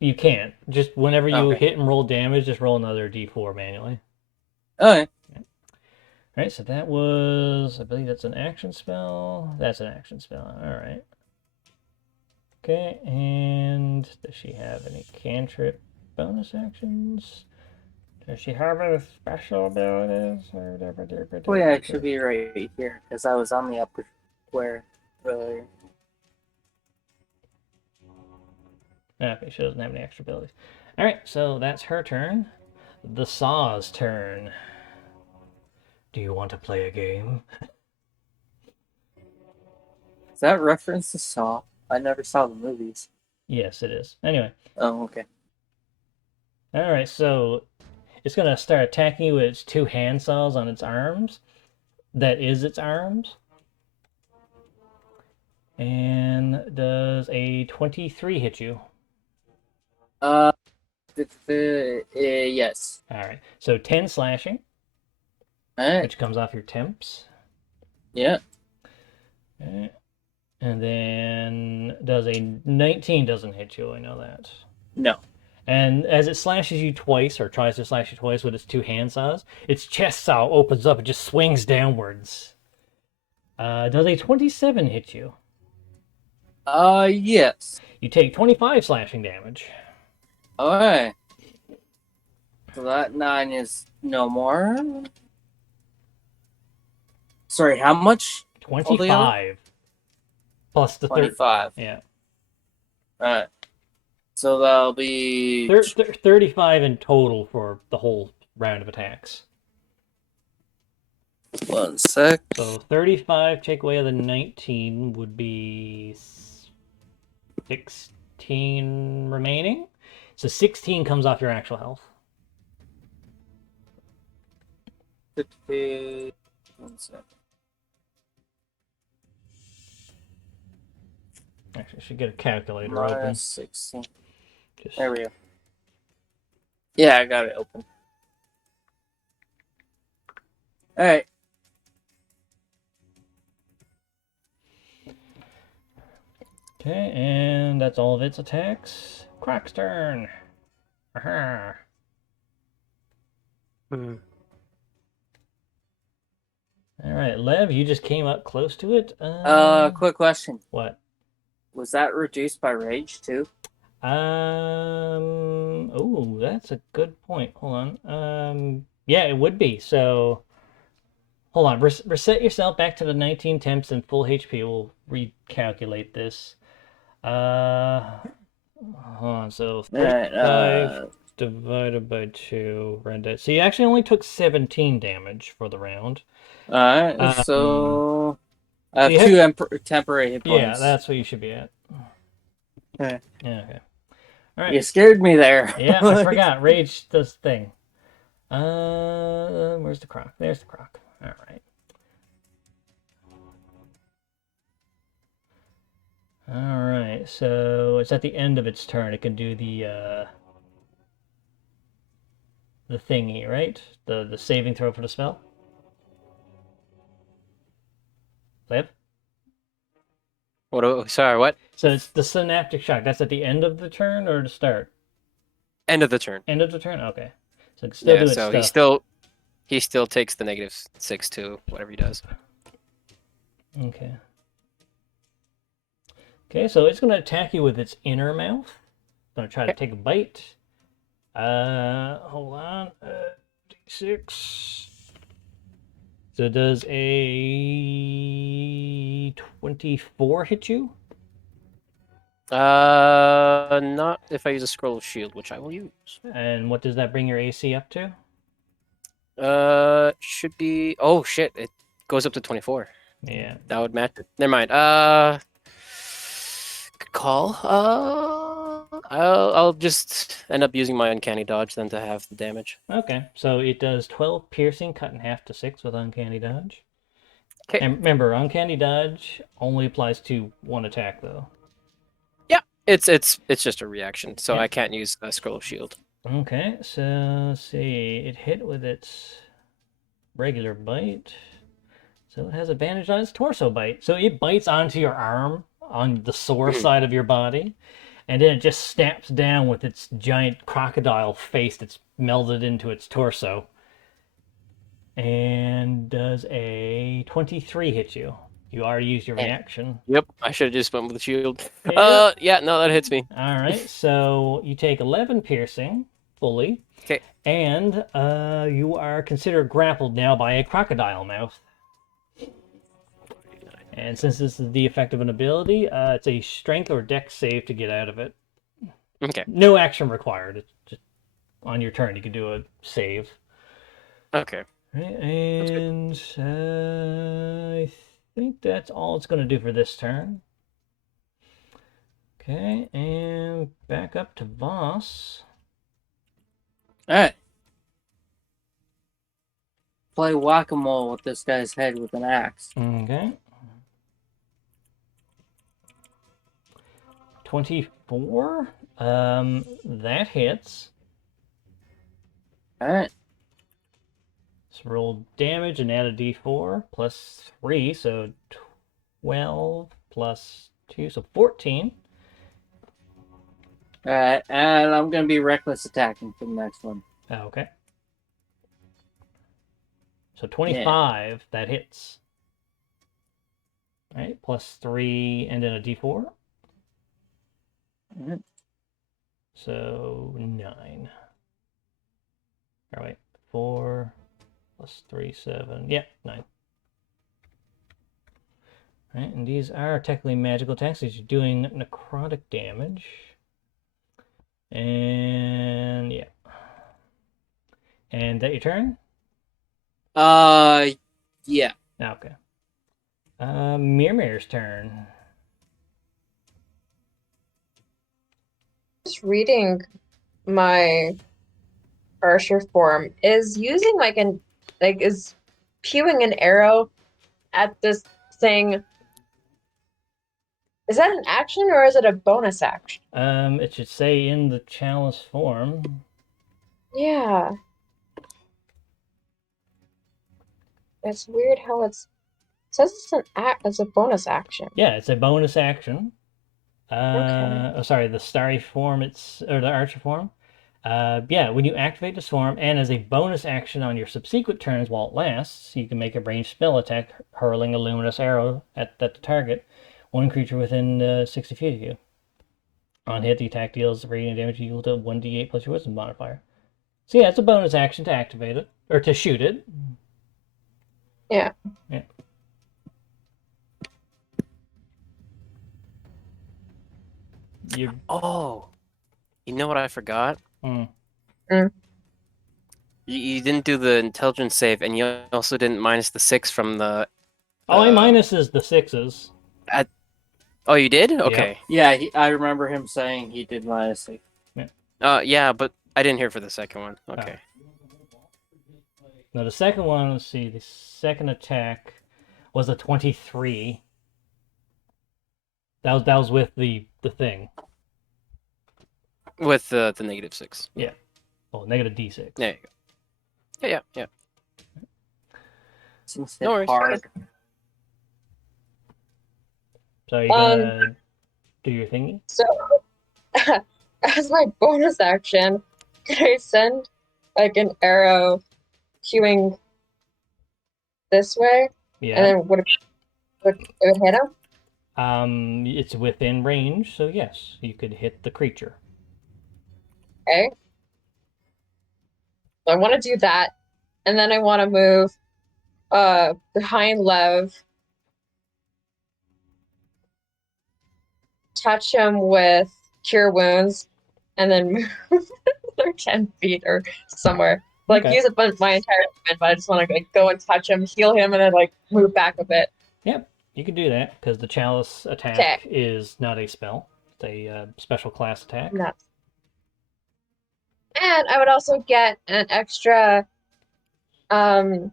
You can't. Just whenever you hit and roll damage, just roll another d4 manually. Okay. Alright, so that was, I believe that's an action spell. That's an action spell. Alright. Okay, and does she have any cantrip bonus actions? Does she have any special abilities? Oh yeah, it should be right here, because I was on the upper square earlier. Okay, she doesn't have any extra abilities. Alright, so that's her turn. The Saw's turn. Do you want to play a game? Is that reference to Saw? I never saw the movies. Yes, it is. Anyway. Oh, okay. Alright, so it's going to start attacking you with its two hand saws on its arms. That is its arms. And does a 23 hit you? Yes. Alright, so 10 slashing. Alright. Which comes off your temps. Yeah. Okay. And then does a 19 doesn't hit you, I know that. No. And as it slashes you twice, or tries to slash you twice with its two hand saws, its chest saw opens up and just swings downwards. Does a 27 hit you? Yes. You take 25 slashing damage. Alright. So that 9 is no more. Sorry, how much? 25. Plus the 25. Yeah. Alright. So that'll be 35 in total for the whole round of attacks. 1 sec. So 35 take away the 19 would be 16 remaining. So 16 comes off your actual health. 1 sec. Actually, I should get a calculator Minus open. 16. There we go. Yeah, I got it open. Alright. Okay, and that's all of its attacks. Croc's turn. Aha. Alright, Lev, you just came up close to it. Quick question. What? Was that reduced by rage too? Oh, Oh, that's a good point. Hold on. Yeah, it would be. So, hold on. Reset yourself back to the 19 temps and full HP. We'll recalculate this. Hold on. So, Alright, 35 divided by 2. Render. So, you actually only took 17 damage for the round. alright, so I have you two temporary hit points. Yeah, that's what you should be at. Okay. Yeah, okay. All right. You scared me there. Yeah, I forgot. Rage does thing. Where's the croc? There's the croc. All right. All right. So it's at the end of its turn. It can do the thingy, right? The saving throw for the spell. Liv? Sorry, what? So it's the synaptic shock. That's at the end of the turn or the start? End of the turn. End of the turn. Okay. So it can still do its so stuff. he still takes the -6 to whatever he does. Okay. Okay, so it's going to attack you with its inner mouth. It's going to try to take a bite. Hold on. D6. So does a 24 hit you? Not if I use a scroll of shield, which I will use. And what does that bring your AC up to? Should be. Oh shit! It goes up to 24. Yeah. That would match it. Never mind. Good call. I'll just end up using my uncanny dodge then to have the damage. Okay, so it does 12 piercing, cut in half to 6 with uncanny dodge. Okay. And remember, uncanny dodge only applies to one attack, though. Yeah, it's just a reaction, so Yeah. I can't use a scroll of shield. Okay, so let's see. It hit with its regular bite. So it has advantage on its torso bite. So it bites onto your arm on the sore side of your body, and then it just snaps down with its giant crocodile face that's melded into its torso. And does a 23 hit you? You already used your reaction. Yep, I should have just went with the shield. Yeah. Yeah, no, that hits me. All right, so you take 11 piercing fully. Okay. And you are considered grappled now by a crocodile mouth. And since this is the effect of an ability, it's a strength or dex save to get out of it. Okay. No action required. It's just on your turn you can do a save. Okay. Right, and I think that's all it's going to do for this turn. Okay, and back up to Voss. Alright. Play whack-a-mole with this guy's head with an axe. Okay. 24. That hits. Alright. So roll damage and add a d4 plus 3, so 12 plus 2, so 14. Alright, and I'm gonna be reckless attacking for the next one. Oh, okay. So 25, that hits. All right, plus 3 and then a d4. Mhm. So 9. All right, 4 plus 3, 7. Yeah, 9. All right, and these are technically magical attacks. These are doing necrotic damage. And yeah. And that your turn? Yeah. Okay. Mirmir's turn. Just reading my archer form is using is pewing an arrow at this thing. Is that an action or is it a bonus action? It should say in the chalice form. Yeah. It's weird how it says it's a bonus action. Yeah, it's a bonus action. Okay. Oh, sorry, the starry form, or the archer form. Yeah, when you activate this form, and as a bonus action on your subsequent turns while it lasts, you can make a ranged spell attack, hurling a luminous arrow at the target. One creature within 60 feet of you. On hit, the attack deals radiant damage equal to 1d8 plus your wisdom modifier. So yeah, it's a bonus action to activate it, or to shoot it. Yeah. Yeah. Oh, you know what I forgot? Mm. You didn't do the intelligence save, and you also didn't minus the 6 from the. Oh, I minuses the 6s. Oh, you did? Okay. Yeah, I remember him saying he did -6. Yeah, but I didn't hear for the second one. Okay. Now the second one, let's see, the second attack was a 23. That was with the thing. With the -6. Yeah. Oh, negative d6. There you go. Yeah. Seems No worries. hard. So you're gonna do your thingy? So, as my bonus action, can I send like an arrow queuing this way? Yeah. And then would it hit him? It's within range, so yes, you could hit the creature. Okay. So I want to do that, and then I want to move behind Lev, touch him with Cure Wounds, and then move another 10 feet or somewhere. Like Okay. use my entire movement, but I just want to like go and touch him, heal him, and then like move back a bit. Yep, you can do that because the chalice attack Okay. is not a spell; it's a special class attack. Nuts. And I would also get an extra roll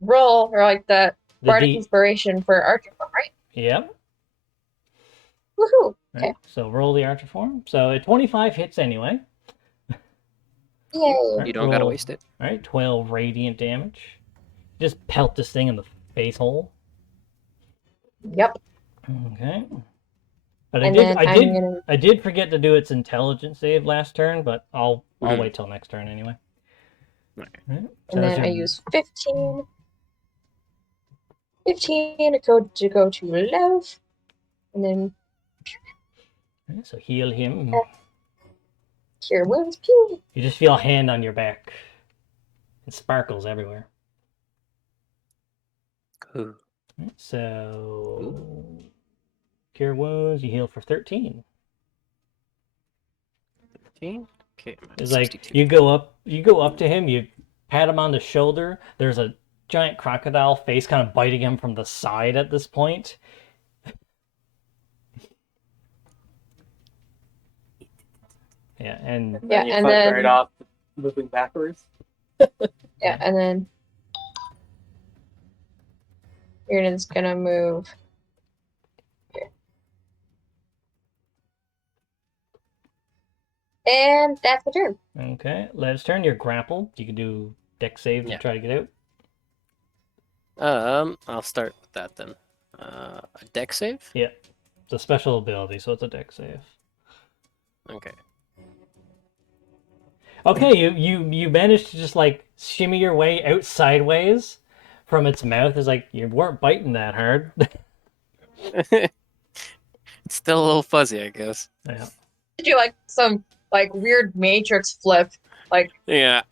or like the bardic inspiration for archer form, right? Yep. Woohoo! Right. Okay. So roll the archer form. So a 25 hits anyway. Yay! Right, You don't gotta waste it. All right, 12 radiant damage. Just pelt this thing in the face hole. Yep. Okay. But And then I did forget to do its intelligence save last turn, but I'll wait till next turn anyway. Right. Right. So And then I use 15. 15 to go to Lev. And then right, so heal him. Cure Wounds. Pew! You just feel a hand on your back. It sparkles everywhere. Ooh. Right, so Cure Wounds, you heal for 13. 15? Okay, I'm at It's 62. like you go up to him, you pat him on the shoulder. There's a giant crocodile face kind of biting him from the side at this point. Yeah, and Yeah, you and fuck then right off, moving backwards. yeah, and then Riordan's gonna move here. And that's the turn. okay, let's turn. You're grappled. You can do dex save to Yeah. try to get out. I'll start with that then. A deck save? Yeah, it's a special ability, so it's a dex save. Okay. Okay, you managed to just like shimmy your way out sideways from its mouth. It's like you weren't biting that hard. It's still a little fuzzy, I guess. Yeah. Did you like some like weird matrix flip? Like Yeah.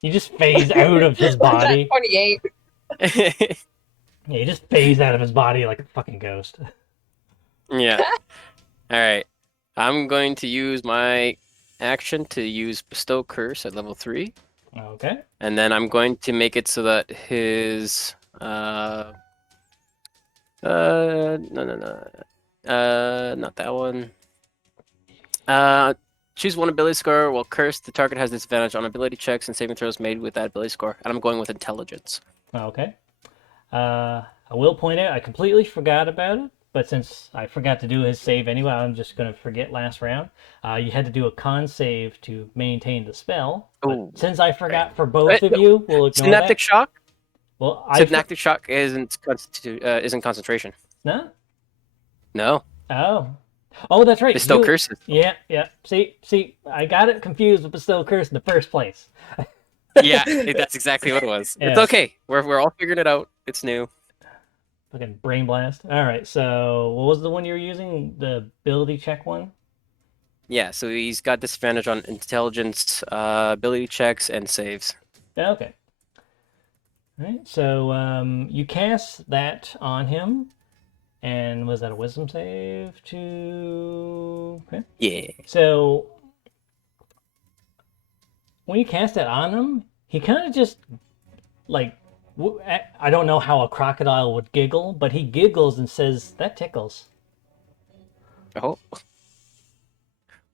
You just phase out of his body. 28. Yeah, you just phase out of his body like a fucking ghost. Yeah. All right. I'm going to use my action to use Bestow Curse at level 3. Okay. And then I'm going to make it so that his no, not that one. Choose one ability score. While cursed, the target has disadvantage on ability checks and saving throws made with that ability score. And I'm going with intelligence. Okay. I will point out I completely forgot about it, but since I forgot to do his save anyway, I'm just going to forget last round. You had to do a con save to maintain the spell. Ooh. Since I forgot for both of you, we'll ignore Synaptic that. shock. Well, Synaptic shock isn't concentration. No. No. Oh, that's right. Bestow curses. Yeah. See, I got it confused with Bestow Curse in the first place. Yeah, that's exactly what it was. Yeah. It's okay. We're all figuring it out. It's new. Fucking brain blast. All right, so what was the one you were using? The ability check one? Yeah, so he's got disadvantage on intelligence, ability checks, and saves. Okay. All right, so you cast that on him, and was that a wisdom save to? Okay. Yeah. So when you cast that on him, he kind of just like I don't know how a crocodile would giggle, but he giggles and says, "That tickles." Oh.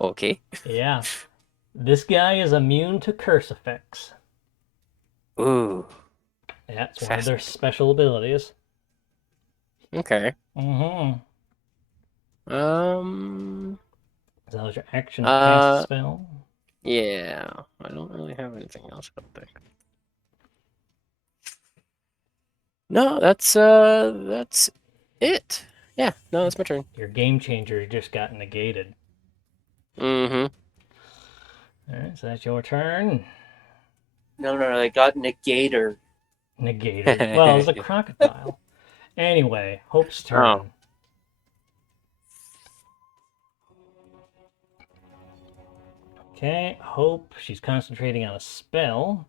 Okay. Yeah. This guy is immune to curse effects. Ooh. Yeah, it's one of their Fascinating. special abilities. Okay. Mm-hmm. Um. So that was your action to cast the spell. Yeah. I don't really have anything else, I don't think. No, that's it. Yeah. No, that's my turn. Your game changer just got negated. Mm-hmm. Alright, so that's your turn. No, I got negator. Negated. Well, it was a crocodile. Anyway, Hope's Oh. turn. Okay, Hope. She's concentrating on a spell.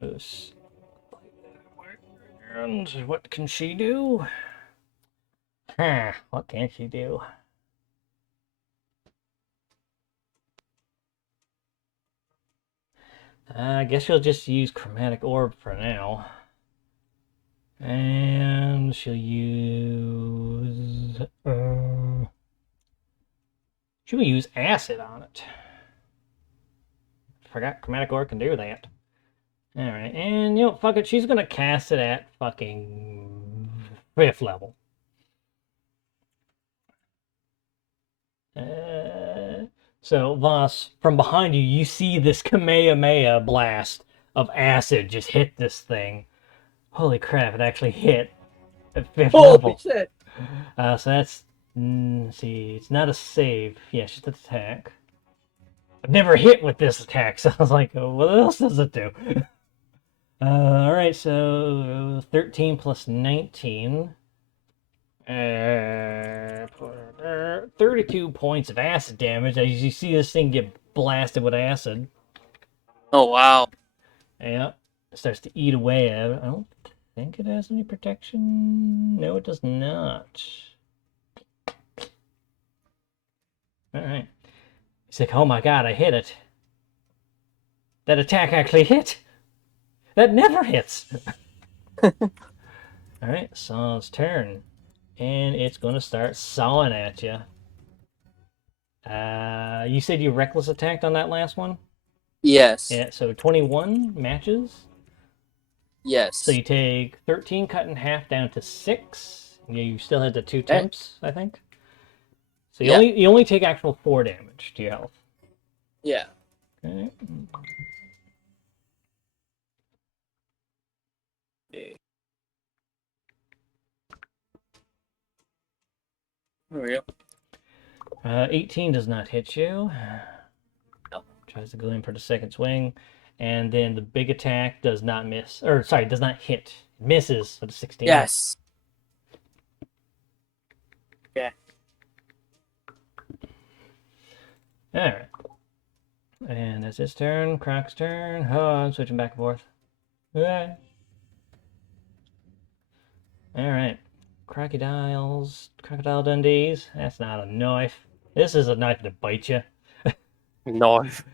Moose. And what can she do? Huh, what can she do? I guess she'll just use Chromatic Orb for now. And she'll use... she'll use Acid on it. Forgot Chromatic Orb can do that. Alright, and you know, fuck it, she's gonna cast it at fucking 5th level. So, Voss, from behind you, you see this Kamehameha blast of acid just hit this thing. Holy crap, it actually hit at 5th Holy level. shit! So that's, see, it's not a save. Yeah, it's just an attack. I've never hit with this attack, so I was like, oh, what else does it do? Alright, so 13 plus 19. 32 points of acid damage as you see this thing get blasted with acid. Oh wow! Yeah, it starts to eat away at it. I don't think it has any protection. No, it does not. Alright. He's like, oh my god, I hit it. That attack actually hit. That never hits. Alright, Saw's turn. And it's going to start sawing at you. You said you reckless attacked on that last one? Yes. Yeah, so 21 matches. Yes. So you take 13 cut in half down to 6. You still had the 2 temps, I think. So you only take actual 4 damage to your health. Yeah. Okay. There we go. 18 does not hit you. No. Tries to go in for the second swing. And then the big attack does not miss. Or, sorry, does not hit. It misses with a 16. Yes. Yeah. Alright. And that's his turn. Croc's turn. Oh, I'm switching back and forth. Alright. Alright. Crocodile Dundees. That's not a knife. This is a knife that bites you. Knife.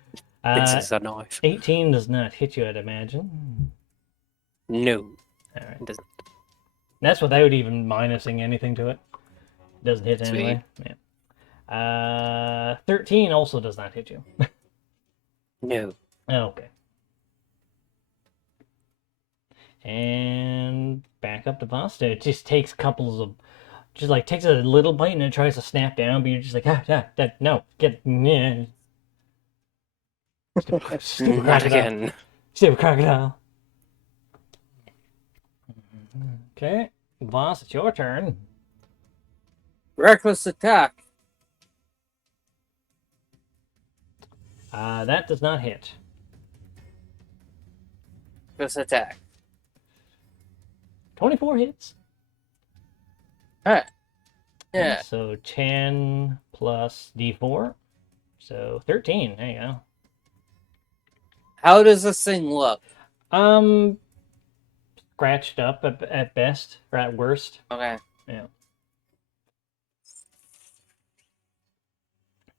This is a knife. 18 does not hit you, I'd imagine. No. Alright. It doesn't. That's without even minusing anything to it. It doesn't hit Sweet. anyway. Yeah. 13 also does not hit you. No. Okay. And back up to Vasta. It just takes couples of, just like takes a little bite and it tries to snap down, but you're just like, no, get, yeah. Stupid Not crocodile. again. Stupid crocodile. Okay, Voss, it's your turn. Reckless attack. That does not hit. Reckless attack. 24 hits. Alright. Okay, Yeah. so 10 plus d4. So 13. There you go. How does this thing look? Scratched up at best, or at worst. Okay. Yeah.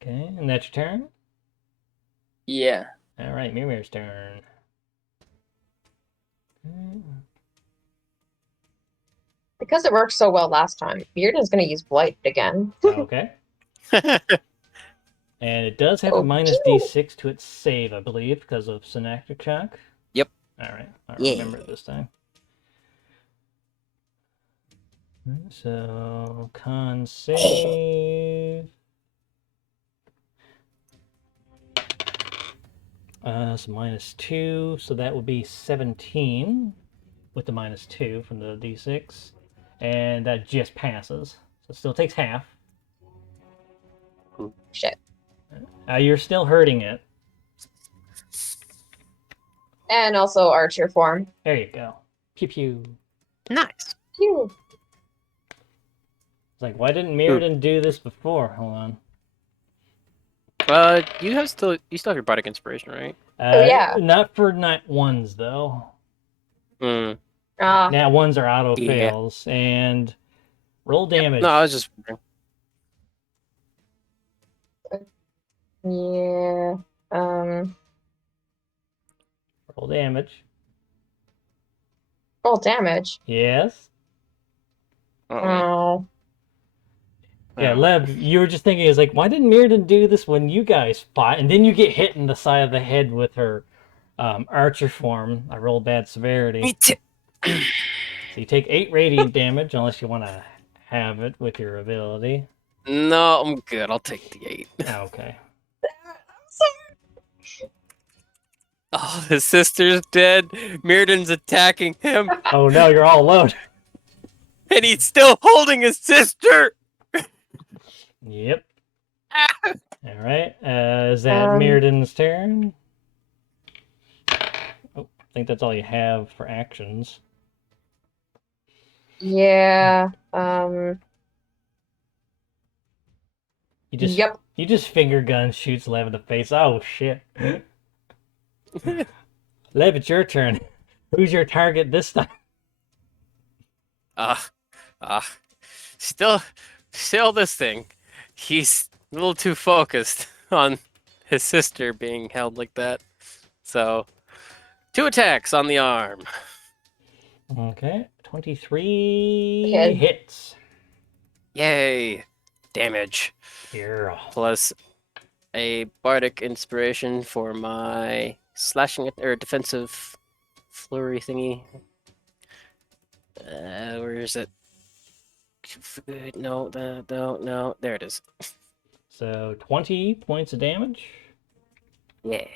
Okay, and that's your turn? Yeah. Alright, Mirmir's turn. Okay. Because it worked so well last time, Bearden's going to use Blight again. Okay. And it does have a Oh, minus pew! d6 to its save, I believe, because of Synaptic Shock. Yep. Alright, I Yeah. remember it this time. So, con save. So minus 2, so that would be 17 with the minus 2 from the d6. And that just passes. So it still takes half. Shit. You're still hurting it. And also Archer form. There you go. Pew pew. Nice. Pew! It's like, why didn't Mirrodin do this before? Hold on. You still have your bardic inspiration, right? Yeah. Not for nat ones though. Mm. Nat ones are auto Yeah. fails and roll damage. No, I was just. Yeah. Roll damage. Roll damage. Yes. Oh. Yeah, Lev, you were just thinking, it's like, why didn't Mirrodin do this when you guys fought? And then you get hit in the side of the head with her archer form. I rolled bad severity. Me too. So you take 8 radiant damage, unless you want to have it with your ability. No, I'm good. I'll take the 8. Okay. Oh, his sister's dead. Mirrodin's attacking him, Oh no, you're all alone. and he's still holding his sister. Yep. All right. Is that Um, Mirrodin's turn? Oh, I think that's all you have for actions. Yeah. You just Yep. You just finger gun shoots Lev in the face. Oh shit. Lev, it's your turn. Who's your target this time? Still this thing. He's a little too focused on his sister being held like that. So, 2 attacks on the arm. Okay. 23 Okay. hits. Yay! Damage. Yeah. Plus a bardic inspiration for my slashing or defensive flurry thingy. Where is it? No, no. There it is. So 20 points of damage. Yeah.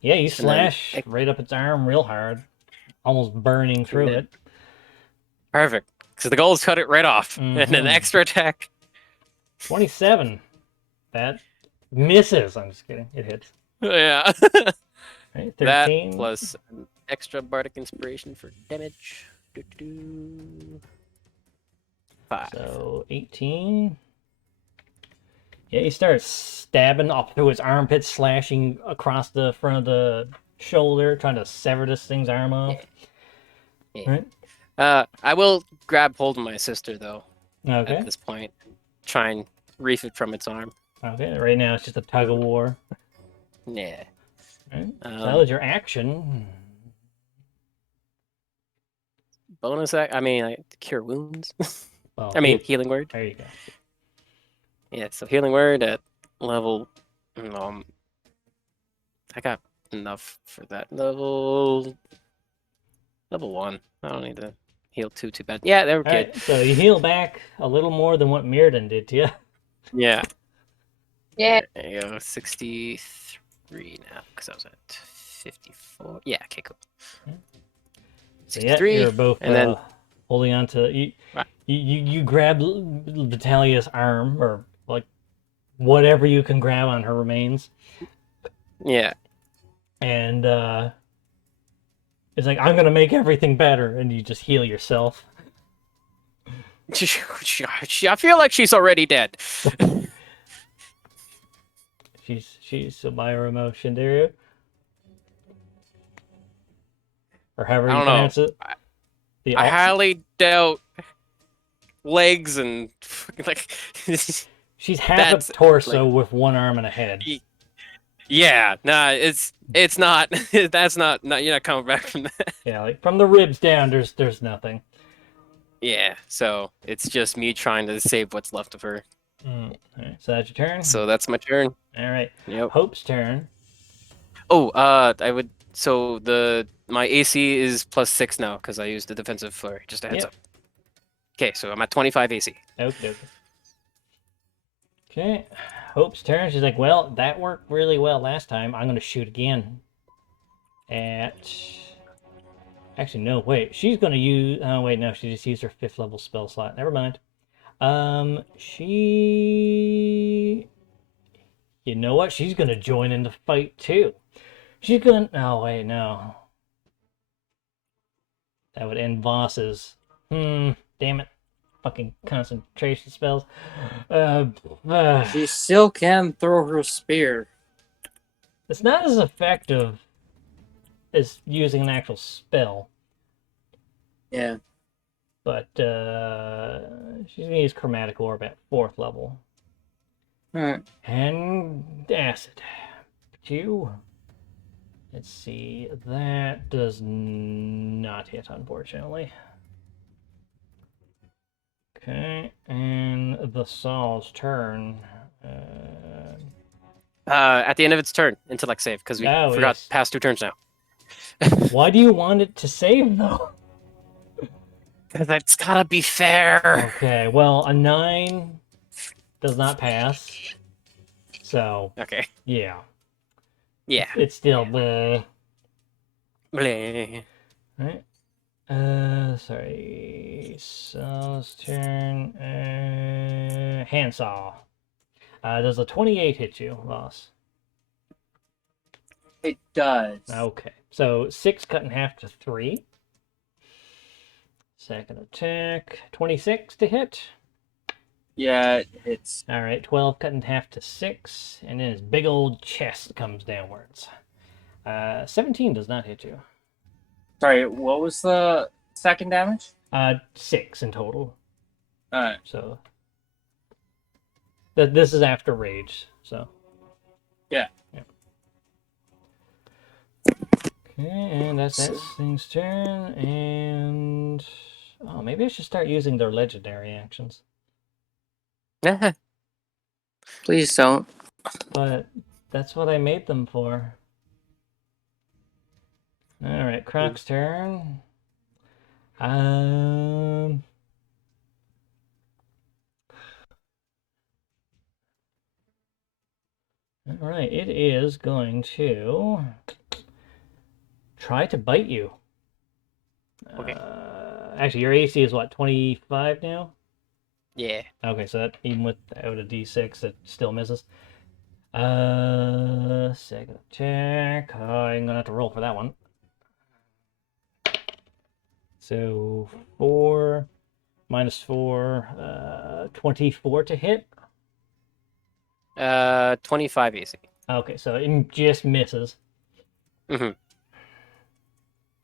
Yeah, you then slash right up its arm real hard, almost burning through then- it. Perfect. So the goal is cut it right off. And an Mhm. extra attack. 27. That misses. I'm just kidding. It hits. Yeah. Right, That 13. plus an extra bardic inspiration for damage. Doo-doo-doo. 5. So 18. Yeah, you start stabbing up through its armpit, slashing across the front of the shoulder, trying to sever this thing's arm off. Yeah. Right? I will grab hold of my sister though Okay. at this point. Try and reef it from its arm. Okay. Right now it's just a tug of war. Yeah. Right? So that was your action. Bonus act. I mean, cure wounds. Well, I mean, healing word. there you go. Yeah. So healing word at level. I got enough for that level. Level 1. I don't need to heal too bad. Yeah, they were All good. right, so you heal back a little more than what Mirrodin did to you. Yeah. Yeah. There you go. 63 now because I was at 54. Yeah. Okay. Cool. So yeah, 63. you're both and then holding on to you. Right. You grab Vitalia's arm or like whatever you can grab on her remains, yeah. and it's like, I'm gonna make everything better, and you just heal yourself. I feel like she's already dead. She's Sylvay'Alla Shinderu, or however I you don't know. pronounce it. The I highly doubt legs and like. She's half That's a torso with one arm and a head. Yeah, nah, it's not. That's not. You're not coming back from that. Yeah, like from the ribs down, there's nothing. Yeah, so it's just me trying to save what's left of her. All right, so that's your turn. So that's my turn. All right, Yep. Hope's turn. Oh, I would. So my AC is +6 now because I used the defensive flurry. Just a heads Yep. up. Okay, so I'm at 25 AC. Okay. Okay, Hope's turn. She's like, well, that worked really well last time. I'm gonna shoot again. Actually, no, wait. She's gonna use. Oh, wait, no. She just used her 5th level spell slot. Never mind. She. You know what? She's gonna join in the fight too. She's gonna. Oh, wait, no. That would end bosses. Damn it. Fucking concentration spells. She still can throw her spear. It's not as effective as using an actual spell. Yeah. But she's gonna use Chromatic Orb at 4th level. Alright. And Acid. 2. Let's see. That does not hit, unfortunately. Okay, and the Saw's turn. At the end of its turn, intellect save because we forgot yes. past 2 turns now. Why do you want it to save though? Because it's gotta be fair. Okay, well, a 9 does not pass. So, Okay. yeah. Yeah. It's still bleh. Bleh. Right? Sorry. Saw's turn. Handsaw. Does a 28 hit you, Loss? It does. Okay. So 6 cut in half to 3. Second attack. 26 to hit. Yeah, it hits. Alright, 12 cut in half to 6. And then his big old chest comes downwards. 17 does not hit you. Sorry, what was the second damage? 6 in total. Alright. So this is after rage, so. Yeah. Okay, and that's that thing's turn, and oh, maybe I should start using their legendary actions. Please don't. But that's what I made them for. Alright, Croc's turn. Alright, it is going to try to bite you. Okay. Actually, your AC is what, 25 now? Yeah. Okay, so that even without a D6, it still misses. Second attack. I'm gonna have to roll for that one. So 4 minus 4, 24 to hit. 25 AC. Okay, so it just misses. Mm-hmm.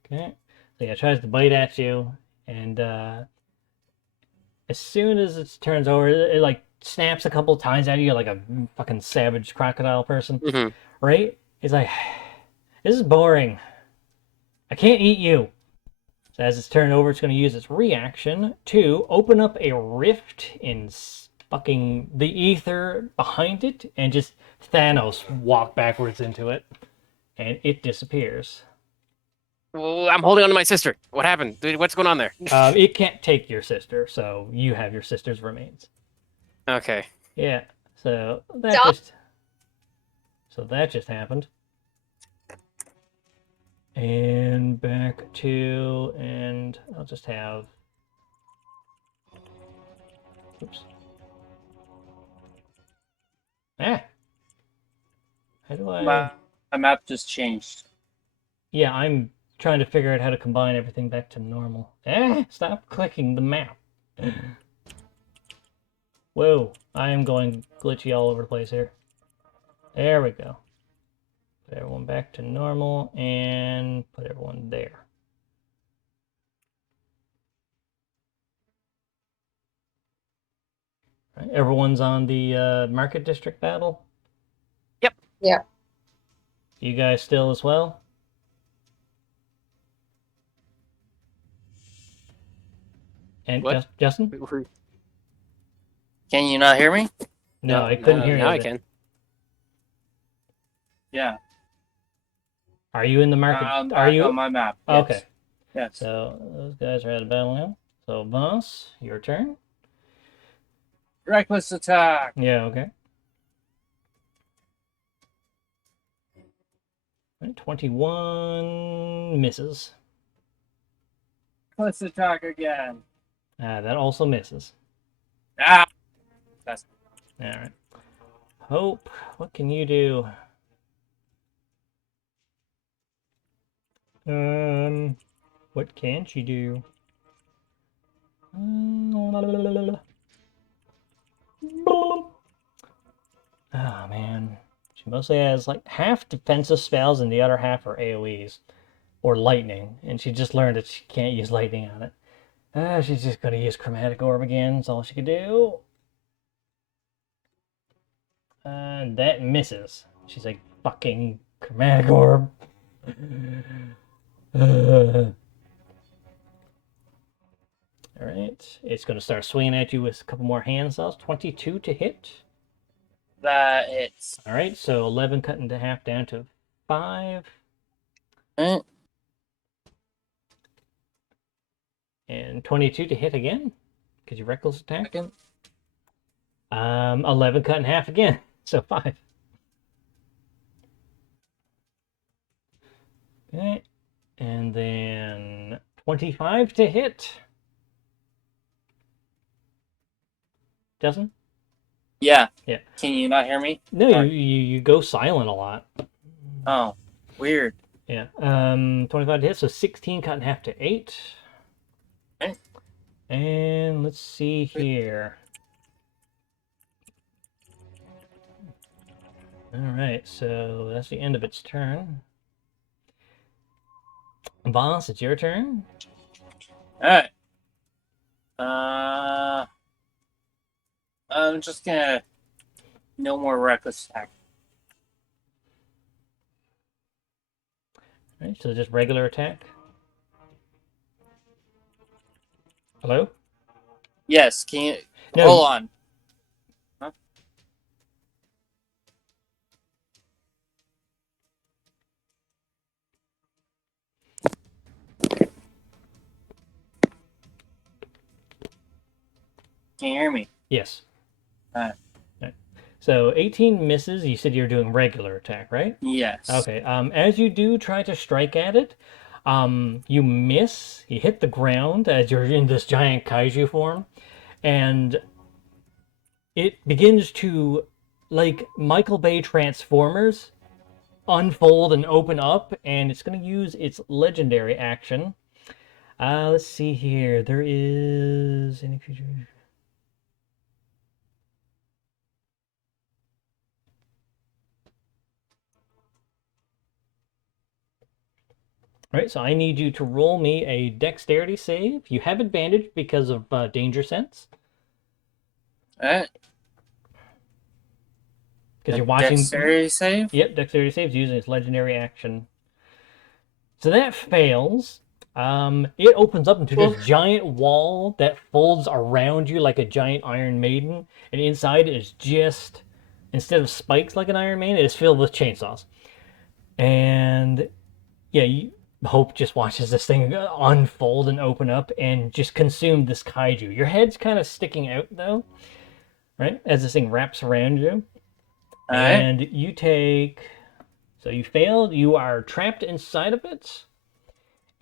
Okay, so yeah, it tries to bite at you, and as soon as it turns over, it like snaps a couple times at you like a fucking savage crocodile person, right? It's like, this is boring. I can't eat you. So as it's turned over, it's going to use its reaction to open up a rift in fucking the ether behind it, and just Thanos walk backwards into it, and it disappears. Well, I'm holding on to my sister. What happened? What's going on there? It can't take your sister, so you have your sister's remains. Okay. Yeah. So that just happened. And back to, and I'll just have. Oops. Ah. How do I? My map just changed. Yeah, I'm trying to figure out how to combine everything back to normal. Stop clicking the map. Whoa, I am going glitchy all over the place here. There we go. Put everyone back to normal and put everyone there. Right, everyone's on the market district battle? Yep. Yeah. You guys still as well? And What? Justin? Can you not hear me? No, I couldn't hear you. Now I can. Yeah. Are you in the market? I'm back Are you on my map. Yes. Okay. Yes. So those guys are out of battle now. So boss, your turn. Reckless attack. Yeah, okay. Right, 21 misses. Reckless attack again. That also misses. Ah. That's All right. Hope, what can you do? What can she do? Oh man, she mostly has like half defensive spells and the other half are AoEs or lightning, and she just learned that she can't use lightning on it. She's just gonna use chromatic orb again. That's all she can do. And that misses. She's like fucking chromatic orb. All right, it's gonna start swinging at you with a couple more hand cells. 22 to hit. that. It's All right, so 11 cut into half down to 5. And 22 to hit again, because you reckless attack. 11 cut in half again, so 5. Okay, and then 25 to hit. Justin? Yeah. Yeah. Can you not hear me? No, Or- you go silent a lot. Oh, weird. Yeah. 25 to hit, so 16 cut in half to 8. Okay. And let's see here. All right, so that's the end of its turn. Boss, it's your turn. All right. I'm just gonna no more reckless attack. All right, so just regular attack. Hello? Yes. Can you No, hold on? Huh? Can you hear me? Yes. Alright. So 18 misses. You said you're doing regular attack, right? Yes. Okay. As you do try to strike at it, you miss. You hit the ground as you're in this giant kaiju form, and it begins to, like Michael Bay Transformers, unfold and open up, and it's going to use its legendary action. Let's see here. There is any creature. All right, so I need you to roll me a dexterity save. You have advantage because of danger sense. Alright. Because you're watching. Dexterity save? Yep, dexterity saves using its legendary action. So that fails. It opens up into this giant wall that folds around you like a giant Iron Maiden, and inside is just, instead of spikes like an Iron Maiden, it is filled with chainsaws. And yeah, Hope just watches this thing unfold and open up and just consume this kaiju. Your head's kind of sticking out though, right? As this thing wraps around you. Alright. And you take, so you failed, you are trapped inside of it,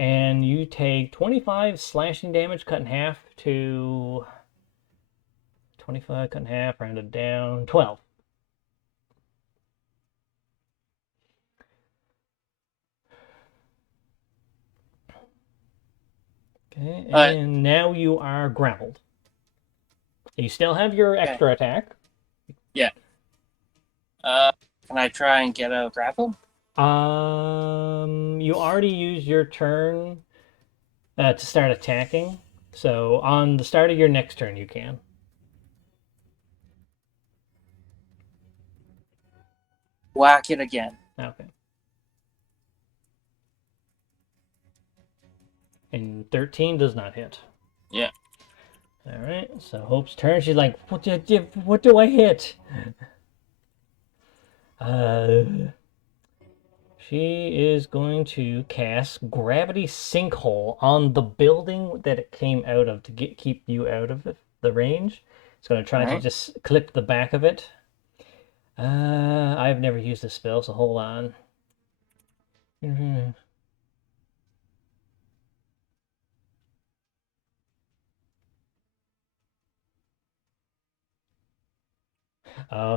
and you take 25 slashing damage cut in half to 25 cut in half, rounded down, 12. Okay, and now you are grappled. You still have your extra attack. Can I try and get a grapple? You already used your turn to start attacking. So on the start of your next turn, you can. Whack it again. Okay. And 13 does not hit. Yeah. All right. So Hope's turn. She's like, what do I hit? She is going to cast Gravity Sinkhole on the building that it came out of to keep you out of the range. It's going to try to just clip the back of it. I've never used this spell, so hold on.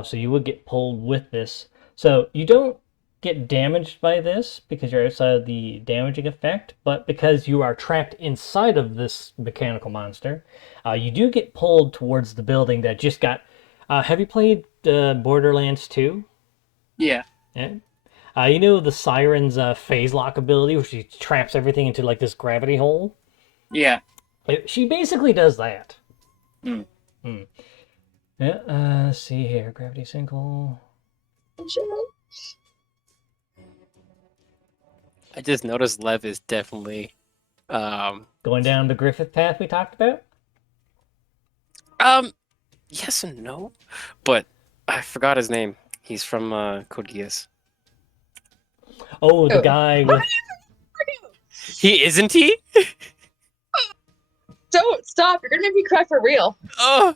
So you would get pulled with this. So you don't get damaged by this because you're outside of the damaging effect, but because you are trapped inside of this mechanical monster, you do get pulled towards the building that just got. Have you played Borderlands 2? Yeah. Yeah. You know the Siren's phase lock ability, where she traps everything into like this gravity hole? Yeah. She basically does that. Hmm. Yeah, let's see here. Gravity sinkhole. I just noticed Lev is definitely Going down the Griffith path we talked about? yes and no. But I forgot his name. He's from Code Geass. Oh, the guy with... He isn't he? Don't stop. You're gonna make me cry for real. Oh.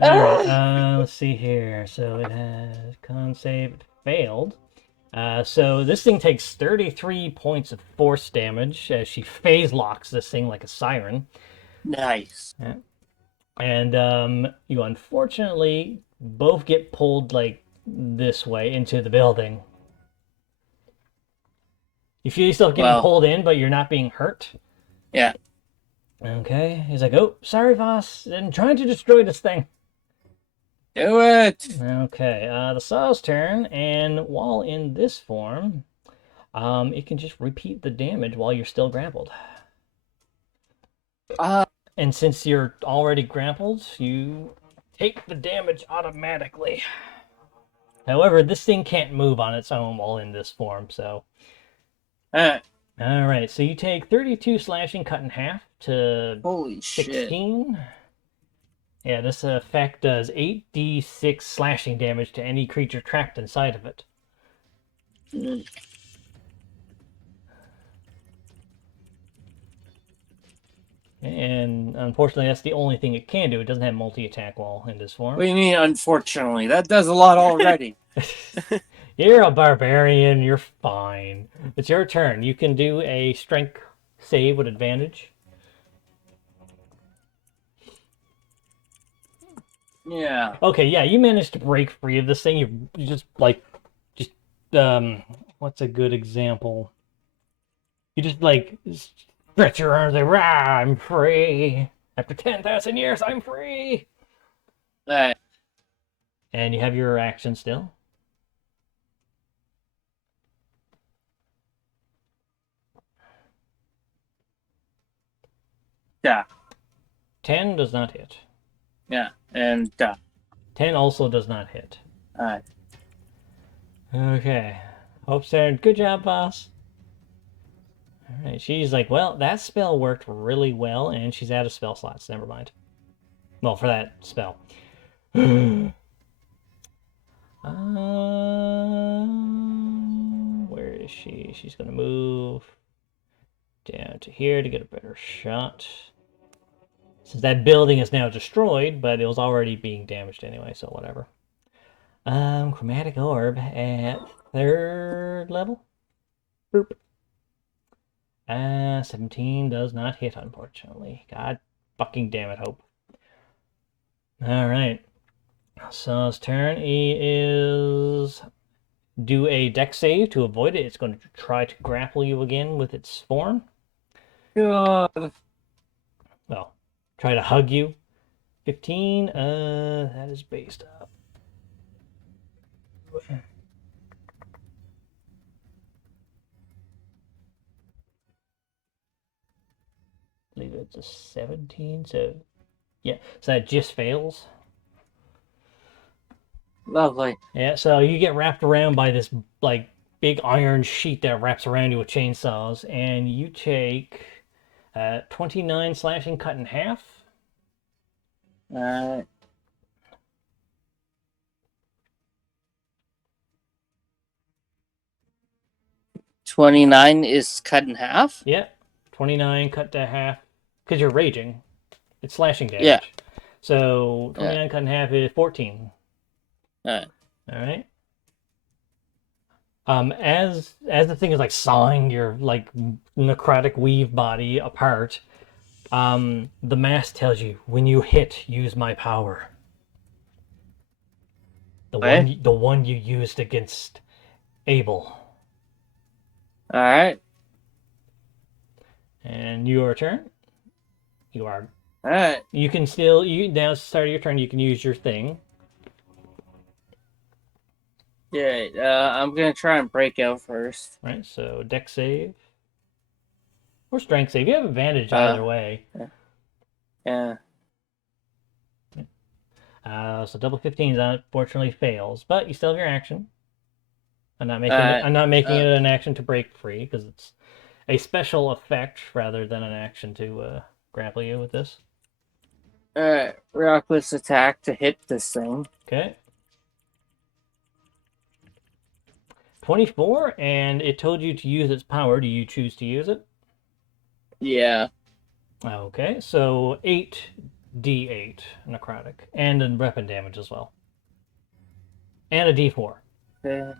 Alright, let's see here. So it has con save failed. So this thing takes 33 points of force damage as she phase locks this thing like a siren. Nice. Yeah. And you unfortunately both get pulled like this way into the building. You feel yourself getting pulled in, but you're not being hurt? Yeah. Okay. He's like, oh, sorry, Voss. I'm trying to destroy this thing. Do it. Okay. The Saw's turn, and while in this form, it can just repeat the damage while you're still grappled. And since you're already grappled, you take the damage automatically. However, this thing can't move on its own while in this form, so... Alright, so you take 32 slashing cut in half to Holy 16. Shit. Yeah, this effect does 8d6 slashing damage to any creature trapped inside of it. And unfortunately, that's the only thing it can do. It doesn't have multi-attack while in this form. What do you mean, unfortunately? That does a lot already. You're a barbarian. You're fine. It's your turn. You can do a strength save with advantage. Yeah. Okay, yeah, you managed to break free of this thing. You just, like, what's a good example? You just, like, stretch your arms like, rah, I'm free. After 10,000 years, I'm free. And you have your action still. Yeah. 10 does not hit. Yeah, and 10 also does not hit. Alright. Okay. Hope's turn. Good job, boss. Alright, she's like, well, that spell worked really well, and she's out of spell slots. Never mind. Well, for that spell. Where is she? She's going to move down to here to get a better shot. Since that building is now destroyed, but it was already being damaged anyway, so whatever. Chromatic Orb at 3rd level. Boop. 17 does not hit, unfortunately. God fucking damn it, Hope. Alright. Saw's turn. He is... Do a dex save to avoid it. It's going to try to grapple you again with its form. God. Well, try to hug you. 15, that is based up. I believe it's a 17, so yeah, so that just fails. Lovely. Yeah, so you get wrapped around by this like big iron sheet that wraps around you with chainsaws, and you take 29 slashing cut in half. Alright. 29 is cut in half? Yeah, 29 cut to half because you're raging. It's slashing damage. Yeah. So 29 cut in half is 14. Alright. All right. As the thing is like sawing your like necrotic weave body apart, the mask tells you when you hit, use my power. The one you used against Abel. Alright. And your turn. You are. Alright. You can still. Now start of your turn. You can use your thing. Yeah. I'm gonna try and break out first. Right. So dex save or strength save. You have advantage either way. Yeah. So double 15 unfortunately fails, but you still have your action. I'm not making it an action to break free because it's a special effect rather than an action to grapple you with this. Alright. Reckless attack to hit this thing. Okay. 24, and it told you to use its power. Do you choose to use it? Yeah. Okay, so 8d8 necrotic, and then weapon damage as well. And a d4. Okay.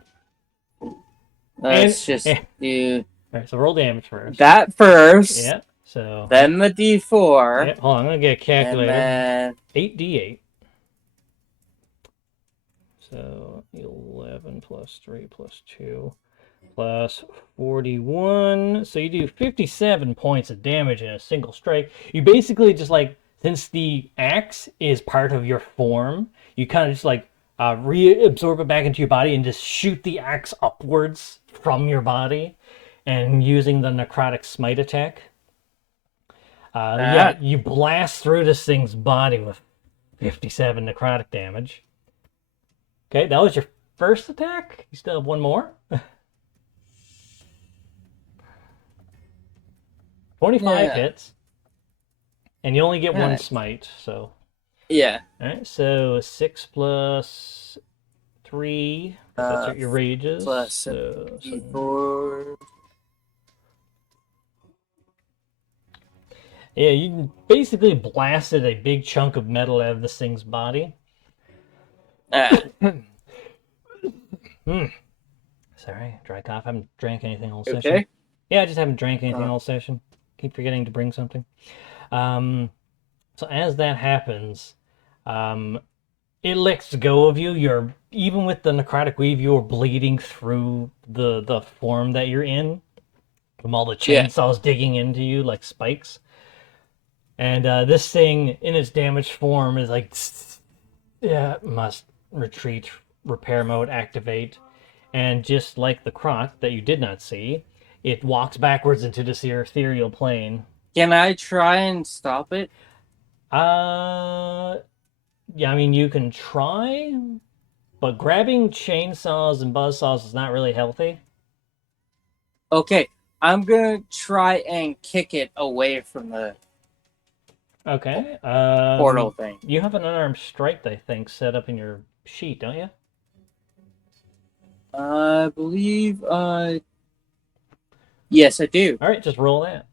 Let's just do Alright, so roll damage first. that first. Yeah, so. Then the d4. Yeah, hold on, I'm going to get a calculator. And then 8d8. So 11 plus 3 plus 2 plus 41. So you do 57 points of damage in a single strike. You basically just like, since the axe is part of your form, you kind of just like reabsorb it back into your body and just shoot the axe upwards from your body, and using the necrotic smite attack. Yeah, you blast through this thing's body with 57 necrotic damage. Okay, that was your first attack. You still have one more. 25 hits. And you only get one smite, so. Yeah. Alright, so 6 plus 3. That's your rages. Plus so 4. Yeah, you basically blasted a big chunk of metal out of this thing's body. Sorry, dry cough. I haven't drank anything all session. Yeah, I just haven't drank anything all session. Keep forgetting to bring something. So as that happens, it lets go of you. You're, even with the necrotic weave, you're bleeding through the form that you're in, from all the chainsaws digging into you like spikes. And this thing, in its damaged form, is like, yeah, must retreat, repair mode, activate. And just like the croc that you did not see, it walks backwards into this ethereal plane. Can I try and stop it? Yeah, I mean, you can try, but grabbing chainsaws and buzzsaws is not really healthy. Okay, I'm gonna try and kick it away from the portal thing. You have an unarmed strike, I think, set up in your sheet, don't you? I believe, yes, I do. All right, just roll that.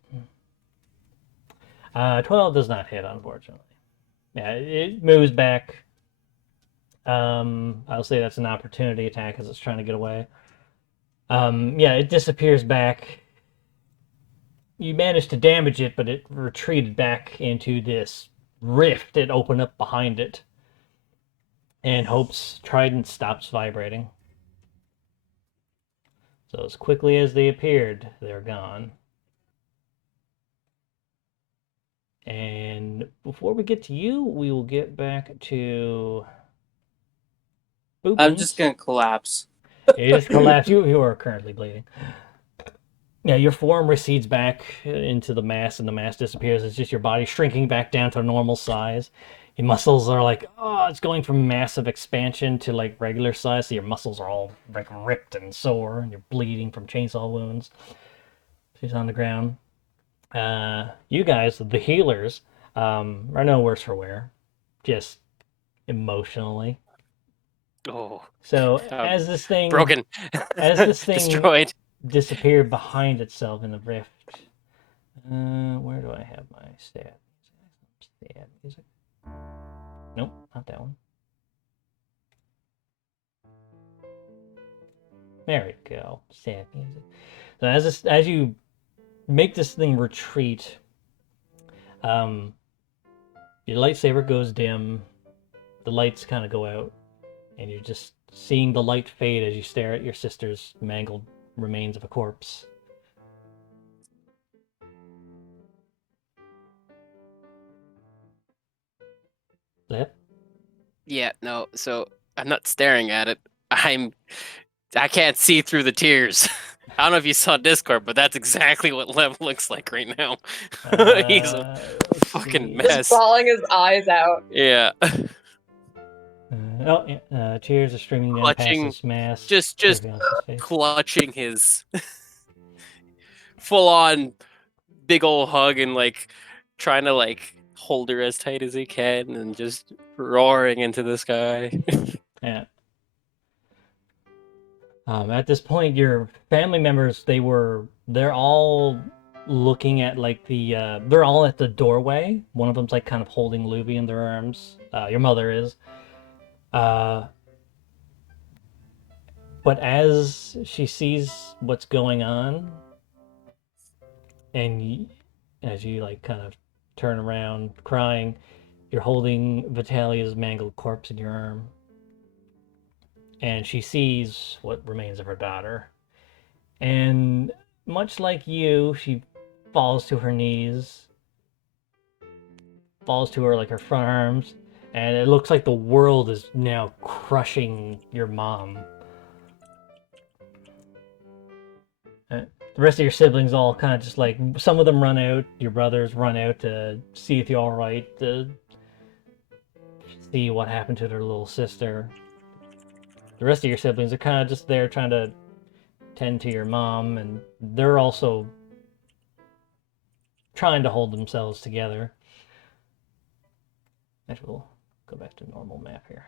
12 does not hit, unfortunately. Yeah, it moves back. I'll say that's an opportunity attack as it's trying to get away. Yeah, it disappears back. You managed to damage it, but it retreated back into this rift that opened up behind it. And Hope's trident stops vibrating. So as quickly as they appeared, they're gone. And before we get to you, we will get back to I'm just gonna collapse. You just collapse. You are currently bleeding. Yeah, your form recedes back into the mass, and the mass disappears. It's just your body shrinking back down to normal size. Your muscles are like, oh, it's going from massive expansion to like regular size. So your muscles are all like ripped and sore, and you're bleeding from chainsaw wounds. She's on the ground. You guys, the healers, are no worse for wear, just emotionally. Oh, So um, as this thing broken, destroyed. disappeared behind itself in the rift. Where do I have my stat music? Nope, not that one. There we go. Stat music. So as you make this thing retreat, your lightsaber goes dim. The lights kind of go out, and you're just seeing the light fade as you stare at your sister's mangled remains of a corpse. Yep. Yeah, no. So I'm not staring at it. I can't see through the tears. I don't know if you saw Discord, but that's exactly what Lev looks like right now. He's a fucking see. Just mess. bawling his eyes out. Yeah. Tears are streaming down past Clutching, his mask. just Sylvay'Alla's face. clutching his full-on big old hug and like trying to like hold her as tight as he can and just roaring into the sky. Yeah. At this point, your family members, they're all looking at like they're all at the doorway. One of them's like kind of holding Luby in their arms. Your mother is. But as she sees what's going on, and as you like kind of turn around crying, you're holding Vitalia's mangled corpse in your arm. And she sees what remains of her daughter. And much like you, she falls to her knees, falls to her like her front arms, and it looks like the world is now crushing your mom. The rest of your siblings all kind of just like, some of them run out, your brothers run out to see if you're all right, to see what happened to their little sister. The rest of your siblings are kind of just there trying to tend to your mom, and they're also trying to hold themselves together. Actually, we'll go back to normal map here.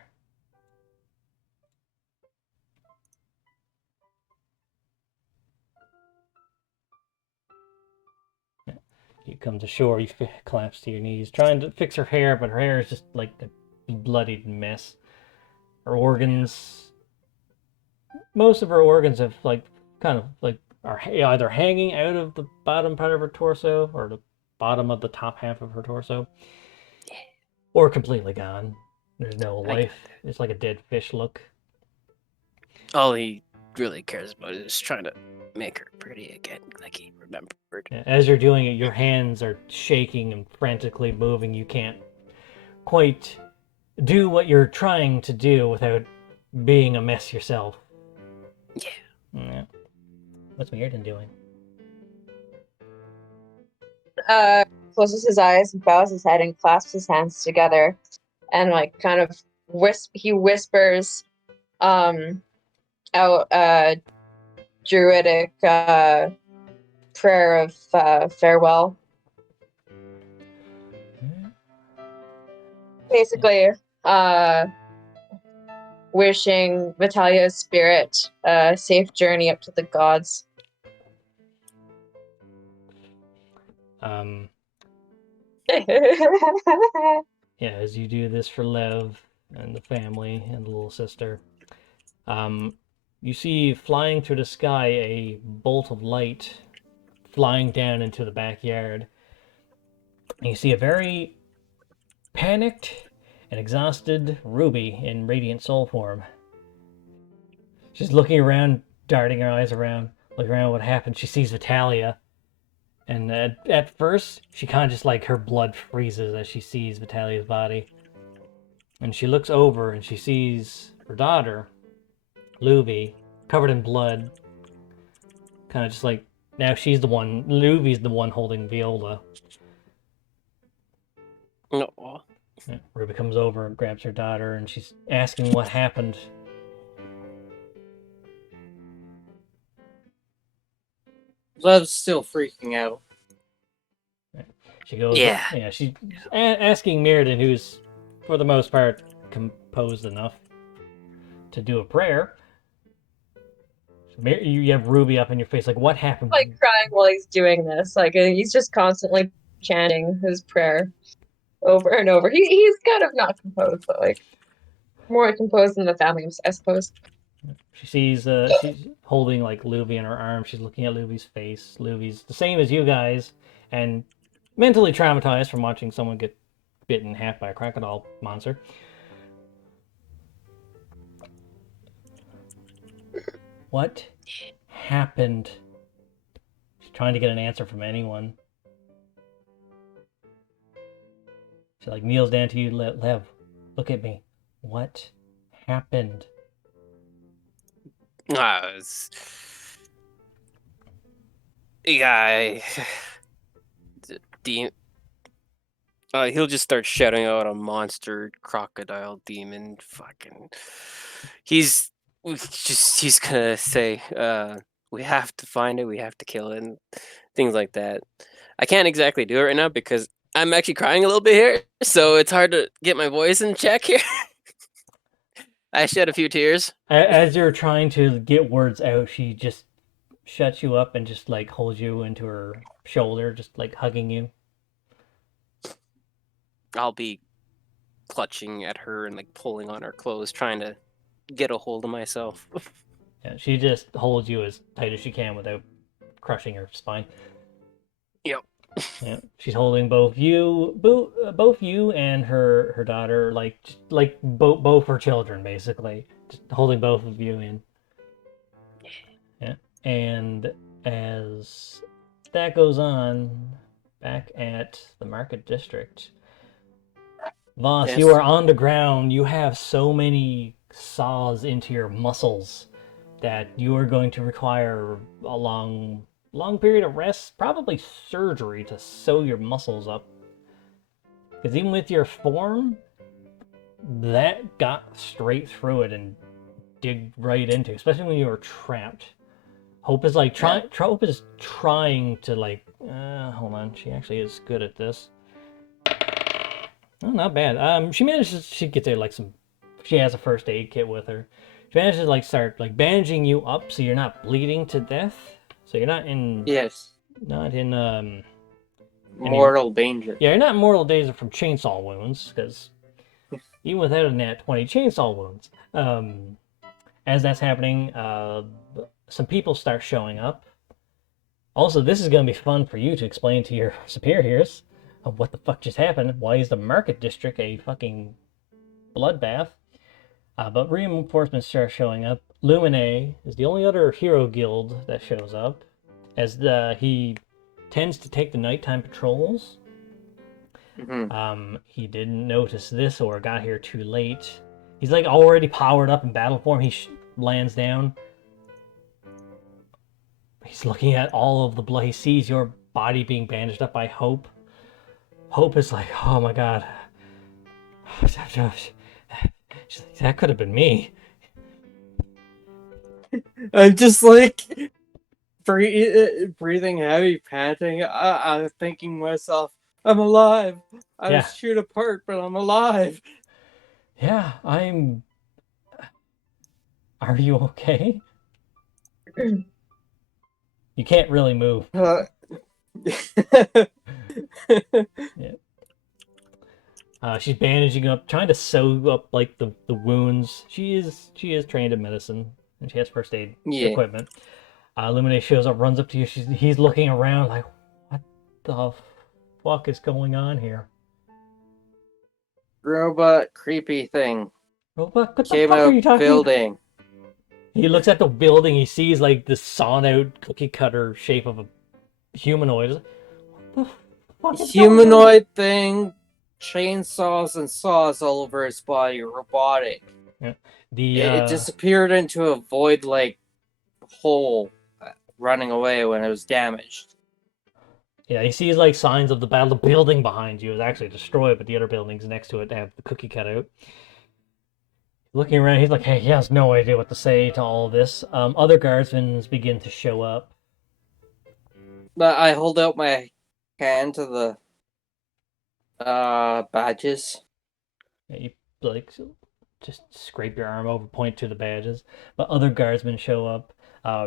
You come to shore, you collapse to your knees, trying to fix her hair, but her hair is just like a bloodied mess. Her organs, most of her organs have like kind of like are either hanging out of the bottom part of her torso or the bottom of the top half of her torso, or completely gone. There's no life. It's like a dead fish look. All he really cares about is trying to make her pretty again, like he remembered. As you're doing it, your hands are shaking and frantically moving. You can't quite do what you're trying to do without being a mess yourself. Yeah. What's Mirrodin doing? Closes his eyes, bows his head, and clasps his hands together, and like kind of he whispers, out druidic prayer of farewell. Basically, wishing Vitalia's spirit a safe journey up to the gods. Yeah, as you do this for Lev and the family and the little sister, you see flying through the sky a bolt of light flying down into the backyard. And you see a very panicked and exhausted Ruby in Radiant Soul form. She's looking around, darting her eyes around, looking around what happened. She sees Vitalia, And at first, she kind of just like her blood freezes as she sees Vitalia's body. And she looks over and she sees her daughter, Luby, covered in blood. Kind of just like, now she's the one, Luby's the one holding Viola. No. Yeah, Ruby comes over and grabs her daughter and she's asking what happened. Love's still freaking out. She goes, Yeah. she's asking Mirrodin, who's for the most part composed enough to do a prayer. You have Ruby up in your face, like, what happened? Like crying while he's doing this. Like he's just constantly chanting his prayer over and over. He's kind of not composed, but like more composed than the family, I suppose. She sees she's holding like Luby in her arms. She's looking at Luby's face. Luby's the same as you guys, and mentally traumatized from watching someone get bitten in half by a crocodile monster. What happened? She's trying to get an answer from anyone. She like kneels down to you, Lev. Look at me. What happened? Yeah, he'll just start shouting out a monster crocodile demon. He's gonna say, we have to find it, we have to kill it, and things like that. I can't exactly do it right now because I'm actually crying a little bit here, so it's hard to get my voice in check here. I shed a few tears. As you're trying to get words out, she just shuts you up and just like holds you into her shoulder, just like hugging you. I'll be clutching at her and like pulling on her clothes, trying to get a hold of myself. Yeah, she just holds you as tight as she can without crushing your spine. Yep. Yeah, she's holding both you and her daughter, like both her children, basically, just holding both of you in. Yeah, and as that goes on, back at the market district, Voss, Yes. you are on the ground. You have so many saws into your muscles that you are going to require a long period of rest, probably surgery to sew your muscles up. Because even with your form, that got straight through it and dig right into, especially when you were trapped. Hope is like Hope is trying to like. Hold on, she actually is good at this. Oh, not bad. She manages. She gets there like some. She has a first aid kit with her. She manages to like start like bandaging you up so you're not bleeding to death. So you're not in. Yes. Not in Mortal danger. Yeah, you're not in mortal danger from chainsaw wounds, because even without a nat 20, chainsaw wounds. As that's happening, some people start showing up. Also, this is going to be fun for you to explain to your superiors of what the fuck just happened. Why is the market district a fucking bloodbath? But reinforcements start showing up. Lumine is the only other hero guild that shows up, as he tends to take the nighttime patrols. Mm-hmm. He didn't notice this or got here too late. He's like already powered up in battle form. He lands down. He's looking at all of the blood. He sees your body being bandaged up by Hope. Hope is like, oh my god. That could have been me. I'm just like breathing heavy, panting. I'm thinking to myself, I'm alive. I was chewed apart, but I'm alive. Yeah, I'm. Are you okay? You can't really move. Yeah. She's bandaging up, trying to sew up like the wounds. She is trained in medicine and she has first aid equipment. Lumine shows up, runs up to you. He's looking around like, what the fuck is going on here? Robot creepy thing. Robot, what the Came fuck out are you talking? Building. He looks at the building. He sees like the sawn out cookie cutter shape of a humanoid. What the fuck is going on? Humanoid thing, chainsaws and saws all over his body, robotic. Yeah. It disappeared into a void-like hole, running away when it was damaged. Yeah, he sees like signs of the battle. The building behind you is actually destroyed, but the other buildings next to it have the cookie cutout. Looking around, he's like, hey, he has no idea what to say to all this. Other guardsmen begin to show up. But I hold out my hand to the badges. Yeah, you like just scrape your arm over, point to the badges. But other guardsmen show up.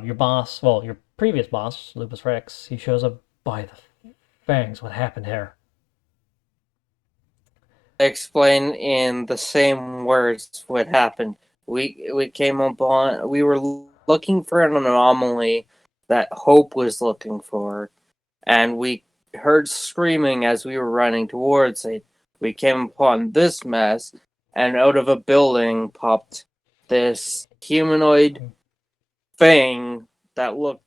Your boss, well, your previous boss, Lupus Rex, he shows up. By the fangs, what happened here? Explain in the same words what happened. We came upon. We were looking for an anomaly that Hope was looking for, and we heard screaming as we were running towards it. We came upon this mess, and out of a building popped this humanoid thing that looked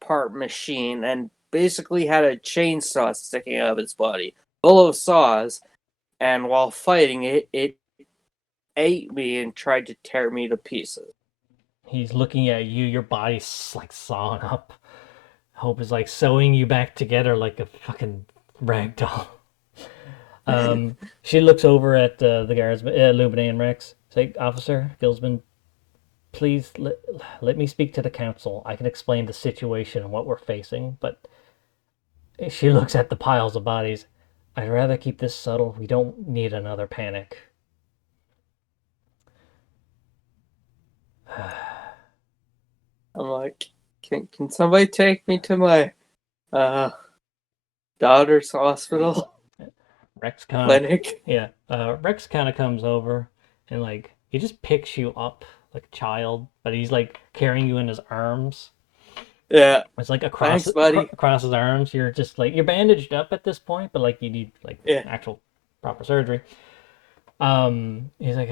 part machine and basically had a chainsaw sticking out of its body, full of saws. And while fighting it, it ate me and tried to tear me to pieces. He's looking at you. Your body's like sawing up. Hope is like sewing you back together like a fucking rag doll. She looks over at the guardsman, Lubine and Rex. It's like, Officer Gilsman, please let me speak to the council. I can explain the situation and what we're facing, but she looks at the piles of bodies. I'd rather keep this subtle. We don't need another panic. I'm like, can somebody take me to my daughter's hospital Rex kind of, clinic? yeah. Rex kind of comes over and like he just picks you up like a child, but he's like carrying you in his arms. Yeah. It's like across Thanks, buddy. across his arms. You're just like you're bandaged up at this point, but like you need like actual proper surgery. He's like,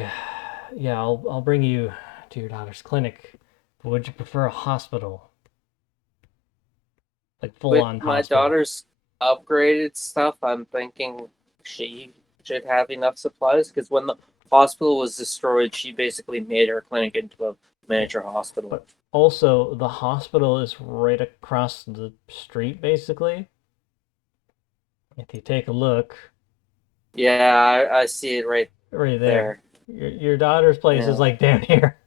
yeah, I'll bring you to your daughter's clinic. But would you prefer a hospital? Like full on With my hospital. daughter's upgraded stuff, I'm thinking she should have enough supplies because when the hospital was destroyed, she basically made her clinic into a miniature hospital. But also, the hospital is right across the street, basically. If you take a look, yeah, I see it right there. Your daughter's place is like down here.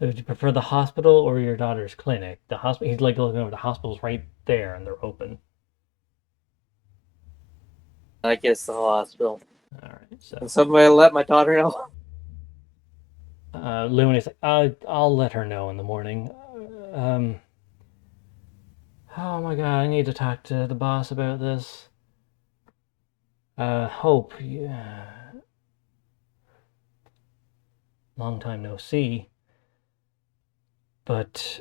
Would you prefer the hospital or your daughter's clinic? The hospital. He's like looking over. The hospital's right there, and they're open. I guess the hospital. All right. So Can somebody let my daughter know? Lumina's like, I'll let her know in the morning. Oh my god, I need to talk to the boss about this. Hope. Yeah. Long time no see. But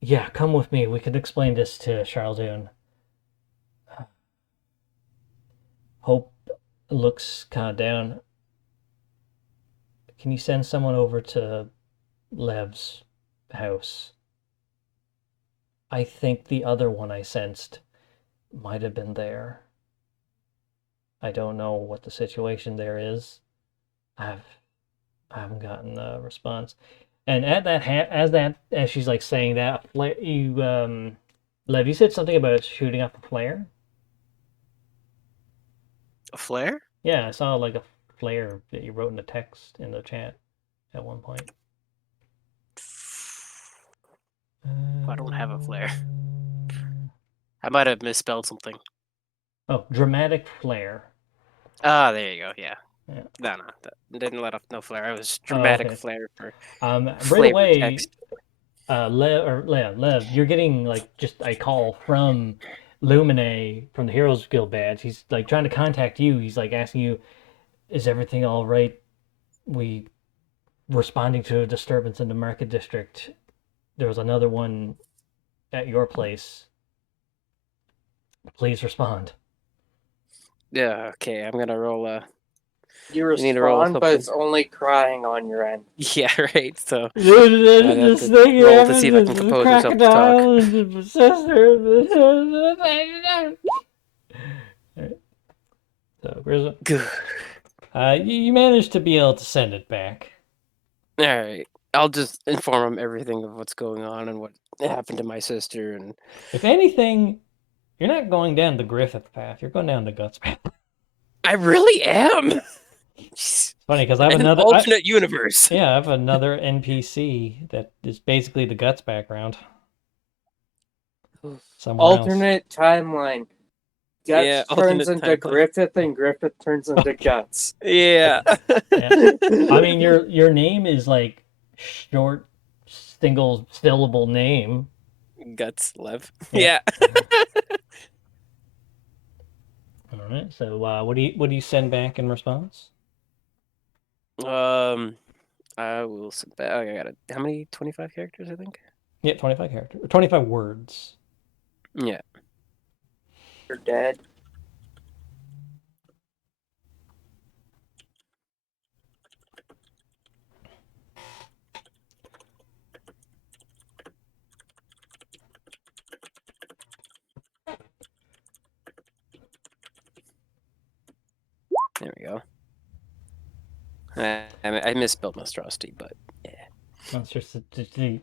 yeah, come with me. We can explain this to Charldoon. Hope looks kind of down. Can you send someone over to Lev's house? I think the other one I sensed might have been there. I don't know what the situation there is. I haven't gotten a response. And at that, as she's like saying that, Lev, you said something about shooting up a flare. A flare? Yeah, I saw like a flare that you wrote in the text in the chat at one point. I don't have a flare. I might have misspelled something. Oh, dramatic flare. Ah, there you go. Yeah. Yeah. No, didn't let off no flare. I was dramatic flare for right away. text. Lev, you're getting like just a call from Lumine from the Heroes Guild badge. He's like trying to contact you. He's like asking you, "Is everything all right? We responding to a disturbance in the market district. There was another one at your place. Please respond." Yeah. Okay. I'm gonna roll You need to roll respond, but something. it's only crying on your end. Yeah, right. So This to thing roll to see if I can happens, the compose myself to talk. crocodile and the sister. So, Grizzle, you managed to be able to send it back. All right. I'll just inform him everything of what's going on and what happened to my sister. And If anything, you're not going down the Griffith path. You're going down the Guts path. I really am. It's funny because I have In an another. alternate universe. Yeah, I have another NPC that is basically the Guts background. Somewhere Alternate timeline. Guts Yeah, turns alternate into timeline. Griffith, and Griffith turns into Guts. Yeah. Yeah. I mean, your name is like short, single syllable name. Guts Lev. Yeah. Yeah. All right. So, what do you send back in response? I will send back. I got it. How many? 25 characters, I think. Yeah, 25 characters, 25 words. Yeah. You're dead. There we go. I misspelled monstrosity, but yeah. Monstrosity.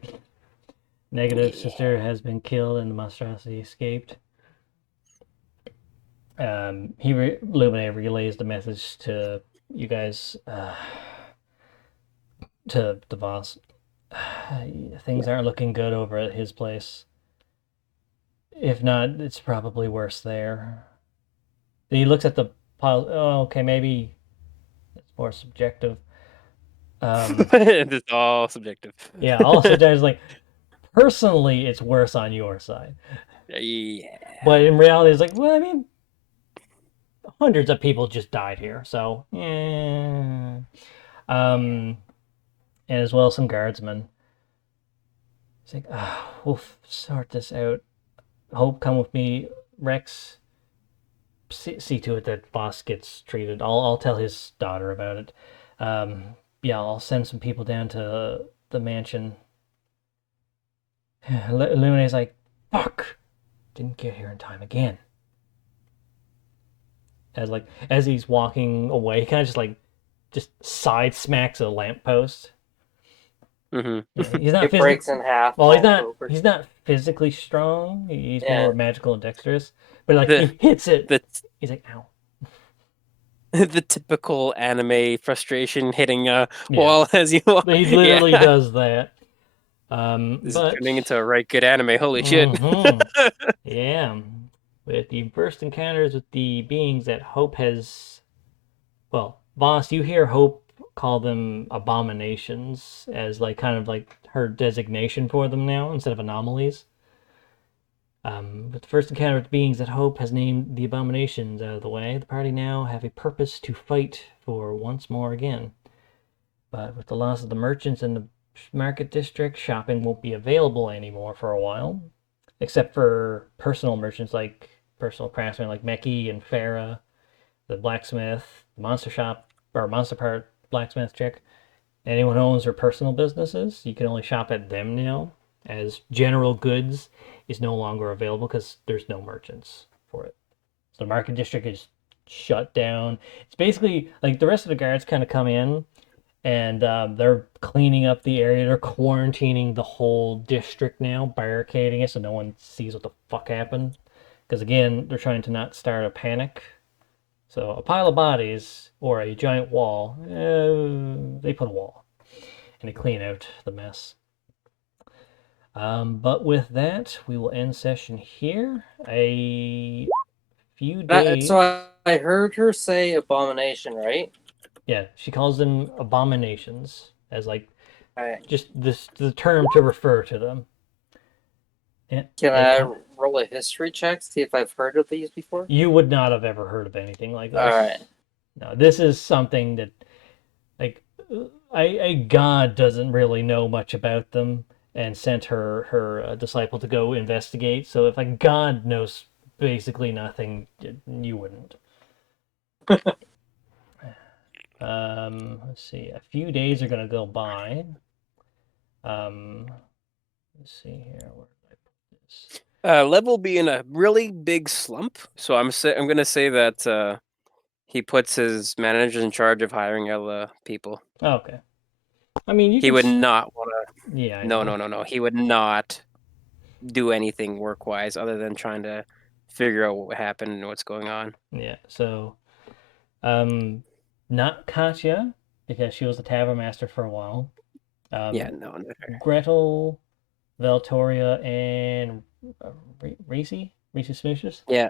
Negative sister has been killed and the monstrosity escaped. Luminae relays the message to you guys, to the boss. Things aren't looking good over at his place. If not, it's probably worse there. He looks at the pile. Oh, okay, maybe it's more subjective. It's all subjective. Yeah, also there's like, personally, it's worse on your side. Yeah. But in reality, it's like, well, I mean, hundreds of people just died here, so yeah. And as well some guardsmen. It's like, we'll sort this out. Hope, come with me. Rex, see to it that boss gets treated. I'll tell his daughter about it. Yeah, I'll send some people down to the mansion. Luna's like, fuck, didn't get here in time again. As he's walking away, he kind of just side smacks a lamppost. Mm-hmm. Yeah, he's not It breaks in half. Well, all he's over. not physically strong. He's Yeah. more magical and dexterous. But like The- he hits it. He's like, ow. The typical anime frustration hitting a Yeah. wall as you walk. He literally Yeah. does that. This But is turning into a right good anime. Holy shit. Yeah. With the first encounters with the beings that Hope has. Well, boss, you hear Hope call them abominations as like kind of like her designation for them now instead of anomalies. With the first encounter with beings that Hope has named the abominations out of the way, the party now have a purpose to fight for once more again. But with the loss of the merchants in the market district, shopping won't be available anymore for a while, except for personal merchants like personal craftsmen like Meki and Farah, the blacksmith, the monster shop or monster part blacksmith chick. Anyone who owns their personal businesses, you can only shop at them now, as general goods is no longer available because there's no merchants for it. So the market district is shut down. It's basically like the rest of the guards kind of come in and they're cleaning up the area. They're quarantining the whole district now, barricading it so no one sees what the fuck happened. Because again, they're trying to not start a panic. So a pile of bodies or a giant wall, they put a wall and they clean out the mess. But with that, we will end session here. A few days. So I heard her say abomination, right? Yeah, she calls them abominations as like Alright. just the term to refer to them. Can I roll a history check, see if I've heard of these before? You would not have ever heard of anything like this. Alright. No, this is something that, like, a god doesn't really know much about them and sent her disciple to go investigate. So if a god knows basically nothing, you wouldn't. Let's see. A few days are gonna go by. Let's see here. Where did I put this? Lev will be in a really big slump, so I'm gonna say that he puts his managers in charge of hiring Ella people. Okay. I mean, you He can. would not want to. Yeah, I No, know. no, no, no. He would not do anything work-wise other than trying to figure out what happened and what's going on. Yeah. So, not Katya because she was the tavern master for a while. Yeah, no, not her. Gretel, Valtoria, and Reese Smooshes. Yeah.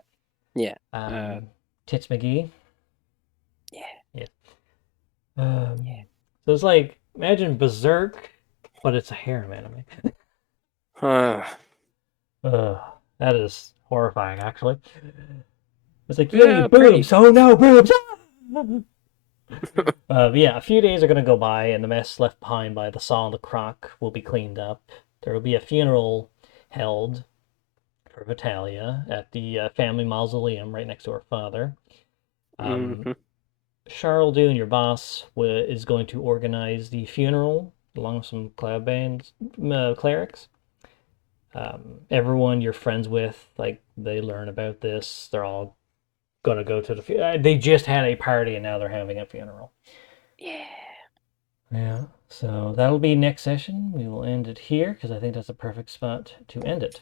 Tits McGee. Yeah. Yeah. So it's like, imagine Berserk, but it's a harem anime. That is horrifying, actually. It's like, Yeah, yay, pretty. boobs! Oh no, boobs! But yeah, a few days are going to go by, and the mess left behind by the saw and the crock will be cleaned up. There will be a funeral held for Vitalia at the family mausoleum right next to her father. Charles Dune, your boss, is going to organize the funeral along with some cloud bands, clerics. Everyone you're friends with, like, they learn about this. They're all gonna go to the funeral. They just had a party and now they're having a funeral. Yeah. Yeah. So that'll be next session. We will end it here because I think that's a perfect spot to end it.